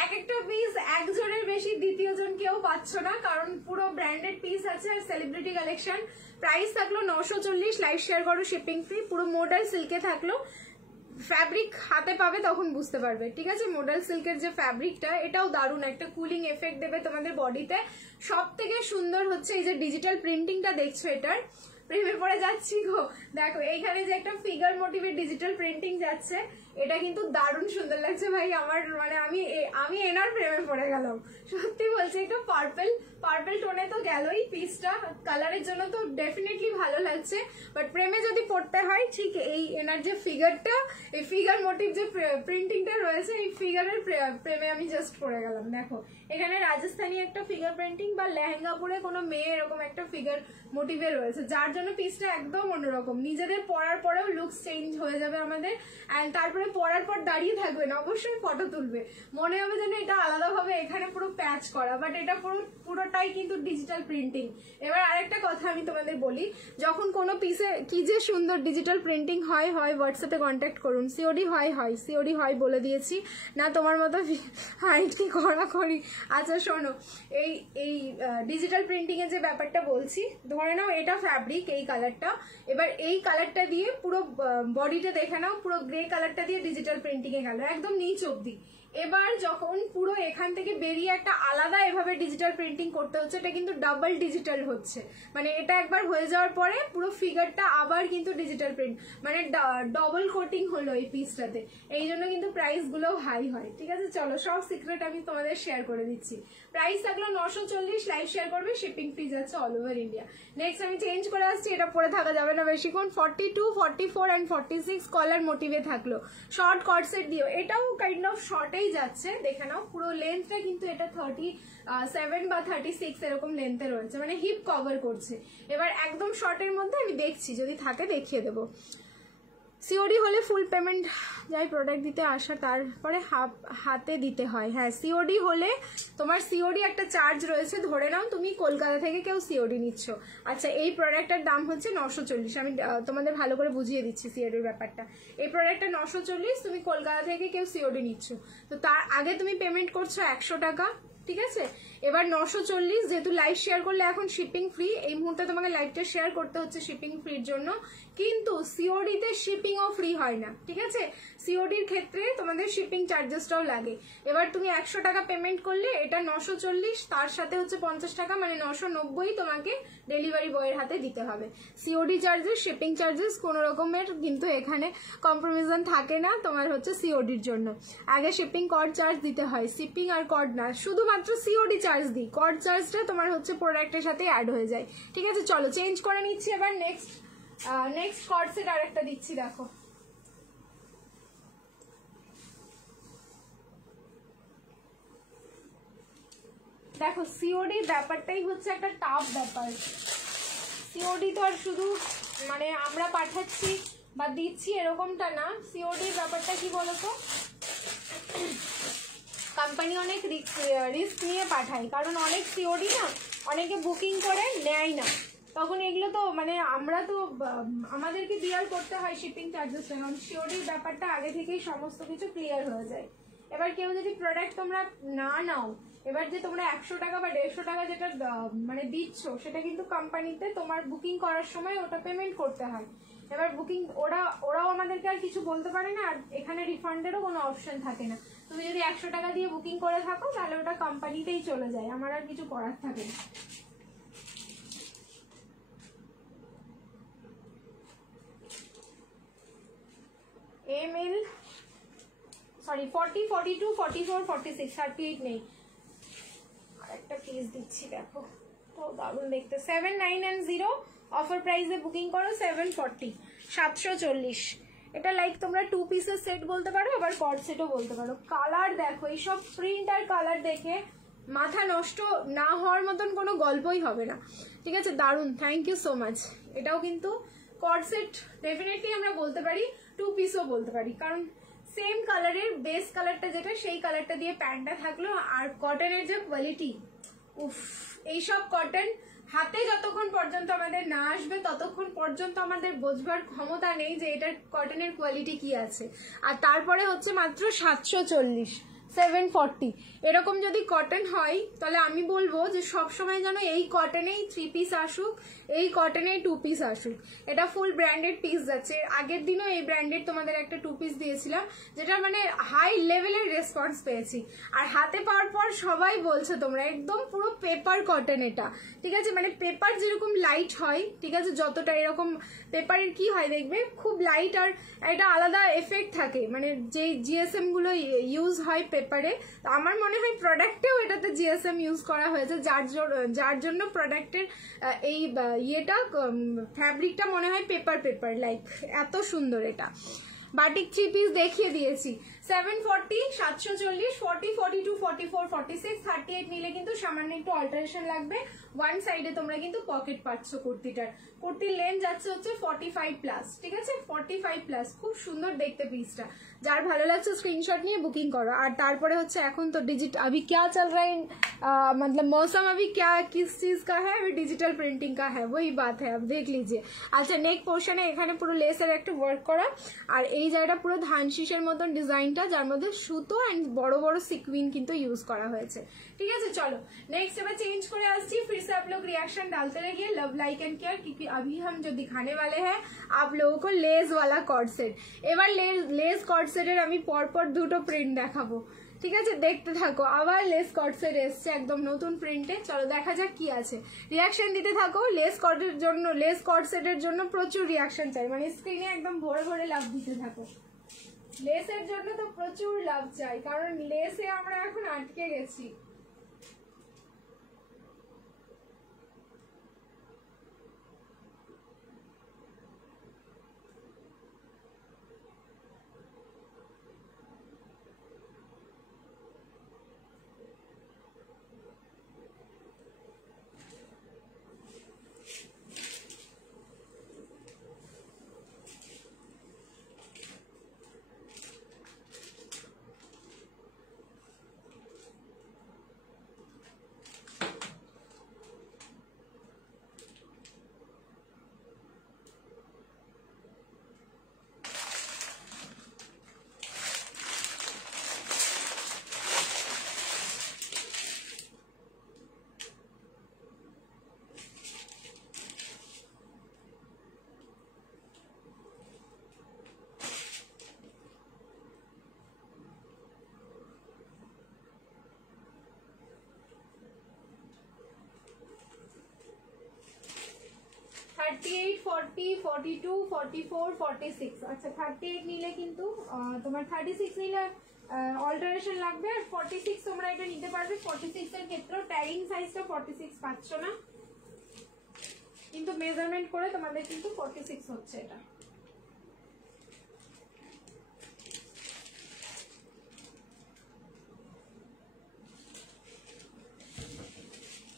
এক একটা পিস একজনের বেশি দ্বিতীয় জন কেউ পাচ্ছ না, কারণ পুরো ব্র্যান্ডেড পিস আছে আর সেলিব্রিটি কালেকশন। প্রাইস থাকলো 940, লাইভ শেয়ার করো, শিপিং ফ্রি। পুরো মোডাল সিল্কে থাকলো, ফ্যাব্রিক হাতে পাবে তখন বুঝতে পারবে, ঠিক আছে। মোডাল সিল্কের যে ফ্যাব্রিকটা, এটাও দারুণ একটা কুলিং এফেক্ট দেবে তোমাদের বডিতে। সব থেকে সুন্দর হচ্ছে এই যে ডিজিটাল প্রিন্টিংটা দেখছো, এটার প্রেমে পড়ে যাচ্ছি গো। দেখো এইখানে যে একটা ফিগার মোটিভের ডিজিটাল প্রিন্টিং যাচ্ছে, এটা কিন্তু দারুণ সুন্দর লাগছে ভাই আমার, মানে আমি এনার প্রেমে পড়ে গেলাম, সত্যি বলছি। একটু পার্পল টোনে তো গেলই পিসটা, কালারের জন্য তো ডেফিনেটলি ভালো লাগছে, বাট প্রেমে যদি পড়তে হয় ঠিক এই এনার যে ফিগারটা, এই ফিগার মোটিভ যে প্রিন্টিংটা রয়েছে, এই ফিগারের প্রেমে আমি জাস্ট পড়ে গেলাম। দেখো এখানে রাজস্থানী একটা ফিগার প্রিন্টিং বা লেহেঙ্গা পরে কোনো মেয়ে এরকম একটা ফিগার মোটিভে রয়েছে, যার জন্য পিসটা একদম অন্যরকম। নিজেদের পরার পরেও লুকস চেঞ্জ হয়ে যাবে আমাদের, অ্যান্ড তারপরে পরার পর দাঁড়িয়ে থাকবে না, অবশ্যই ফটো তুলবে, মনে হবে যেন এটা আলাদাভাবে এখানে পুরো প্যাচ করা, বাট এটা পুরোটাই কিন্তু ডিজিটাল প্রিন্টিং। এবার আরেকটা কথা আমি তোমাদের বলি, যখন কোনো পিসে কি যে সুন্দর ডিজিটাল প্রিন্টিং হয় হোয়াটসঅ্যাপে কন্ট্যাক্ট করুন। সিওডি সিওডি হয় বলে দিয়েছি না, তোমার মতো হাইট কি করি। আচ্ছা শোনো, এই ডিজিটাল প্রিন্টিং এর যে ব্যাপারটা বলছি, ধরে নাও এটা ফ্যাব্রিক, এই কালারটা, এবার এই কালারটা দিয়ে পুরো বডিটা দেখে নাও, পুরো গ্রে কালারটা দিয়ে ডিজিটাল প্রিন্টিং এ গেল একদম নিচ অব্দি। এবার যখন পুরো এখান থেকে বেরিয়ে একটা আলাদা এভাবে ডিজিটাল প্রিন্টিং করতে হচ্ছে, এটা কিন্তু ডাবল ডিজিটাল হচ্ছে, মানে এটা একবার হয়ে যাওয়ার পরে পুরো ফিগারটা আবার কিন্তু ডিজিটাল প্রিন্ট, মানে ডবল কোটিং হলো এই পিসটাতে, এই জন্য কিন্তু প্রাইস গুলো হাই হয়, ঠিক আছে। চলো সব সিক্রেট আমি তোমাদের শেয়ার করে দিচ্ছি। প্রাইস থাকলো 940, লাইভ শেয়ার করবে, শিপিং ফ্রি যাচ্ছে অল ওভার ইন্ডিয়া। নেক্সট আমি চেঞ্জ করে আসছি, এটা পরে থাকা যাবে না বেশিক্ষণ। 42, 44 and 46 কলার মোটিভে থাকলো, শর্ট কর্ডসেট দিও, এটাও কাইন্ড অফ শর্টেই যাচ্ছে, দেখে নাও পুরো লেন্থটা কিন্তু এটা 37 বা 36 এরকম লেন্থে রয়েছে, মানে হিপ কভার করছে। এবার একদম শর্টের মধ্যে আমি দেখছি, যদি থাকে দেখিয়ে দেবো। সিওডি হলে ফুল পেমেন্ট যাই প্রোডাক্ট দিতে আসা তারপরে হাতে দিতে হয়, হ্যাঁ সিওডি হলে তোমার সিওডি একটা চার্জ রয়েছে, ধরে নাও তুমি কলকাতা থেকে কেউ সিওডি নিচ্ছ। আচ্ছা এই প্রোডাক্টটার দাম হচ্ছে 940, আমি তোমাদের ভালো করে বুঝিয়ে দিচ্ছি সিওডির ব্যাপারটা। এই প্রোডাক্টটা 940, তুমি কলকাতা থেকে কেউ সিওডি নিচ্ছ, তো তার আগে তুমি পেমেন্ট করছো 100 টাকা, ঠিক আছে। এবার 940, যেহেতু লাইভ শেয়ার করলে এখন শিপিং ফ্রি, এই মুহূর্তে তোমাকে লাইভটা শেয়ার করতে হচ্ছে শিপিং ফ্রির জন্য, কিন্তু সিওডিতে শিপিংও ফ্রি হয় না, ঠিক আছে? সিওডির ক্ষেত্রে তোমাদের শিপিং চার্জেসটাও লাগে। এবার তুমি 100 টাকা পেমেন্ট করলে এটা 940, তার সাথে হচ্ছে 50 টাকা মানে 990 তোমাকে ডেলিভারি বয়ের হাতে দিতে হবে। সিওডি চার্জেস, শিপিং চার্জেস কোনো রকমের কিন্তু এখানে কম্প্রোমিশন থাকে না তোমার হচ্ছে সিওডির জন্য। আগে শিপিং কর্ড চার্জ দিতে হয়, শিপিং আর কর্ড না, শুধুমাত্র সিওডি চার্জ দিই, কর্ড চার্জটা তোমার হচ্ছে প্রোডাক্টের সাথে অ্যাড হয়ে যায়, ঠিক আছে? চলো চেঞ্জ করে নিচ্ছি। এবার নেক্সট কর্ড সেট আরেকটা দিচ্ছি, দেখো। দেখো সিওডির ব্যাপারটাই হচ্ছে একটা টাফ ব্যাপার। সিওডি তো আর শুধু মানে আমরা পাঠাচ্ছি বা দিচ্ছি এরকমটা না, সিওডির ব্যাপারটা কি বলতো, কোম্পানি অনেক রিস্ক নিয়ে পাঠায়, কারণ অনেক সিওডি না অনেকে বুকিং করে নেয় না, তখন এগুলো তো মানে আমরা তো আমাদেরকে বিয়ার করতে হয় শিপিং চার্জেস, কারণ সিওডির ব্যাপারটা আগে থেকেই সমস্ত কিছু ক্লিয়ার হয়ে যায়। এবার কেউ যদি প্রোডাক্ট তোমরা না নাও, এবার যে তোমরা 100 টাকা বা 150 টাকা যেটা মানে দিচ্ছ, সেটা কিন্তু কোম্পানিতে তোমার বুকিং করার সময় ওটা পেমেন্ট করতে হয়। এবার বুকিং ওরাও আমাদেরকে আর কিছু বলতে পারে না, আর এখানে রিফান্ডেরও কোনো অপশন থাকে না। তুমি যদি 100 টাকা দিয়ে বুকিং করে থাকো তাহলে ওটা কোম্পানিতেই চলে যায়, আমার আর কিছু করার থাকে না। ML সরি 40, 42, 44, 46, 38 নেই, আরেকটা পিস দিচ্ছি, দেখো তো দারুণ দেখতে। 7, 9 and 0 অফার প্রাইসে বুকিং করো 740, 740। এটা লাইক তোমরা 2 পিসের সেট বলতে পারো, আবার কর্ড সেটও বলতে পারো। কালার দেখো, এইসব প্রিন্ট আর কালার দেখে মাথা নষ্ট না হওয়ার মতন কোনো গল্পই হবে না, ঠিক আছে? দারুণ, থ্যাংক ইউ সো মাচ। এটাও কিন্তু কর্ড সেট ডেফিনেটলি আমরা বলতে পারি, 2 পিসও বলতে পারি, কারণ সেম কালারের বেস কালারটা যেটা সেই কালারটা দিয়ে প্যান্টটা থাকলো, আর কটনের যে কোয়ালিটি, উফ, এইসব কটন হাতে যতক্ষণ পর্যন্ত আমাদের না আসবে ততক্ষণ পর্যন্ত আমাদের বোঝবার ক্ষমতা নেই যে এটার কটনের কোয়ালিটি কি আছে। আর তারপরে হচ্ছে মাত্র 740, 740 এরকম যদি কটন হয়, তাহলে আমি বলবো যে সবসময় যেন এই কটনেই 3 পিস আসুক, এই কটনেই 2 পিস আসুক। এটা ফুল ব্র্যান্ডেড পিস যাচ্ছে। আগের দিনও এই ব্র্যান্ডেড তোমাদের একটা 2 পিস দিয়েছিলাম, যেটা মানে হাই লেভেলের রেসপন্স পেয়েছি, আর হাতে পাওয়ার পর সবাই বলছে তোমরা একদম পুরো পেপার কটন এটা, ঠিক আছে? মানে পেপার যেরকম লাইট হয়, ঠিক আছে, যতটা এরকম পেপারের কি হয় দেখবে খুব লাইট, আর এটা আলাদা এফেক্ট থাকে, মানে যে জিএসএম গুলো ইউজ হয় পেপারে, আমার মনে হয় প্রোডাক্টেও এটাতে জিএসএম ইউজ করা হয়েছে, যার জন্য প্রোডাক্টের এই ইয়েটা ফ্যাব্রিকটা মনে হয় পেপার লাইক এত সুন্দর। এটা বাটিক 3 পিস দেখিয়ে দিয়েছি। 740, 740, 40, 42, 44, 46, 38 নিলে কিন্তু সামান্য একটু অল্টারেশন লাগবে। ওয়ান সাইডে তোমরা কিন্তু পকেট পাচ্ছ কুর্তিটার। কুর্তির লেন্থ যাচ্ছে হচ্ছে 45 প্লাস, ঠিক আছে? 45 প্লাস, খুব সুন্দর দেখতে পিসটা। যার ভালো লাগছে স্ক্রিনশট নিয়ে বুকিং করো। আর তারপরে হচ্ছে এখন তো अभी क्या चल रहा है, मतलब मौसम अभी क्या किस चीज का है, अभी डिजिटल प्रिंटिंग का है, वही बात है, अब देख लीजिए। আচ্ছা, নেক পোর্শনে এখানে পুরো লেসের একটা ওয়ার্ক করা, আর এই জায়গাটা পুরো ধান শীষের মতন ডিজাইনটা, যার মধ্যে সুতো এন্ড বড় বড় সিকুইন কিন্তু ইউজ করা হয়েছে, ঠিক আছে? চলো नेक्स्ट এবার চেঞ্জ করে আসছি। फिर से आप लोग रिएक्शन डालते रहिए, लव लाइक एंड केयर, क्योंकि अभी हम जो दिखाने वाले हैं आप लोगों को लेस वाला कॉर्ड सेट। এবার लेस कॉर्ड সেটের আমি পরপর দুটো প্রিন্ট দেখাবো, ঠিক আছে? দেখতে থাকো। আবার লেস কর্ড সেট এসছে একদম নতুন প্রিন্টে, চলো দেখা যাক কি আছে। রিয়াকশন দিতে থাকো। লেস কর্ড সেটের জন্য প্রচুর রিয়াকশন চাই, মানে স্ক্রিনে একদম ভরে ভরে লাভ দিতে থাকো। লেসের জন্য তো প্রচুর লাভ চাই, কারণ লেসে আমরা এখন আটকে গেছি। 38, 40, 42, 44, 46। আচ্ছা 38 নিলে কিন্তু তোমার 36 নিলে অল্টারেশন লাগবে, আর 46 তোমরা এটা নিতে পারবে। 46 এর ক্ষেত্রেও ট্যাগিং সাইজটা 46 পাচ্ছ না, কিন্তু মেজারমেন্ট করে তোমাদের কিন্তু 46 হচ্ছে এটা।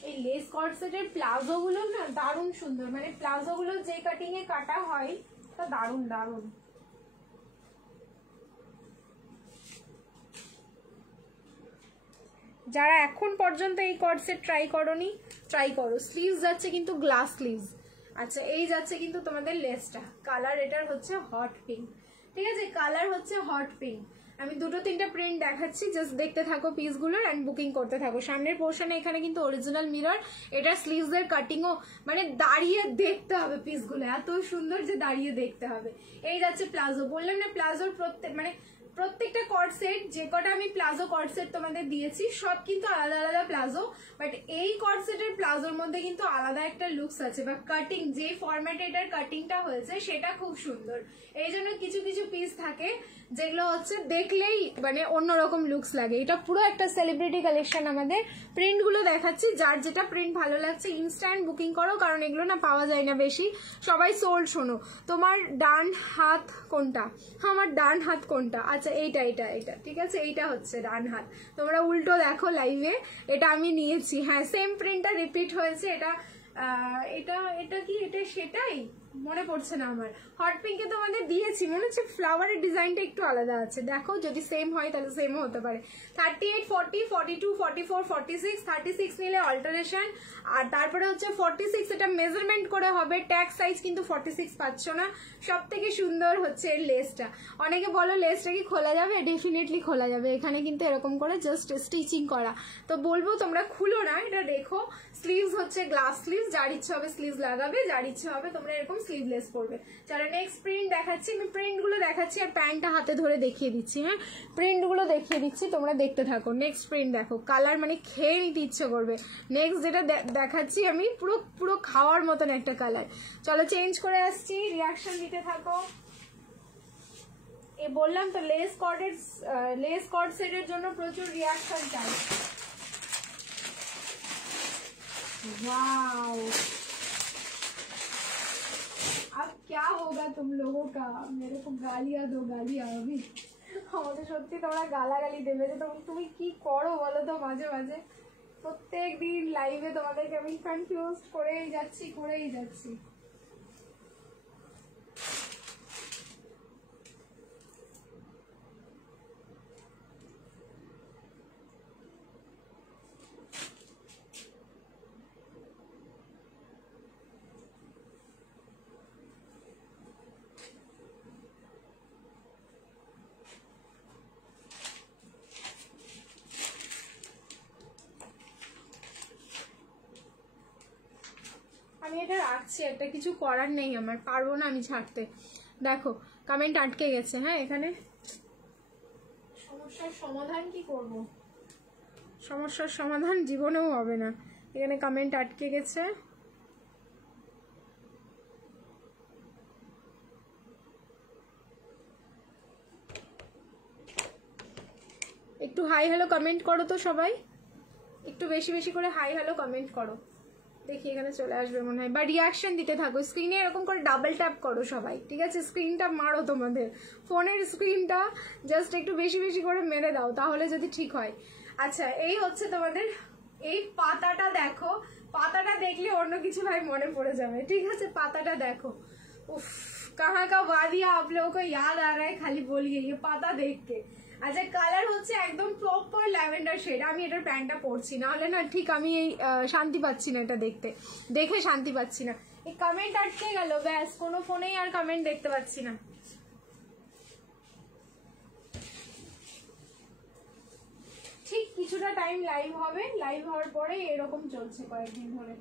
এই লেস কর্সেটের প্লাজো গুলো না দারুণ সুন্দর, মানে প্লাজো গুলো যে কাটিং এ কাটা হয় তা দারুণ দারুণ। যারা এখন পর্যন্ত এই কর্সেট ট্রাই করোনি, ট্রাই করো। স্লিভস যাচ্ছে কিন্তু গ্লাস স্লিভস। আচ্ছা এই যাচ্ছে কিন্তু তোমাদের লেসটা, কালার এটার হচ্ছে হট পিঙ্ক, ঠিক আছে, কালার হচ্ছে হট পিঙ্ক। আমি দুটো তিনটা প্রিন্ট দেখাচ্ছি, জাস্ট দেখতে থাকো পিসগুলোর অ্যান্ড বুকিং করতে থাকো। সামনের পোর্শনে এখানে কিন্তু অরিজিনাল মিরর, এটা স্লিভস এর কাটিংও মানে দাঁড়িয়ে দেখতে হবে, পিসগুলো এত সুন্দর যে দাঁড়িয়ে দেখতে হবে। এই যাচ্ছে প্লাজো, বললাম না প্লাজোর প্রত্যেকটা কর্ড সেট, যে কটা আমি প্লাজো কর্ড সেট তোমাদের দিয়েছি সব কিন্তু আলাদা আলাদা প্লাজো, বাট এই কর্ড সেটের প্লাজোর মধ্যে কিন্তু আলাদা একটা লুকস আছে, বা কাটিং যে ফরম্যাটে এটার কাটিংটা হয়েছে সেটা খুব সুন্দর। এই জন্য কিছু কিছু পিস থাকে যেগুলো হচ্ছে দেখলেই মানে অন্যরকম লুকস লাগে। এটা পুরো একটা সেলিব্রিটি কালেকশন। আমাদের প্রিন্টগুলো দেখাচ্ছি, যার যেটা প্রিন্ট ভালো লাগছে ইনস্ট্যান্ট বুকিং করো, কারণ এগুলো না পাওয়া যায় না বেশি, সবাই সোল্ড। শোনো, তোমার ডান হাত কোনটা? আমার ডান হাত কোনটা? আচ্ছা এইটা এটা এটা ঠিক আছে, এইটা হচ্ছে ডান হাত। তোমরা উল্টো দেখো লাইভে, এটা আমি নিয়েছি। হ্যাঁ সেম প্রিন্টটা রিপিট হয়েছে। এটা এটা এটা কি এটা সেটাই মনে পড়ছে না আমার। হট পিঙ্কে তোমাদের দিয়েছি, মনে হচ্ছে ফ্লাওয়ারের ডিজাইনটা একটু আলাদা আছে, দেখো যদি সেম হয় তাহলে সেমও হতে পারে। 38, 40, 42, 44, 46, 36 নিলে অল্টারেশন, আর তারপরে হচ্ছে 46 এটা মেজারমেন্ট করে হবে, ট্যাগ সাইজ কিন্তু 46 পাচ্ছ না। সব থেকে সুন্দর হচ্ছে এর লেসটা। অনেকে বলো লেসটা কি খোলা যাবে? ডেফিনেটলি খোলা যাবে, এখানে কিন্তু এরকম করে জাস্ট স্টিচিং করা, তো বলবো তোমরা খুলো না, এটা দেখো। স্লিভস হচ্ছে গ্লাস স্লিভস, যার ইচ্ছে হবে স্লিভস লাগাবে, যার ইচ্ছে হবে তোমরা এরকম স্লিভলেস করবে। চলো নেক্সট প্রিন্ট দেখাচ্ছি, আমি প্রিন্টগুলো দেখাচ্ছি আর প্যান্টটা হাতে ধরে দেখিয়ে দিচ্ছি। হ্যাঁ প্রিন্টগুলো দেখিয়ে দিচ্ছি, তোমরা দেখতে থাকো। নেক্সট প্রিন্ট দেখো, কালার মানে খেয়ে নিতে ইচ্ছে করবে। নেক্সট যেটা দেখাচ্ছি আমি পুরো পুরো খাওয়ার মতন একটা কালার। চলো চেঞ্জ করে আসছি, রিয়াকশন দিতে থাকো। এ বললাম তো লেস কর্ড সেটের জন্য প্রচুর রিয়াকশন চাই। वाओ, अब क्या होगा तुम लोगों का? मेरे को गालियां दो, गालियां अभी। আমাদের সত্যি তোমরা গালাগালি দেবে যে তুমি কি করো বলো তো মাঝে মাঝে। প্রত্যেক দিন লাইভে তোমাদেরকে আমি কনফিউজ করেই যাচ্ছি। আমি এটা রাখছি, একটা কিছু করার নেই, আমার পারবো না আমি ছাড়তে। দেখো কমেন্ট আটকে গেছে। হ্যাঁ এখানে সমস্যার সমাধান কি করব? সমস্যার সমাধান জীবনেও হবে না, এখানে কমেন্ট আটকে গেছে। একটু হাই হ্যালো কমেন্ট করো তো সবাই, একটু বেশি বেশি করে হাই হ্যালো কমেন্ট করো, দেখি এখানে চলে আসবে মনে হয়, বা রিয়াকশন দিতে থাকো। স্ক্রিনে এরকম করে ডাবল ট্যাপ করো সবাই, ঠিক আছে? স্ক্রিনটা মারো, তোমাদের ফোনের স্ক্রিনটা জাস্ট একটু বেশি বেশি করে মেরে দাও, তাহলে যদি ঠিক হয়। আচ্ছা এই হচ্ছে তোমাদের এই পাতাটা দেখো, পাতাটা দেখলে অন্য কিছু ভাই মনে পড়ে যাবে, ঠিক আছে? পাতাটা দেখো, উফ कहाँ का वादिया आप लोगों को याद आ रहा है, खाली बोलिए ये पाता देख के। আচ্ছা কালার হচ্ছে একদম প্রপার ল্যাভেন্ডার শেড। আমি এটার প্যান্টটা পরছি, না হলে না ঠিক আমি এই শান্তি পাচ্ছি না, এটা দেখে শান্তি পাচ্ছি না। এই কমেন্ট আটকে গেল, ব্যাস কোনো ফোনেই আর কমেন্ট দেখতে পাচ্ছি না। ঠিক কিছুটা টাইম লাইভ হবে, লাইভ হওয়ার পরে এরকম চলছে কয়েকদিন ধরে।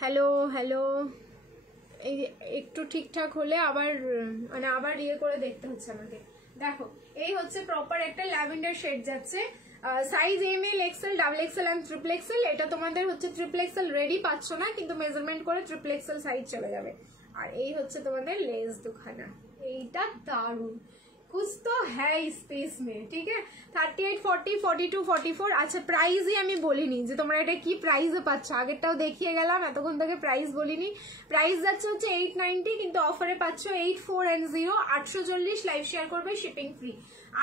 হ্যালো হ্যালো, এই একটু ঠিকঠাক হলে আবার মানে আবার ইয়ে করে দেখতে হচ্ছে আমাকে। দেখো এই হচ্ছে প্রপার একটা ল্যাভেন্ডার শেড যাচ্ছে, size M L XL double XL and triple XL. এটা তোমাদের হচ্ছে ট্রিপল এক্সেল রেডি পাচ্ছ না, কিন্তু মেজারমেন্ট করে ট্রিপল এক্সেল সাইজ চলে যাবে। আর এই হচ্ছে তোমাদের লেস দুখানা, এইটা দারুন, कुछ तो है स्पेस में, ठीक है। 38, 40, 42, 44। আচ্ছা প্রাইসই আমি বলিনি যে তোমরা এটা কি প্রাইসে পাচ্ছ, আগেরটাও দেখিয়ে গেলাম, এতক্ষণ থেকে প্রাইস বলিনি। প্রাইস যাচ্ছে হচ্ছে 890, কিন্তু অফারে পাচ্ছ 84 840, লাইভ শেয়ার করবে, শিপিং ফ্রি।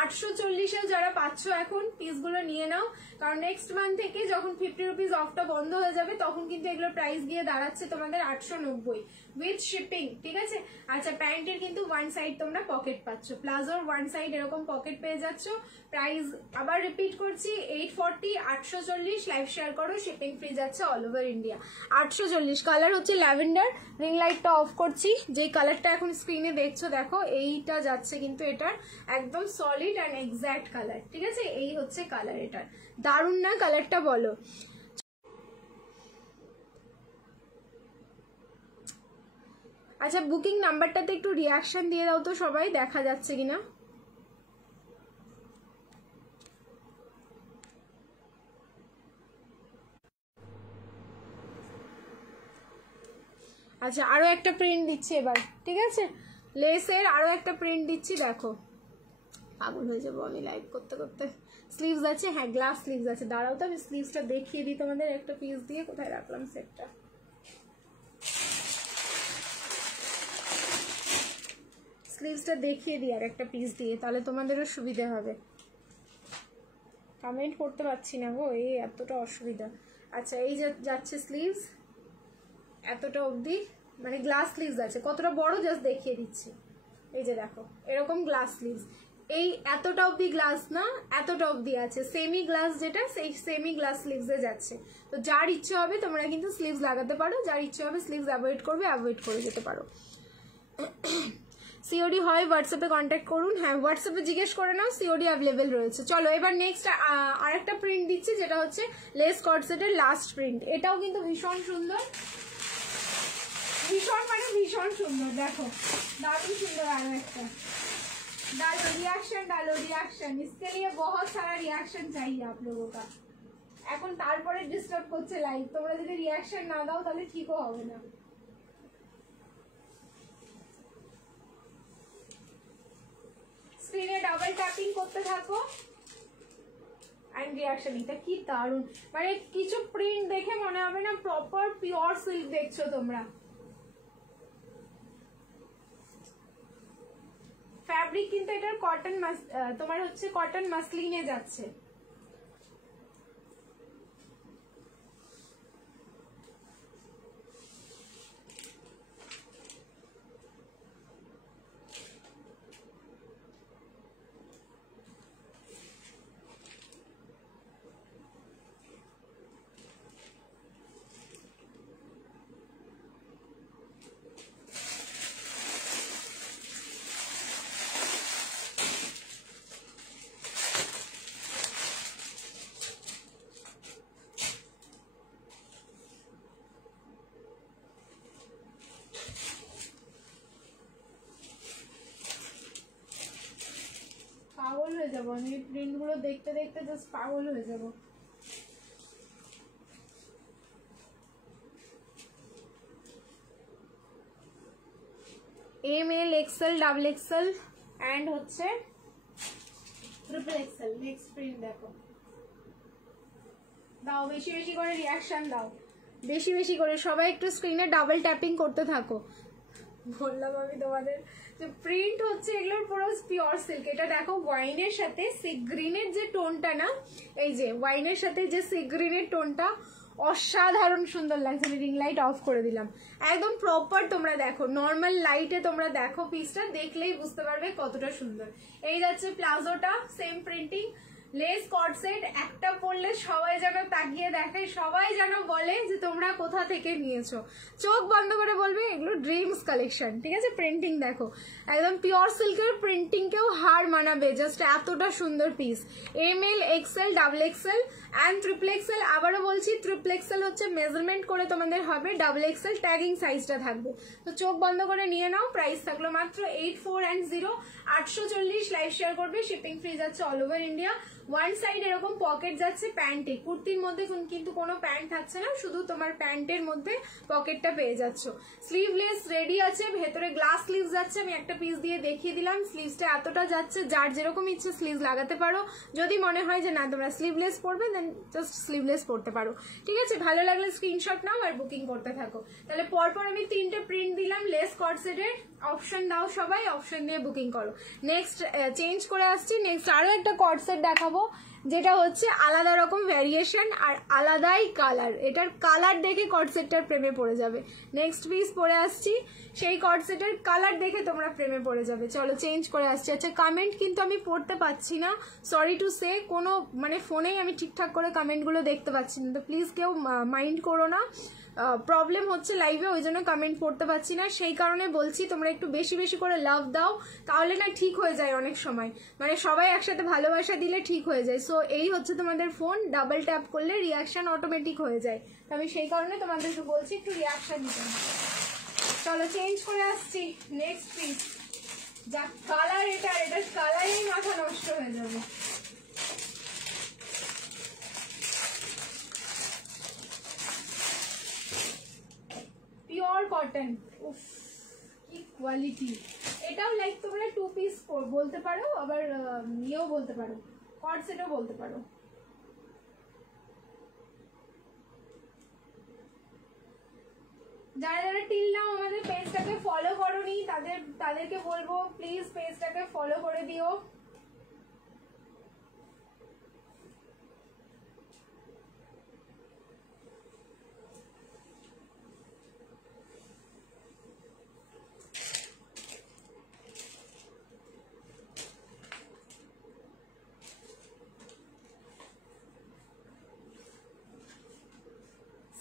840-এ যারা পাচ্ছ এখন পিসগুলো নিয়ে নাও, কারণ নেক্সট মান্থ থেকে যখন 50 রুপিস অফটা বন্ধ হয়ে যাবে তখন কিন্তু এগুলোর প্রাইস গিয়ে দাঁড়াচ্ছে তোমাদের 890 উইথ শিপিং, ঠিক আছে। আচ্ছা প্যান্টের কিন্তু ওয়ান সাইড তোমরা পকেট পাচ্ছ, প্লাজোর ওয়ান সাইড এরকম পকেট পেয়ে যাচ্ছ। প্রাইস আবার রিপিট করছি 840, 840, লাইভ শেয়ার করো, শিপিং ফ্রি যাচ্ছে অল ওভার ইন্ডিয়া। 840 কালার হচ্ছে ল্যাভেন্ডার। রিং লাইটটা অফ করছি, যে কালারটা এখন স্ক্রিনে দেখছো দেখো, এইটা যাচ্ছে কিন্তু এটার একদম সলিড অ্যান্ড এক্স্যাক্ট কালার, ঠিক আছে। এই হচ্ছে কালার এটার, দারুণ না কালারটা বলো। আচ্ছা বুকিং নাম্বারটাতে একটু রিয়াকশন দিয়ে দাও তো সবাই, দেখা যাচ্ছে কিনা। আচ্ছা আরো একটা প্রিন্ট দিচ্ছি এবার, ঠিক আছে, লেসের আরো একটা প্রিন্ট দিচ্ছি, দেখো পাগল হয়ে যাবো আমি লাইভ করতে করতে। স্লিভস আছে, হ্যাঁ গ্লাস স্লিভস আছে, দাঁড়াও তো আমি স্লিভসটা দেখিয়ে দিই তোমাদের একটা পিস দিয়ে। কোথায় রাখলাম সেটটা, স্লিভসটা দেখিয়ে দিই আর একটা পিস দিয়ে, তাহলে তোমাদেরও সুবিধা হবে। কমেন্ট করতে পারছি না গো, এই এতটা অসুবিধা। আচ্ছা এই যাচ্ছে স্লিভস এতটা অবধি, মানে গ্লাস স্লিভস আছে, কতটা বড় জাস্ট দেখিয়ে দিচ্ছি। এই যে দেখো এরকম গ্লাস স্লিভস, এই এতটা অবধি গ্লাস না, এতটা অবধি আছে সেমি গ্লাস, যেটা সেই সেমি গ্লাস স্লিভসে যাচ্ছে। তো যার ইচ্ছে হবে তোমরা কিন্তু স্লিভস লাগাতে পারো, যার ইচ্ছে হবে স্লিভস অ্যাভয়েড করবে, অ্যাভয়েড করে যেতে পারো। সিওডি হয় হোয়াটসঅ্যাপে কন্ট্যাক্ট করুন, হ্যাঁ হোয়াটসঅ্যাপে জিজ্ঞেস করে নাও, সিওডি অ্যাভেলেবেল রয়েছে। চলো এবার নেক্সট আরেকটা প্রিন্ট দিচ্ছি, যেটা হচ্ছে লেস কটসেটের লাস্ট প্রিন্ট। এটাও কিন্তু ভীষণ সুন্দর, ভীষণ মানে ভীষণ সুন্দর, দেখো দারুণ সুন্দর। আরো একটা डालो रिएक्शन, इसके लिए बहुत सारा रिएक्शन चाहिए आप लोगों का। এখন তারপরে ডিস্টার্ব করছে লাইভ, তোমরা যদি রিয়াকশন না দাও তাহলে ঠিকও হবে না। স্ক্রিনে ডাবল ট্যাপিং করতে থাকো এন্ড রিয়াকশন। এটা কি দারুণ, মানে কিছু প্রিন্ট দেখে মনে হবে না প্রপার পিওর সিল্ক দেখছো তোমরা। ফ্যাব্রিক কিন্তু এটার কটন, তোমার হচ্ছে কটন মাসলিনে যাচ্ছে। পাগল হয়ে যাবো আমি, প্রিন্ট গুলো দেখতে দেখতে জাস্ট পাগল হয়ে যাবো। M L XL double XL and হচ্ছে ট্রিপল এক্সেল। নেক্সট প্রিন্ট দেখো, দাও বেশি বেশি করে রিয়াকশন দাও, বেশি বেশি করে সবাই একটু স্ক্রিনে ডাবল ট্যাপিং করতে থাকো। বললাম আমি তোমাদের যে প্রিন্ট হচ্ছে এগুলোর পুরো পিওর সিল্ক। এটা দেখো ওয়াইনের সাথে সি গ্রিনের যে টোনটা না, এই যে ওয়াইনের সাথে যে সি গ্রিনের টোনটা অসাধারণ সুন্দর লাগছে। আমি রিং লাইট অফ করে দিলাম, একদম প্রপার তোমরা দেখো, নর্মাল লাইটে তোমরা দেখো পিসটা, দেখলেই বুঝতে পারবে কতটা সুন্দর। এই যাচ্ছে প্লাজোটা, সেম প্রিন্টিং, লেস কট সেট একটা পরলে সবাই যেন তাকিয়ে দেখে, সবাই যেন বলে যে তোমরা কোথা থেকে নিয়েছো, চোখ বন্ধ করে বলবে এগুলো ড্রিমস কালেকশন। ঠিক আছে, প্রিন্টিং দেখো একদম পিওর সিল্কের, প্রিন্টিংকেও হার মানাবে, জাস্ট এতটা সুন্দর piece. ML, XL, XXL and triple Excel. আবারও বলছি ট্রিপল এক্সেল হচ্ছে মেজারমেন্ট করে তোমাদের হবে, XXL ট্যাগিং সাইজটা থাকবে। তো চোখ বন্ধ করে নিয়ে নাও। প্রাইস থাকলো মাত্র 84 840। লাইভ শেয়ার করবে, শিপিং ফ্রি যাচ্ছে all over India. One side এরকম পকেট যাচ্ছে প্যান্টে, কুর্তির মধ্যে কিন্তু কোনো প্যান্ট থাকছে না, শুধু তোমার প্যান্টের মধ্যে পকেটটা পেয়ে যাচ্ছ। স্লিভলেস রেডি আছে, ভেতরে গ্লাস স্লিভস যাচ্ছে, আমি একটা পিস দিয়ে দেখিয়ে দিলাম। স্লিভসটা এতটা যাচ্ছে, যার যেরকম ইচ্ছে স্লিভস লাগাতে পারো। যদি মনে হয় যে না তোমরা স্লিভলেস পরবে দেন জাস্ট স্লিভলেস পরতে পারো। ঠিক আছে, ভালো লাগলে স্ক্রিনশট নাও আর বুকিং করতে থাকো। তাহলে পরপর আমি 3টে প্রিন্ট দিলাম লেস কট সেটের, অপশন দাও সবাই, অপশন দিয়ে বুকিং করো। নেক্সট চেঞ্জ করে আসছি, নেক্সট আরো একটা কট সেট দেখাবো যেটা হচ্ছে আলাদা রকম ভ্যারিয়েশন আর আলাদাই কালার। এটার কালার দেখে কট সেটটার প্রেমে পড়ে যাবে। নেক্সট পিস পরে আসছি, সেই কট সেটের কালার দেখে তোমরা প্রেমে পড়ে যাবে। চলো চেঞ্জ করে আসছি। আচ্ছা, কমেন্ট কিন্তু আমি পড়তে পাচ্ছি না, সরি টু সে, কোনো মানে ফোনেই আমি ঠিকঠাক করে কমেন্টগুলো দেখতে পাচ্ছি না, তো প্লিজ কেউ মাইন্ড করো না। প্রবলেম হচ্ছে লাইভে, ওই জন্য কমেন্ট পড়তে পারছি না, সেই কারণে বলছি তোমরা একটু বেশি বেশি করে লাভ দাও, তাহলে না ঠিক হয়ে যায় অনেক সময়, মানে সবাই একসাথে ভালোবাসা দিলে ঠিক হয়ে যায়। সো এই হচ্ছে তোমাদের ফোন, ডাবল ট্যাপ করলে রিয়াকশন অটোমেটিক হয়ে যায়, তো আমি সেই কারণে তোমাদেরকে বলছি একটু রিয়াকশন দিতে। চলো চেঞ্জ করে আসছি, নেক্সট পিস। যা কালার, এটার কালারেই মাথা নষ্ট হয়ে যাবে। পিওর কটন, উফ কি কোয়ালিটি। এটাও লাইক তোমরা 2 পিস বলতে পারো, আবার ইয়েও বলতে পারো, কট সেটও বলতে পারো। যারা যারা টিল নাও আমাদের পেজটাকে ফলো করোনি তাদেরকে বলবো প্লিজ পেজটাকে ফলো করে দিও।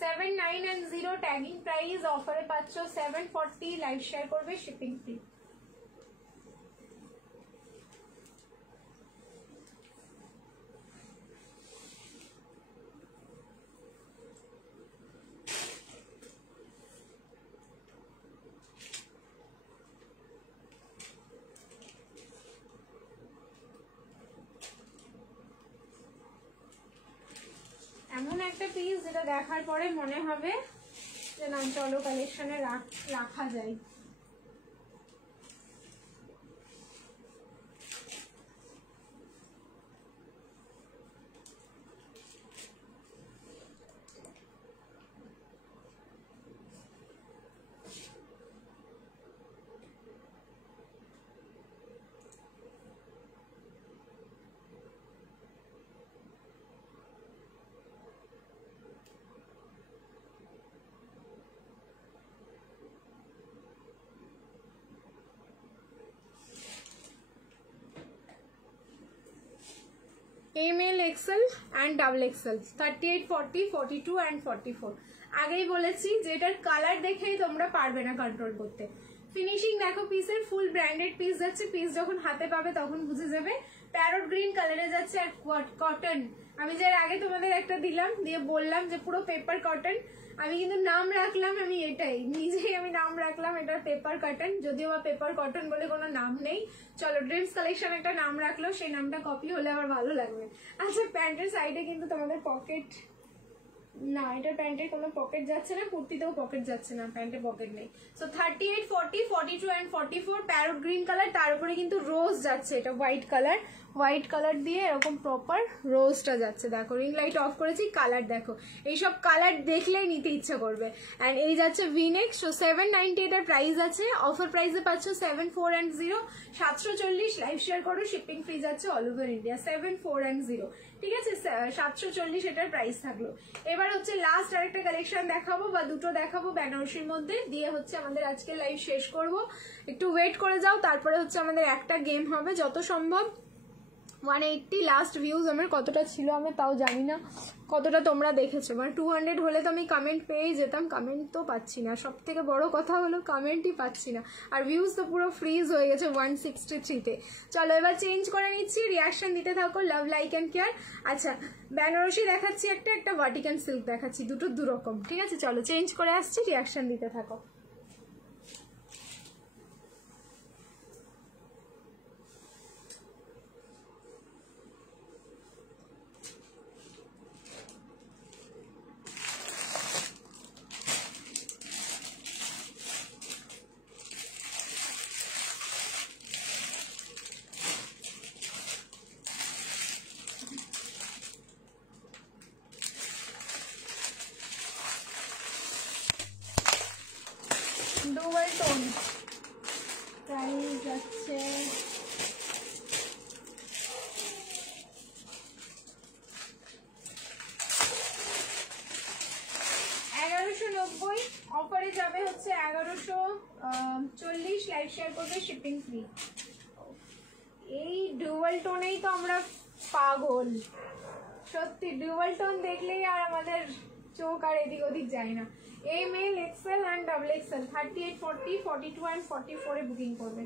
$790 ট্যাগিং প্রাইস, অফারে পাচ্ছ 740। লাইভ শেয়ার করবে, শিপিং ফ্রি। এমন একটা পিস যেটা দেখার পরে মনে হবে যে না চলো কালেকশনে রাখা যায়। ML, XL and XXL, 38, 40, 42 and 44। আগেই বলেছি যে এটার কালার দেখেই তোমরা পারবে না কন্ট্রোল করতে। ফিনিশিং দেখো পিসের, ফুল ব্র্যান্ডেড পিস যাচ্ছে, পিস যখন হাতে পাবে তখন বুঝে যাবে। প্যারট গ্রিন কালারে যাচ্ছে আর কটন। আমি যার আগে তোমাদের একটা দিলাম, দিয়ে বললাম যে পুরো পেপার কটন, আমি কিন্তু নাম রাখলাম, আমি এটাই নিজেই আমি নাম রাখলাম এটার পেপার কটন, যদিও বা পেপার কটন বলে কোনো নাম নেই। চলো ড্রিমস কালেকশন একটা নাম রাখলো, সেই নামটা কপি হলে আমার ভালো লাগবে। আচ্ছা, প্যান্টের সাইডে কিন্তু তোমাদের পকেট না, এটার প্যান্টের কোনো পকেট যাচ্ছে না, কুর্তিতেও পকেট যাচ্ছে না, প্যান্টে পকেট নেই। So 38, 40, 42 and 44 parrot green colour, তার উপরে কিন্তু রোজ যাচ্ছে, এটা হোয়াইট কালার দিয়ে এরকম প্রপার রোজটা যাচ্ছে। দেখো রিং লাইট অফ করেছি, কালার দেখো, এইসব কালার দেখলেই নিতে ইচ্ছা করবে। অ্যান্ড এই যাচ্ছে ভিনেক। সো 790 এটার প্রাইস আছে, অফার প্রাইসে পাচ্ছ 74 740। লাইভ শেয়ার করো, শিপিং ফ্রি যাচ্ছে অল ওভার ইন্ডিয়া। 74 ঠিক আছে, 740 এটার প্রাইস থাকলো। এবার হচ্ছে লাস্ট আরেকটা কালেকশন দেখাবো, বা দুটো দেখাবো বেনারসির মধ্যে, দিয়ে হচ্ছে আমাদের আজকে লাইভ শেষ করব। একটু ওয়েট করে যাও, তারপরে হচ্ছে আমাদের একটা গেম হবে, যত সম্ভব 180 লাস্ট ভিউজ আমার কতটা ছিল আমি তাও জানি না, কতটা তোমরা দেখেছো। মানে 200 হলে তো আমি কমেন্ট পেয়েই যেতাম, কমেন্ট তো পাচ্ছি না। সব থেকে বড় কথা হলো কমেন্টই পাচ্ছি না, আর ভিউজ তো পুরো ফ্রিজ হয়ে গেছে 163-তে। চলো এবার চেঞ্জ করে নিচ্ছি, রিয়াকশন দিতে থাকো, লাভ লাইক অ্যান্ড কেয়ার। আচ্ছা বেনারসি দেখাচ্ছি একটা ভার্টিকান সিল্ক দেখাচ্ছি, দুটো দুরকম, ঠিক আছে? চলো চেঞ্জ করে আসছি, রিয়াকশন দিতে থাকো। ডুয়াল টোন প্রাইস যাচ্ছে 1190, অফারে যাবে হচ্ছে 1140, লাইভ শেয়ার করবে শিপিং ফ্রি। এই ডুয়াল টোনেই তো আমরা পাগল, সত্যি ডুয়াল টোন দেখলেই আর আমাদের চোখ আর এদিক ওদিক যায় না। M L XL and double XL 38, 40, 42 and 44 এ বুকিং করবে।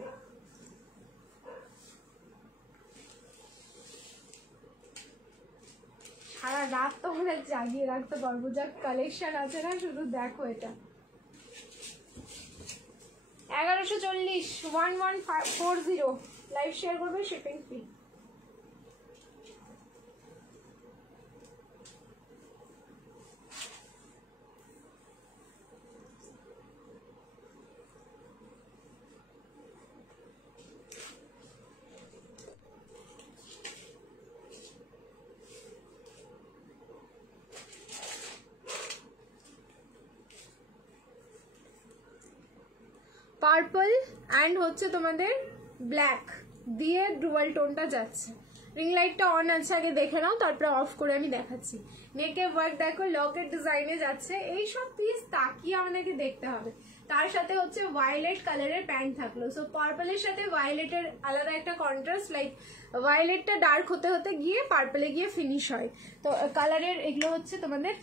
সারা রাত তো আমরা জাগিয়ে রাখতে পারবো, যা কালেকশন আছে না, শুধু দেখো এটা। 1140, 1140, লাইভ শেয়ার করবে শিপিং ফ্রি। পার্পল অ্যান্ড হচ্ছে তোমাদের ব্ল্যাক দিয়ে ডুয়াল টোনটা যাচ্ছে। রিং লাইটটা অন আছে, আগে দেখে নাও, তারপরে অফ করে আমি দেখাচ্ছি। নেকে ওয়ার্ক দেখো, লকেট ডিজাইনে যাচ্ছে। এই সব পিস তাকিয়ে আমাদেরকে দেখতে হবে। তার সাথে হচ্ছে ভায়োলেট কালারের প্যান্ট থাকলো। সো পার্পলের সাথে ভায়োলেটের আলাদা একটা কন্ট্রাস্ট, লাইক ভায়োলেটটা ডার্ক হতে হতে গিয়ে পার্পলে গিয়ে ফিনিশ হয়। তো কালারের এগুলো হচ্ছে তোমাদের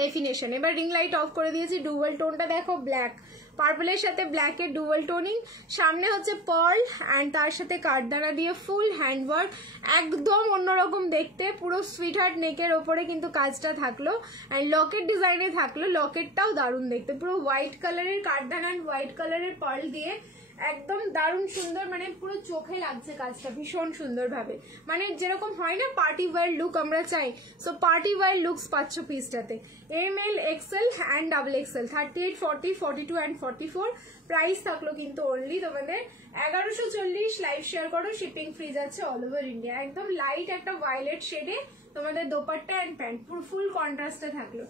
ডেফিনেশন। এবার রিং লাইট অফ করে দিয়েছি। ডুয়াল টোনটা দেখো, ব্ল্যাক পার্পলের সাথে ব্ল্যাকের ডুয়াল টোনিং, সামনে হচ্ছে পার্ল অ্যান্ড তার সাথে কাঠদানা দিয়ে ফুল হ্যান্ডওয়ার্ক, একদম অন্যরকম দেখতে, পুরো সুইট হার্ট নেকের ওপরে কিন্তু কাজটা থাকলো অ্যান্ড লকেট ডিজাইনে থাকলো। লকেটটাও দারুণ দেখতে, পুরো হোয়াইট কালারের কাঠদানা অ্যান্ড হোয়াইট কালারের পার্ল দিয়ে একদম দারুণ সুন্দর, মানে পুরো চোখে লাগছে কাজটা ভীষণ সুন্দরভাবে। মানে যেরকম হয় না পার্টি ওয়্যার লুক আমরা চাই, সো পার্টি ওয়্যার লুকস পাচ্ছ পিসটাতে। M L XL and double XL 38, 40, 42 and 44। Price থাকলো কিন্তু অনলি তোমাদের 1140, লাইভ শেয়ার করো শিপিং ফ্রি যাচ্ছে অল ওভার ইন্ডিয়া। একদম লাইট একটা ভায়োলেট শেডে তোমাদের দোপাট্টা অ্যান্ড প্যান্ট পুরো ফুল কন্ট্রাস্টে থাকলো।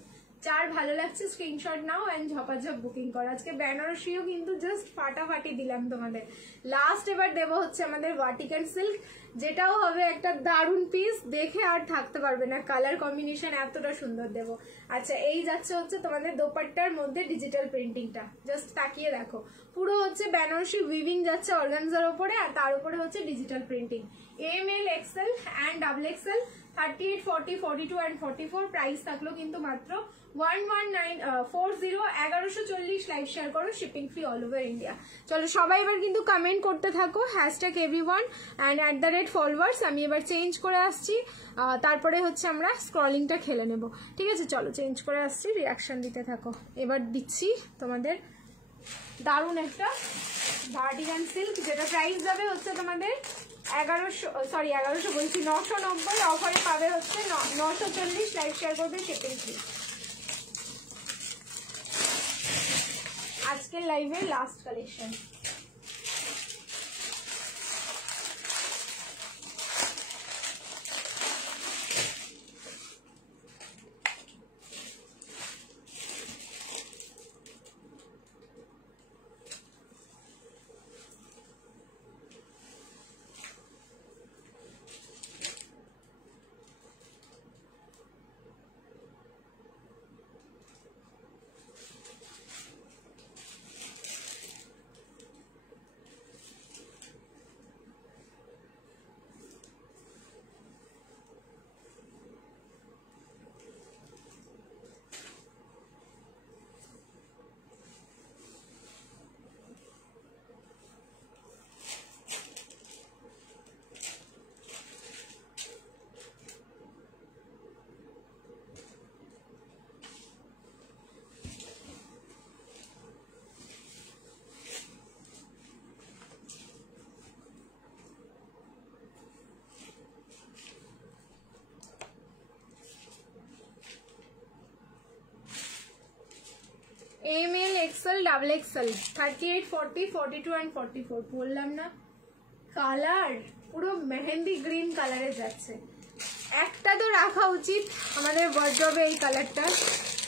যার ভালো লাগছে স্ক্রিনশট নাও অ্যান্ড ঝপাঝপ বুকিং করো। আজকে বেনারসিও কিন্তু জাস্ট ফাটাফাটি দিলাম তোমাদের। লাস্ট এবার দেবো হচ্ছে আমাদের ভার্টিকান সিল্ক, যেটাও হবে একটা দারুণ পিস, দেখে আর থাকতে পারবে না, কালার কম্বিনেশন এতটা সুন্দর দেবো। আচ্ছা এই যাচ্ছে হচ্ছে তোমাদের দোপাট্টার মধ্যে ডিজিটাল প্রিন্টিংটা, জাস্ট তাকিয়ে দেখো, পুরো হচ্ছে বেনারসি উইভিং যাচ্ছে অর্গানজার ওপরে, আর তার উপরে হচ্ছে digital printing. M L XL and double XL 38, 40, 42 and 44। Price থাকলো কিন্তু মাত্র 1140, 1140, লাইভ শেয়ার করো shipping free all over India. চলো সবাই এবার কিন্তু কমেন্ট করতে থাকো হ্যাশট্যাগ এভরিওয়ান অ্যান্ড @followers। আমি এবার চেঞ্জ করে আসছি, তারপরে হচ্ছে আমরা স্ক্রলিংটা খেলে নেব, ঠিক আছে? চলো চেঞ্জ করে আসছি, রিয়াকশন দিতে থাকো। এবার দিচ্ছি তোমাদের দারুণ একটা ভার্টিকান সিল্ক, যেটা প্রাইস যাবে হচ্ছে তোমাদের 1100 বলছি 990, অফারে পাবে হচ্ছে 940, লাইভ শেয়ার করবে শিপিং ফ্রি। আজকের লাইভের last collection. XL, double XL, 38, 40, 42 and 44 বললাম না, কালার পুরো মেহেন্দি গ্রিন কালারে যাচ্ছে। একটা তো রাখা উচিত আমাদের ওয়ার্ড্রবে এই কালারটা,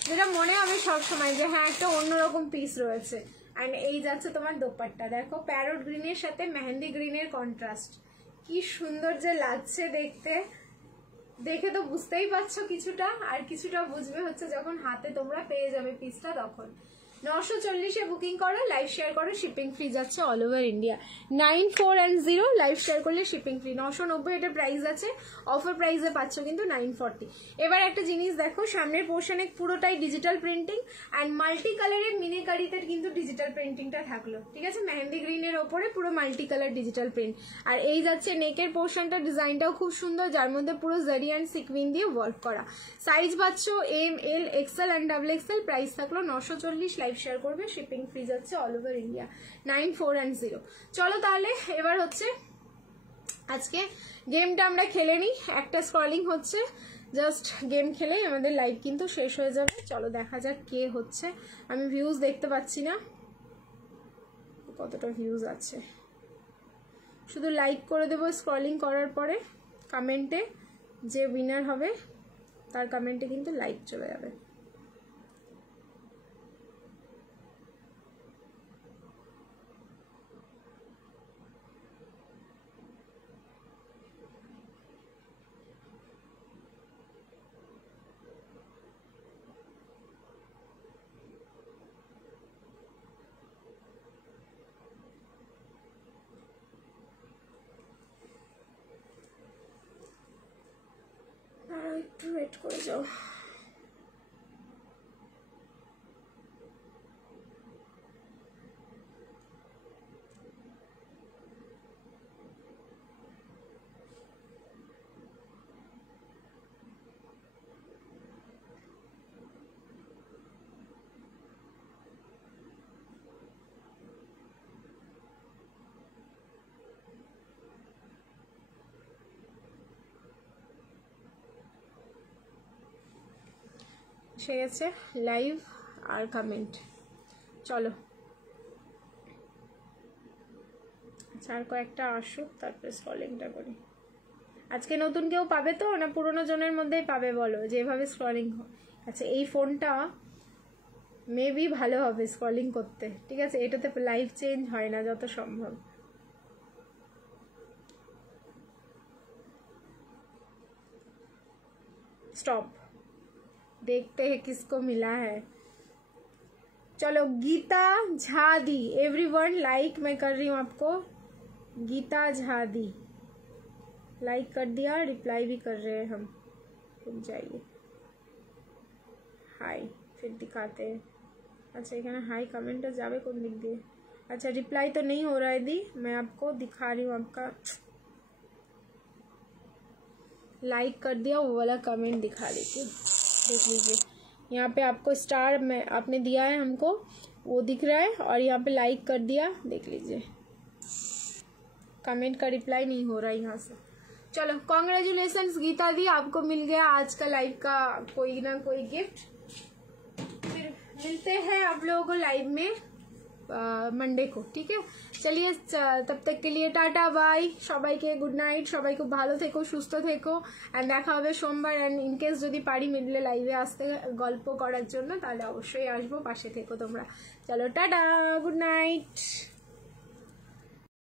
যেটা মনে হবে সবসময় যে হ্যাঁ একটা অন্যরকম পিস রয়েছে। অ্যান্ড এই যাচ্ছে তোমার দোপাট্টা, দেখো প্যারট গ্রিনের সাথে মেহেন্দি গ্রিনের কন্ট্রাস্ট, কি সুন্দর যে লাগছে দেখতে। দেখে তো বুঝতেই পারছো কিছুটা, আর কিছুটা বুঝবে হচ্ছে যখন হাতে তোমরা পেয়ে যাবে পিসটা তখন। 940-এ বুকিং করো, লাইভ শেয়ার করো, শিপিং ফ্রি যাচ্ছে all over India. 9410 live share করলে শিপিং ফ্রি। 990 এটা প্রাইস আছে, অফার প্রাইসে পাচ্ছ কিন্তু 940। এবার একটা জিনিস দেখো, সামনের পোর্শনে পুরোটাই ডিজিটাল প্রিন্টিং অ্যান্ড মাল্টি কালারের মিনিকারিতে কিন্তু ডিজিটাল প্রিন্টিংটা থাকলো, ঠিক আছে, মেহেন্দি গ্রিনের ওপরে পুরো মাল্টি কালার ডিজিটাল প্রিন্ট। আর এই যাচ্ছে নেকের পোর্শনটা, ডিজাইনটাও খুব সুন্দর, যার মধ্যে পুরো জারি অ্যান্ড সিকুইন দিয়ে ওয়ার্ক করা। সাইজ পাচ্ছ M, L, XL and double XL. Price থাকলো 940, লাইভ শেয়ার করবে, শিপিং ফ্রি যাচ্ছে অল ওভার ইন্ডিয়া। 9410। চলো তাহলে এবার হচ্ছে আজকে গেমটা আমরা খেলে নিই। একটা স্ক্রলিং হচ্ছে, জাস্ট গেম খেলেই আমাদের লাইভ কিন্তু শেষ হয়ে যাবে। চলো দেখা যাক কে হচ্ছে, আমি ভিউজ দেখতে পাচ্ছি না কতটা ভিউজ আছে, শুধু লাইক করে দেবো স্ক্রলিং করার পরে। কমেন্টে যে উইনার হবে তার কমেন্টে কিন্তু লাইক চলে যাবে। একটু ওয়েট করে যাও। সে গেছে লাইভ আর কমেন্ট। চলো আর কয়েকটা আসুক, তারপরে স্ক্রলিংটা করি। আজকে নতুন কেউ পাবে তো না পুরোনো জনের মধ্যেই পাবে বলো, যেভাবে স্ক্রলিং হয়। আচ্ছা এই ফোনটা মেবি ভালো হবে স্ক্রলিং করতে, ঠিক আছে, এটাতে লাইভ চেঞ্জ হয় না যত সম্ভব। स्टॉप, देखते हैं किसको मिला है। चलो गीता झा दी, एवरीवन लाइक मैं कर रही हूँ आपको। गीता झा दी लाइक कर दिया, रिप्लाई भी कर रहे हैं हम, रुक जाइए। हाय फिर दिखाते हैं। अच्छा এখানে हाई कमेंट जावे कौन लिख दिए। अच्छा रिप्लाई तो नहीं हो रहा है दी, मैं आपको दिखा रही हूँ आपका लाइक कर दिया वो वाला कमेंट दिखा देती हूँ, देख लीजिए। यहाँ पे आपको स्टार में आपने दिया है हमको वो दिख रहा है, और यहाँ पे लाइक कर दिया, देख लीजिए। कमेंट का रिप्लाई नहीं हो रहा है यहाँ से। चलो कॉन्ग्रेचुलेशंस गीता दी, आपको मिल गया आज का लाइव का कोई ना कोई गिफ्ट। फिर मिलते हैं आप लोगों को लाइव में मंडे को, ठीक है। चलिए तब तक के लिए टाटा बाय, সবাইকে গুড নাইট, সবাই খুব ভালো থেকো, সুস্থ থেকো, এন্ড দেখা হবে সোমবার। এন্ড ইনকেস যদি পারি মিডলে লাইভে আসতে গল্প করার জন্য তাহলে অবশ্যই আসবো, পাশে থেকো তোমরা। চলো টাটা, গুড নাইট।